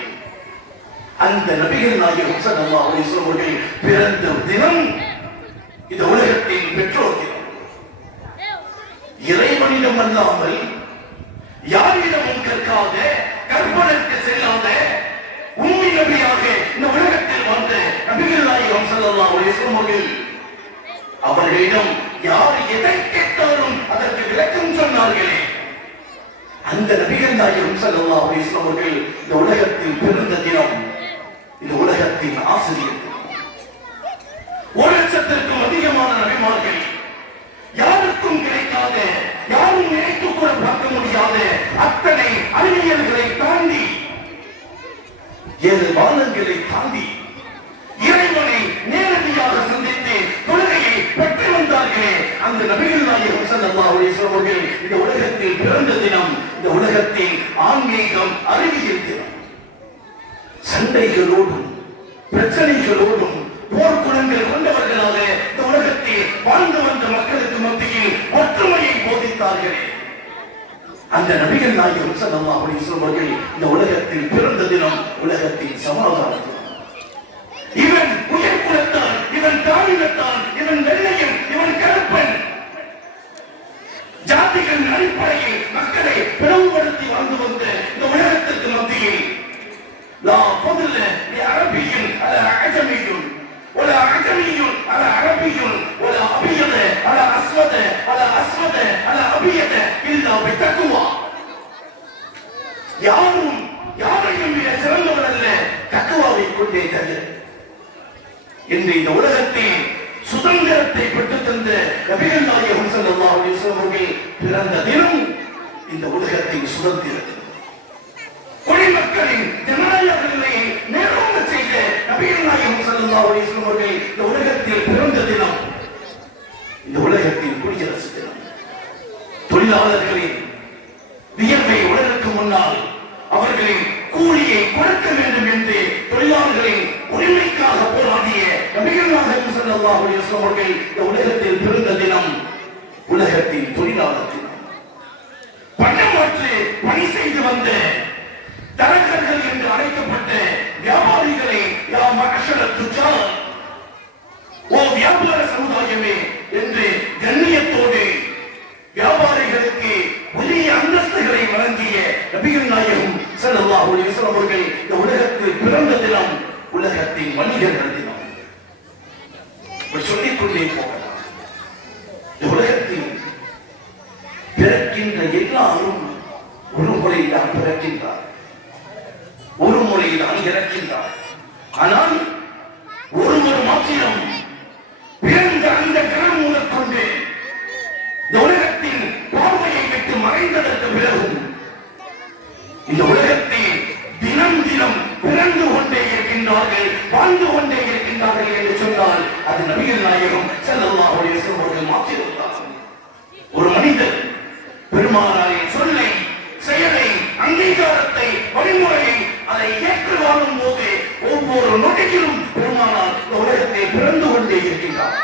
அந்த நபிகள் நாயகம் ஸல்லல்லாஹு அலைஹி வஸல்லம் அவர்கள் பிறந்த தினம் இந்த உலகத்தின் பெற்றோர் தினம். இறைவனிடம் அல்லாமல் யாரிடமும் கற்காத, கற்பதற்கு செல்லாத உண்மை நபியாக இந்த உலகத்தில் வந்த நபிகள் நாயகம் ஸல்லல்லாஹு அலைஹி வஸல்லம் அவர்கள் அவர்களிடம் யார் எதை கேட்டாலும் அதற்கு விளக்கம் சொன்னார்களே, அந்த நபிகள் நாயகம் ஸல்லல்லாஹு அலைஹி வஸல்லம் அவர்கள் இந்த உலகத்தில் பிறந்த தினம், இந்த உலகத்தின் ஆசிரியர். 1,00,000க்கும் அதிகமான நபிமார்கள், யாருக்கும் கிடைக்காத, யாரும் நினைத்து கூட பார்க்க முடியாத அத்தனை அறிவியல்களை தாண்டி, 7 வானங்களை தாண்டி இறைவனை நேரடியாக சந்தித்து தொழுகையை பெற்று வந்தார்களே அந்த நபிகள் நாயகம் ஸல்லல்லாஹு அலைஹி வஸல்லம் அவர்கள் இந்த உலகத்தில் பிறந்த தினம், இந்த உலகத்தில் ஆன்மீகம் அறிவியல் தினம். சண்டைகளோடும் பிரச்சனைகளோடும் போர்க்குணங்கள் கொண்டவர்களாக இந்த உலகத்தில் வாழ்ந்து வந்த மக்களுக்கு மத்தியில் ஒற்றுமையை போதித்தார்களே அந்த நபிகள் நாயகம் ஸல்லல்லாஹு அலைஹி வஸல்லம் அவர்கள் இந்த உலகத்தில் பிறந்த தினம், உலகத்தின் சமாதான தினம். இவன் உயர் குலத்தான், இவன் தாழ்ந்தத்தான், இவன் வெள்ளையன், இவன் கருப்பன், ஜாதிகளின் அடிப்படையில் மக்களை பிளவுபடுத்தி வாழ்ந்து வந்த இந்த உலகத்திற்கு மத்தியில் லா ஃபضل لعربي على عجمي ولا عجمي على عربي ولا أبيض على أسود ولا أسود على أبيض إلا بالتقوى. யாரும் யாரையும் விட சிறந்தவர் அல்ல, தக்வாவை கொண்டே தவிர. இன்று இந்த உலகத்தில் சுதந்திரத்தை பெற்று தந்த நபிகள் நாயகம் ஸல்லல்லாஹு அலைஹி வஸல்லம் அவர்கள் பிறந்த தினம், இந்த உலகத்தின் சுதந்திர தினம். குடிமக்களின் ஜனநாயக நிலையை மேலோங்க செய்த நபிகள் நாயகம் ஸல்லல்லாஹு அலைஹி வஸல்லம் அவர்கள் இந்த உலகத்தில் பிறந்த தினம், இந்த உலகத்தின் குடியரசு தினம். தொழிலாளர்களின் வியர்வை உலகத்துக்கு முன்னால் அவர்களின் கூலியை கொடுக்க வேண்டும் என்று தொழிலாளர்களின் உரிமைக்காக போராடிய நபிகள் நாயகம் ஸல்லல்லாஹு அலைஹி வஸல்லம் அவர்கள் இந்த உலகத்தில் பிறந்த தினம், உலகத்தின் தொழிலாளர் தினம். பணமாற்று பணி செய்து வந்த தரகர்கள் என்று அழைக்கப்பட்ட வியாபாரிகளை, யா மஅஷர துஜார், ஓ வியாபார சமுதாயமே என்று கண்ணியத்தோடு வியாபாரிகளுக்கு உரிய அந்தஸ்துகளை வழங்கிய நபிகள் நாயகம் ஸல்லல்லாஹு அலைஹி வஸல்லம் அவர்கள் இந்த உலகத்தில் பிறந்த தினம், உலகத்தின் வணிகர்கள் தினம். சொல்லிக் கொண்டே போகலாம். இந்த உலகத்தில் பிறக்கின்ற எல்லாரும் ஒரு முறைதான் பிறக்கின்றார், ஒரு முறைதான் இறக்கின்றார். ஆனால் ஒருவர் மாத்திரம் பிறந்த அந்த கணம் முதற்கொண்டு இந்த உலகத்தின் பார்வையை விட்டு மறைந்ததற்கு பிறகும் இந்த உலகத்தில் தினம் தினம் பிறந்து கொண்டே இருக்கின்றார்கள், வாழ்ந்து கொண்டே இருக்கின்றார்கள் என்று சொன்னால் அது நபிகள் நாயகம் ஸல்லல்லாஹு அலைஹி வஸல்லம் அவர்கள் மாற்றியிருந்தார். ஒரு மனிதர் பெருமானாரின் சொல்லை, செயலை, அங்கீகாரத்தை, வழிமுறையை அதை ஏற்று வாழும் போது ஒவ்வொரு நொடியிலும் பெருமானார் இந்த உலகத்தில் பிறந்து கொண்டே இருக்கின்றார்.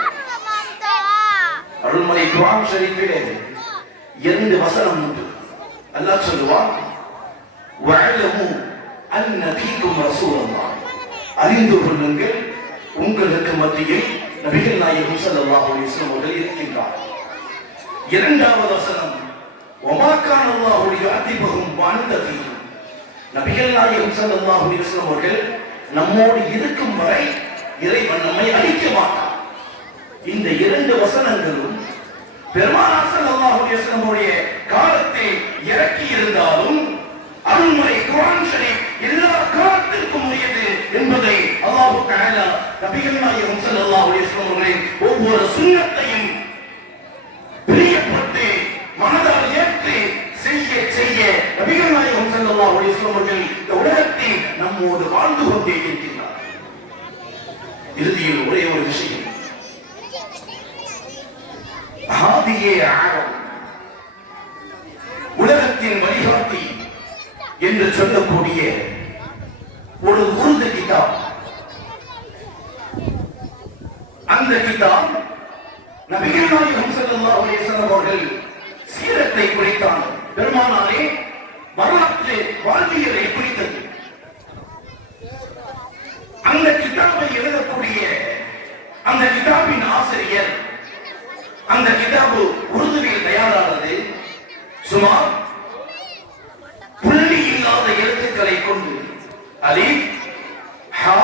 அருள்மறை குர்ஆன் ஷரீஃபிலே 2 வசனம் உண்டு. அல்லாஹ் சொல்லுவான், வஅலமு அன்ன ஃபீக்கும் ரசூலல்லாஹ், அறிந்து கொள்ளுங்கள் உங்களுக்கு மத்தியில் நபிகள் நாயகம் ஸல்லல்லாஹு அலைஹி வஸல்லம் அவர்கள் இருக்கின்றார். இரண்டாவது வசனம் ஒமாக்கான அல்லாஹ்வுடைய அதிபகம் வாழ்ந்தது. நபிகள் நாயகம் ஸல்லல்லாஹு அலைஹி வஸல்லம் அவர்கள் நம்மோடு இருக்கும் வரை இறைவன் நம்மை அழிக்க மாட்டார். இந்த இரண்டு வசனங்களும் பெருமானார் ஸல்லல்லாஹு அலைஹி வஸல்லம் உடைய காலத்தில் இறக்கி இருந்தாலும் அருள்மறை குர்ஆன் ஷரீஃப் எல்லா காலத்திற்கும் உரியது என்பதை அல்லாஹ் தஆலா நபிகள் நாயகம் ஸல்லல்லாஹு அலைஹி வஸல்லம் அவர்களின் ஒவ்வொரு சுன்னத்தையும் பிரியப்பட்டு மனதால் ஏற்று செய்ய செய்ய நபிகள் நாயகம் ஸல்லல்லாஹு அலைஹி வஸல்லம் அவர்கள் இந்த உலகத்தில் நம்மோடு வாழ்ந்து கொண்டே இருக்கின்றார். இறுதியில் ஒரே ஒரு விஷயம், ஹாதியே ஆரம், உலகத்தின் வழிகாட்டி என்று சொல்லக்கூடிய ஒரு உருது கிதாப். அந்த கிதாப் நபிகள் நாயகம் ஸல்லல்லாஹு அலைஹி வஸல்லம் அவர்கள் சீரத்தை குறித்தான். பெருமானாரே வரலாற்று வாழ்வியலை குறித்தது. அந்த கிதாபை எழுதக்கூடிய அந்த கிதாபின் ஆசிரியர், அந்த கிதாபு உருதுவில் தயாரானது சுமார் புள்ளி இல்லாத எழுத்துக்களை கொண்டு அலிஃப், ஹா,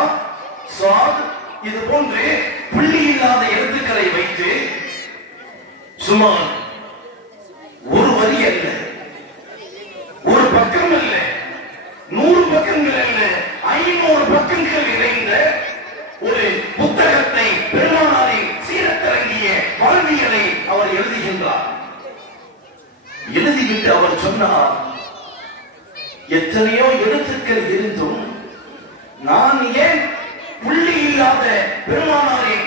ஸாத் இது போன்று புள்ளி இல்லாத எழுத்துக்களை வைத்து சுமார் ஒரு வரி அல்ல, ஒரு பக்கம் அல்ல, 100 பக்கங்கள் அல்ல, 500 பக்கங்கள் நிறைந்த ஒரு புத்தகத்தை பெருமானாரின் சீரத்தரங்கிய வாழ்வியலை அவர் எழுதுகின்றார். எழுதிவிட்டு அவர் சொன்னார், எத்தனையோ எழுத்துக்கள் இருந்தும் நான் ஏன் புள்ளி இல்லாத பெருமானாரின்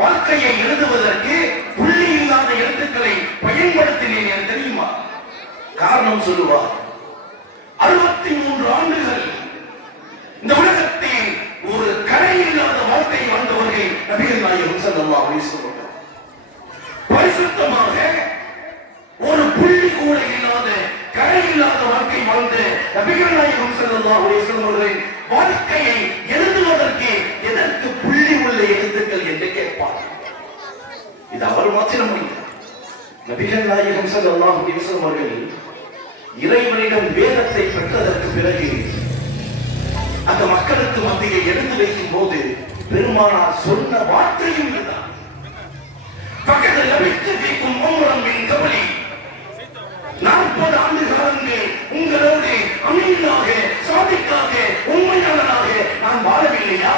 வாழ்க்கையை எழுதுவதற்கு புள்ளி இல்லாத எழுத்துக்களை பயன்படுத்தினேன் என்று தெரியுமா? காரணம் சொல்லுவார், 63 ஆண்டுகள் இந்த உலகத்தில் ஒரு கரை இல்லாத வாழ்க்கை வாழ்ந்தவர்கள் நபிகள் நாயகம் ஸல்லல்லாஹு அலைஹி வஸல்லம். பரிசுத்தமாக ஒரு புள்ளி கூட இல்லாத கரை இல்லாத வாழ்க்கை வாழ்ந்த நபிகள் நாயகம் ஸல்லல்லாஹு அலைஹி வஸல்லம் அவர்களின் வாழ்க்கையை எழுதுவதற்கு எதற்கு புள்ளி உள்ள எழுத்துக்கள் என்று கேட்பார். இது அவர் மாத்திரம் இல்லை. நபிகள் நாயகம் ஸல்லல்லாஹு அலைஹி வஸல்லம் அவர்கள் இறைவனிடம் வேதத்தை பெற்றதற்கு பிறகு அந்த மக்களுக்கு மத்தியில் எடுத்து வைக்கும் போது பெருமானார் சொன்ன வார்த்தையும் இதுதான், பக்கத்து லபித்துக்கும் உம்ரம் மின் கபலி, 40 ஆண்டு காலங்கள் உங்களோடு அமீனாக, சாதிக்காக, உண்மையாளனாக நான் வாழவில்லையா?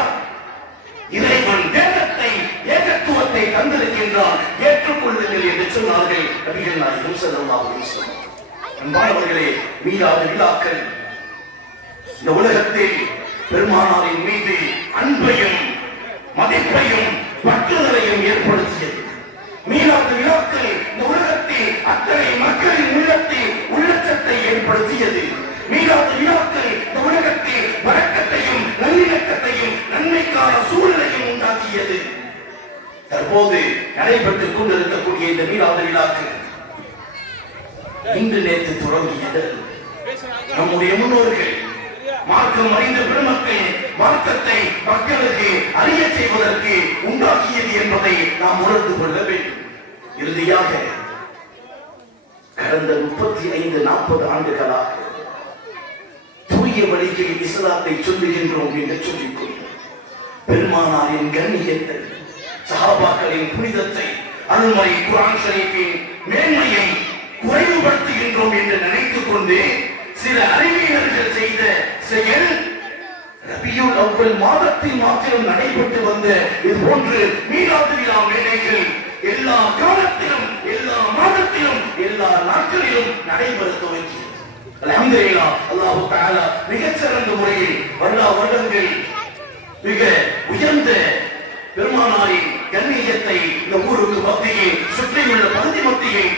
இறைவன் வேதத்தை, ஏகத்துவத்தை தந்திருக்கின்றான், ஏற்றுக்கொள்ளுங்கள் என்று சொன்னார்கள் நபிகள் நாயகம் ஸல்லல்லாஹு அலைஹி வஸல்லம். அன்பானவர்களே, மீளாத விழாக்கள் இந்த உலகத்தில் பெருமானாரின் மீது அன்பையும் மதிப்பையும் பற்றுதலையும் ஏற்படுத்தியது. மீளாத விழாக்கள் இந்த உலகத்தில் அத்தனை மக்களின் உள்ளத்தில் உள்ளச்சத்தை ஏற்படுத்தியது. மீளாத விழாக்கள் இந்த உலகத்தில் வழக்கத்தையும் நல்லிணக்கத்தையும் நன்மைக்கான சூழலையும் உண்டாக்கியது. தற்போது நடைபெற்றுக் கொண்டிருக்கக்கூடிய இந்த மீளாத விழாக்கள் இன்று நேற்று தொடங்கியது. நம்முடைய முன்னோர்கள் மார்க்கம் அறிந்த பெருமக்கள் மார்க்கத்தை மக்களுக்கு அறிய செய்வதற்கு உண்டாக்கியது என்பதை நாம் உணர்ந்து கொள்ள வேண்டும். இறுதியாக கடந்த 35-40 ஆண்டுகளாக தூய வழியில் இஸ்லாத்தை சொல்லுகின்றோம் என்று சொல்லிக்கொண்டோம். பெருமானாரின் கண்ணியத்தை, சஹாபாக்களின் புனிதத்தை, அருள்மறை குர்ஆன் ஷரீஃபின் மேன்மையை குறைவுபடுத்துகின்றோம் என்று நினைத்துக் கொண்டு சில அறிவியலர்கள் செய்த செயல் ரபியுல் அவ்வல் மாதத்தில் மாத்திரம் நடைபெற்று வந்த இது போன்று மீலாது விழா மேடைகள் எல்லா காலத்திலும், எல்லா மாதத்திலும், எல்லா நாட்களிலும் நடைபெற துவங்கியது. அல்ஹம்துலில்லாஹ், அல்லாஹ் தஆலா மிகச்சிறந்த முறையில் வருடங்கள் மிக உயர்ந்த பெருமானாரின் கண்ணியத்தை இந்த ஊருக்கு மத்தியில், சுற்றியுள்ள பகுதி மத்தியில்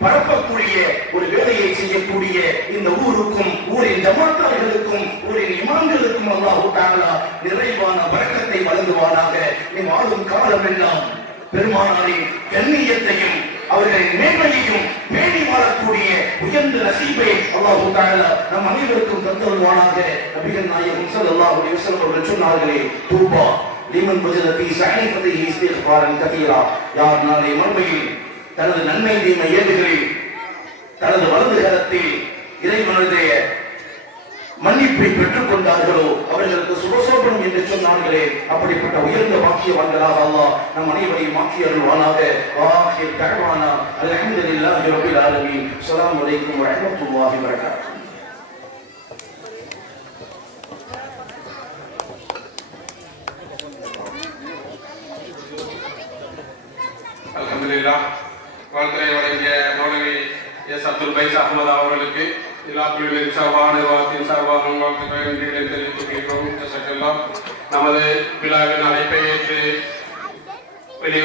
பரப்பக்கூடிய ஒரு வேலையை செய்யக்கூடிய இந்த ஊருக்கும், ஊரின் ஜமாத்தார்களுக்கும், ஊரின் இமாம்களுக்கும் அல்லாஹ் தஆலா நிறைவான பரக்கத்தை வழங்குவானாக. நீ வாழும் காலம் எல்லாம் பெருமானாரின் கண்ணியத்தையும் அவர்களின் மேன்மையையும் பேணி வாழக்கூடிய உயர்ந்த நசீபை அல்லாஹ் தஆலா நம் அனைவருக்கும் தந்தருள்வானாக. நபிகள் நாயகம் ஸல்லல்லாஹு அலைஹி வஸல்லம் அவர்கள் சொன்னார்களே, தூபா லிமன் வஜத ஃபீ ஸஹீஃபதிஹி இஸ்திக்ஃபாரன் கதீரா, யார் நாளை மறுமையில் தனது நன்மை தீமை ஏடுகளில் தனது வலது கரத்தில் இறைவனுடைய மன்னிப்பை பெற்றுக் கொண்டார்களோ அவர்களுக்கு சுபசோபனம் என்று சொன்னார்களே, அப்படிப்பட்ட உயர்ந்த வாக்கியவான்களாக அல்லாஹ் நம் அனைவரையும் மாற்றி அருள்வானாக. ஆகிர் தகவானா அல்ஹம்துலில்லாஹி ரப்பில் ஆலமீன். அஸ்ஸலாமு அலைக்கும் வரஹ்மத்துல்லாஹி வபரகாத்துஹு. அல்ஹம்துலில்லாஹ். வாழ்த்துறை வழங்கிய மௌலவி எஸ் அப்துல் பைஸ் அஹமது அவர்களுக்கு இலாக்குகளின் சார்பாக நிர்வாகத்தின் சார்பாக வாழ்த்துக்களை தெரிவித்துக் கொள்கிறோம். நமது விழாவின் அழைப்பை ஏற்று வெளியூர்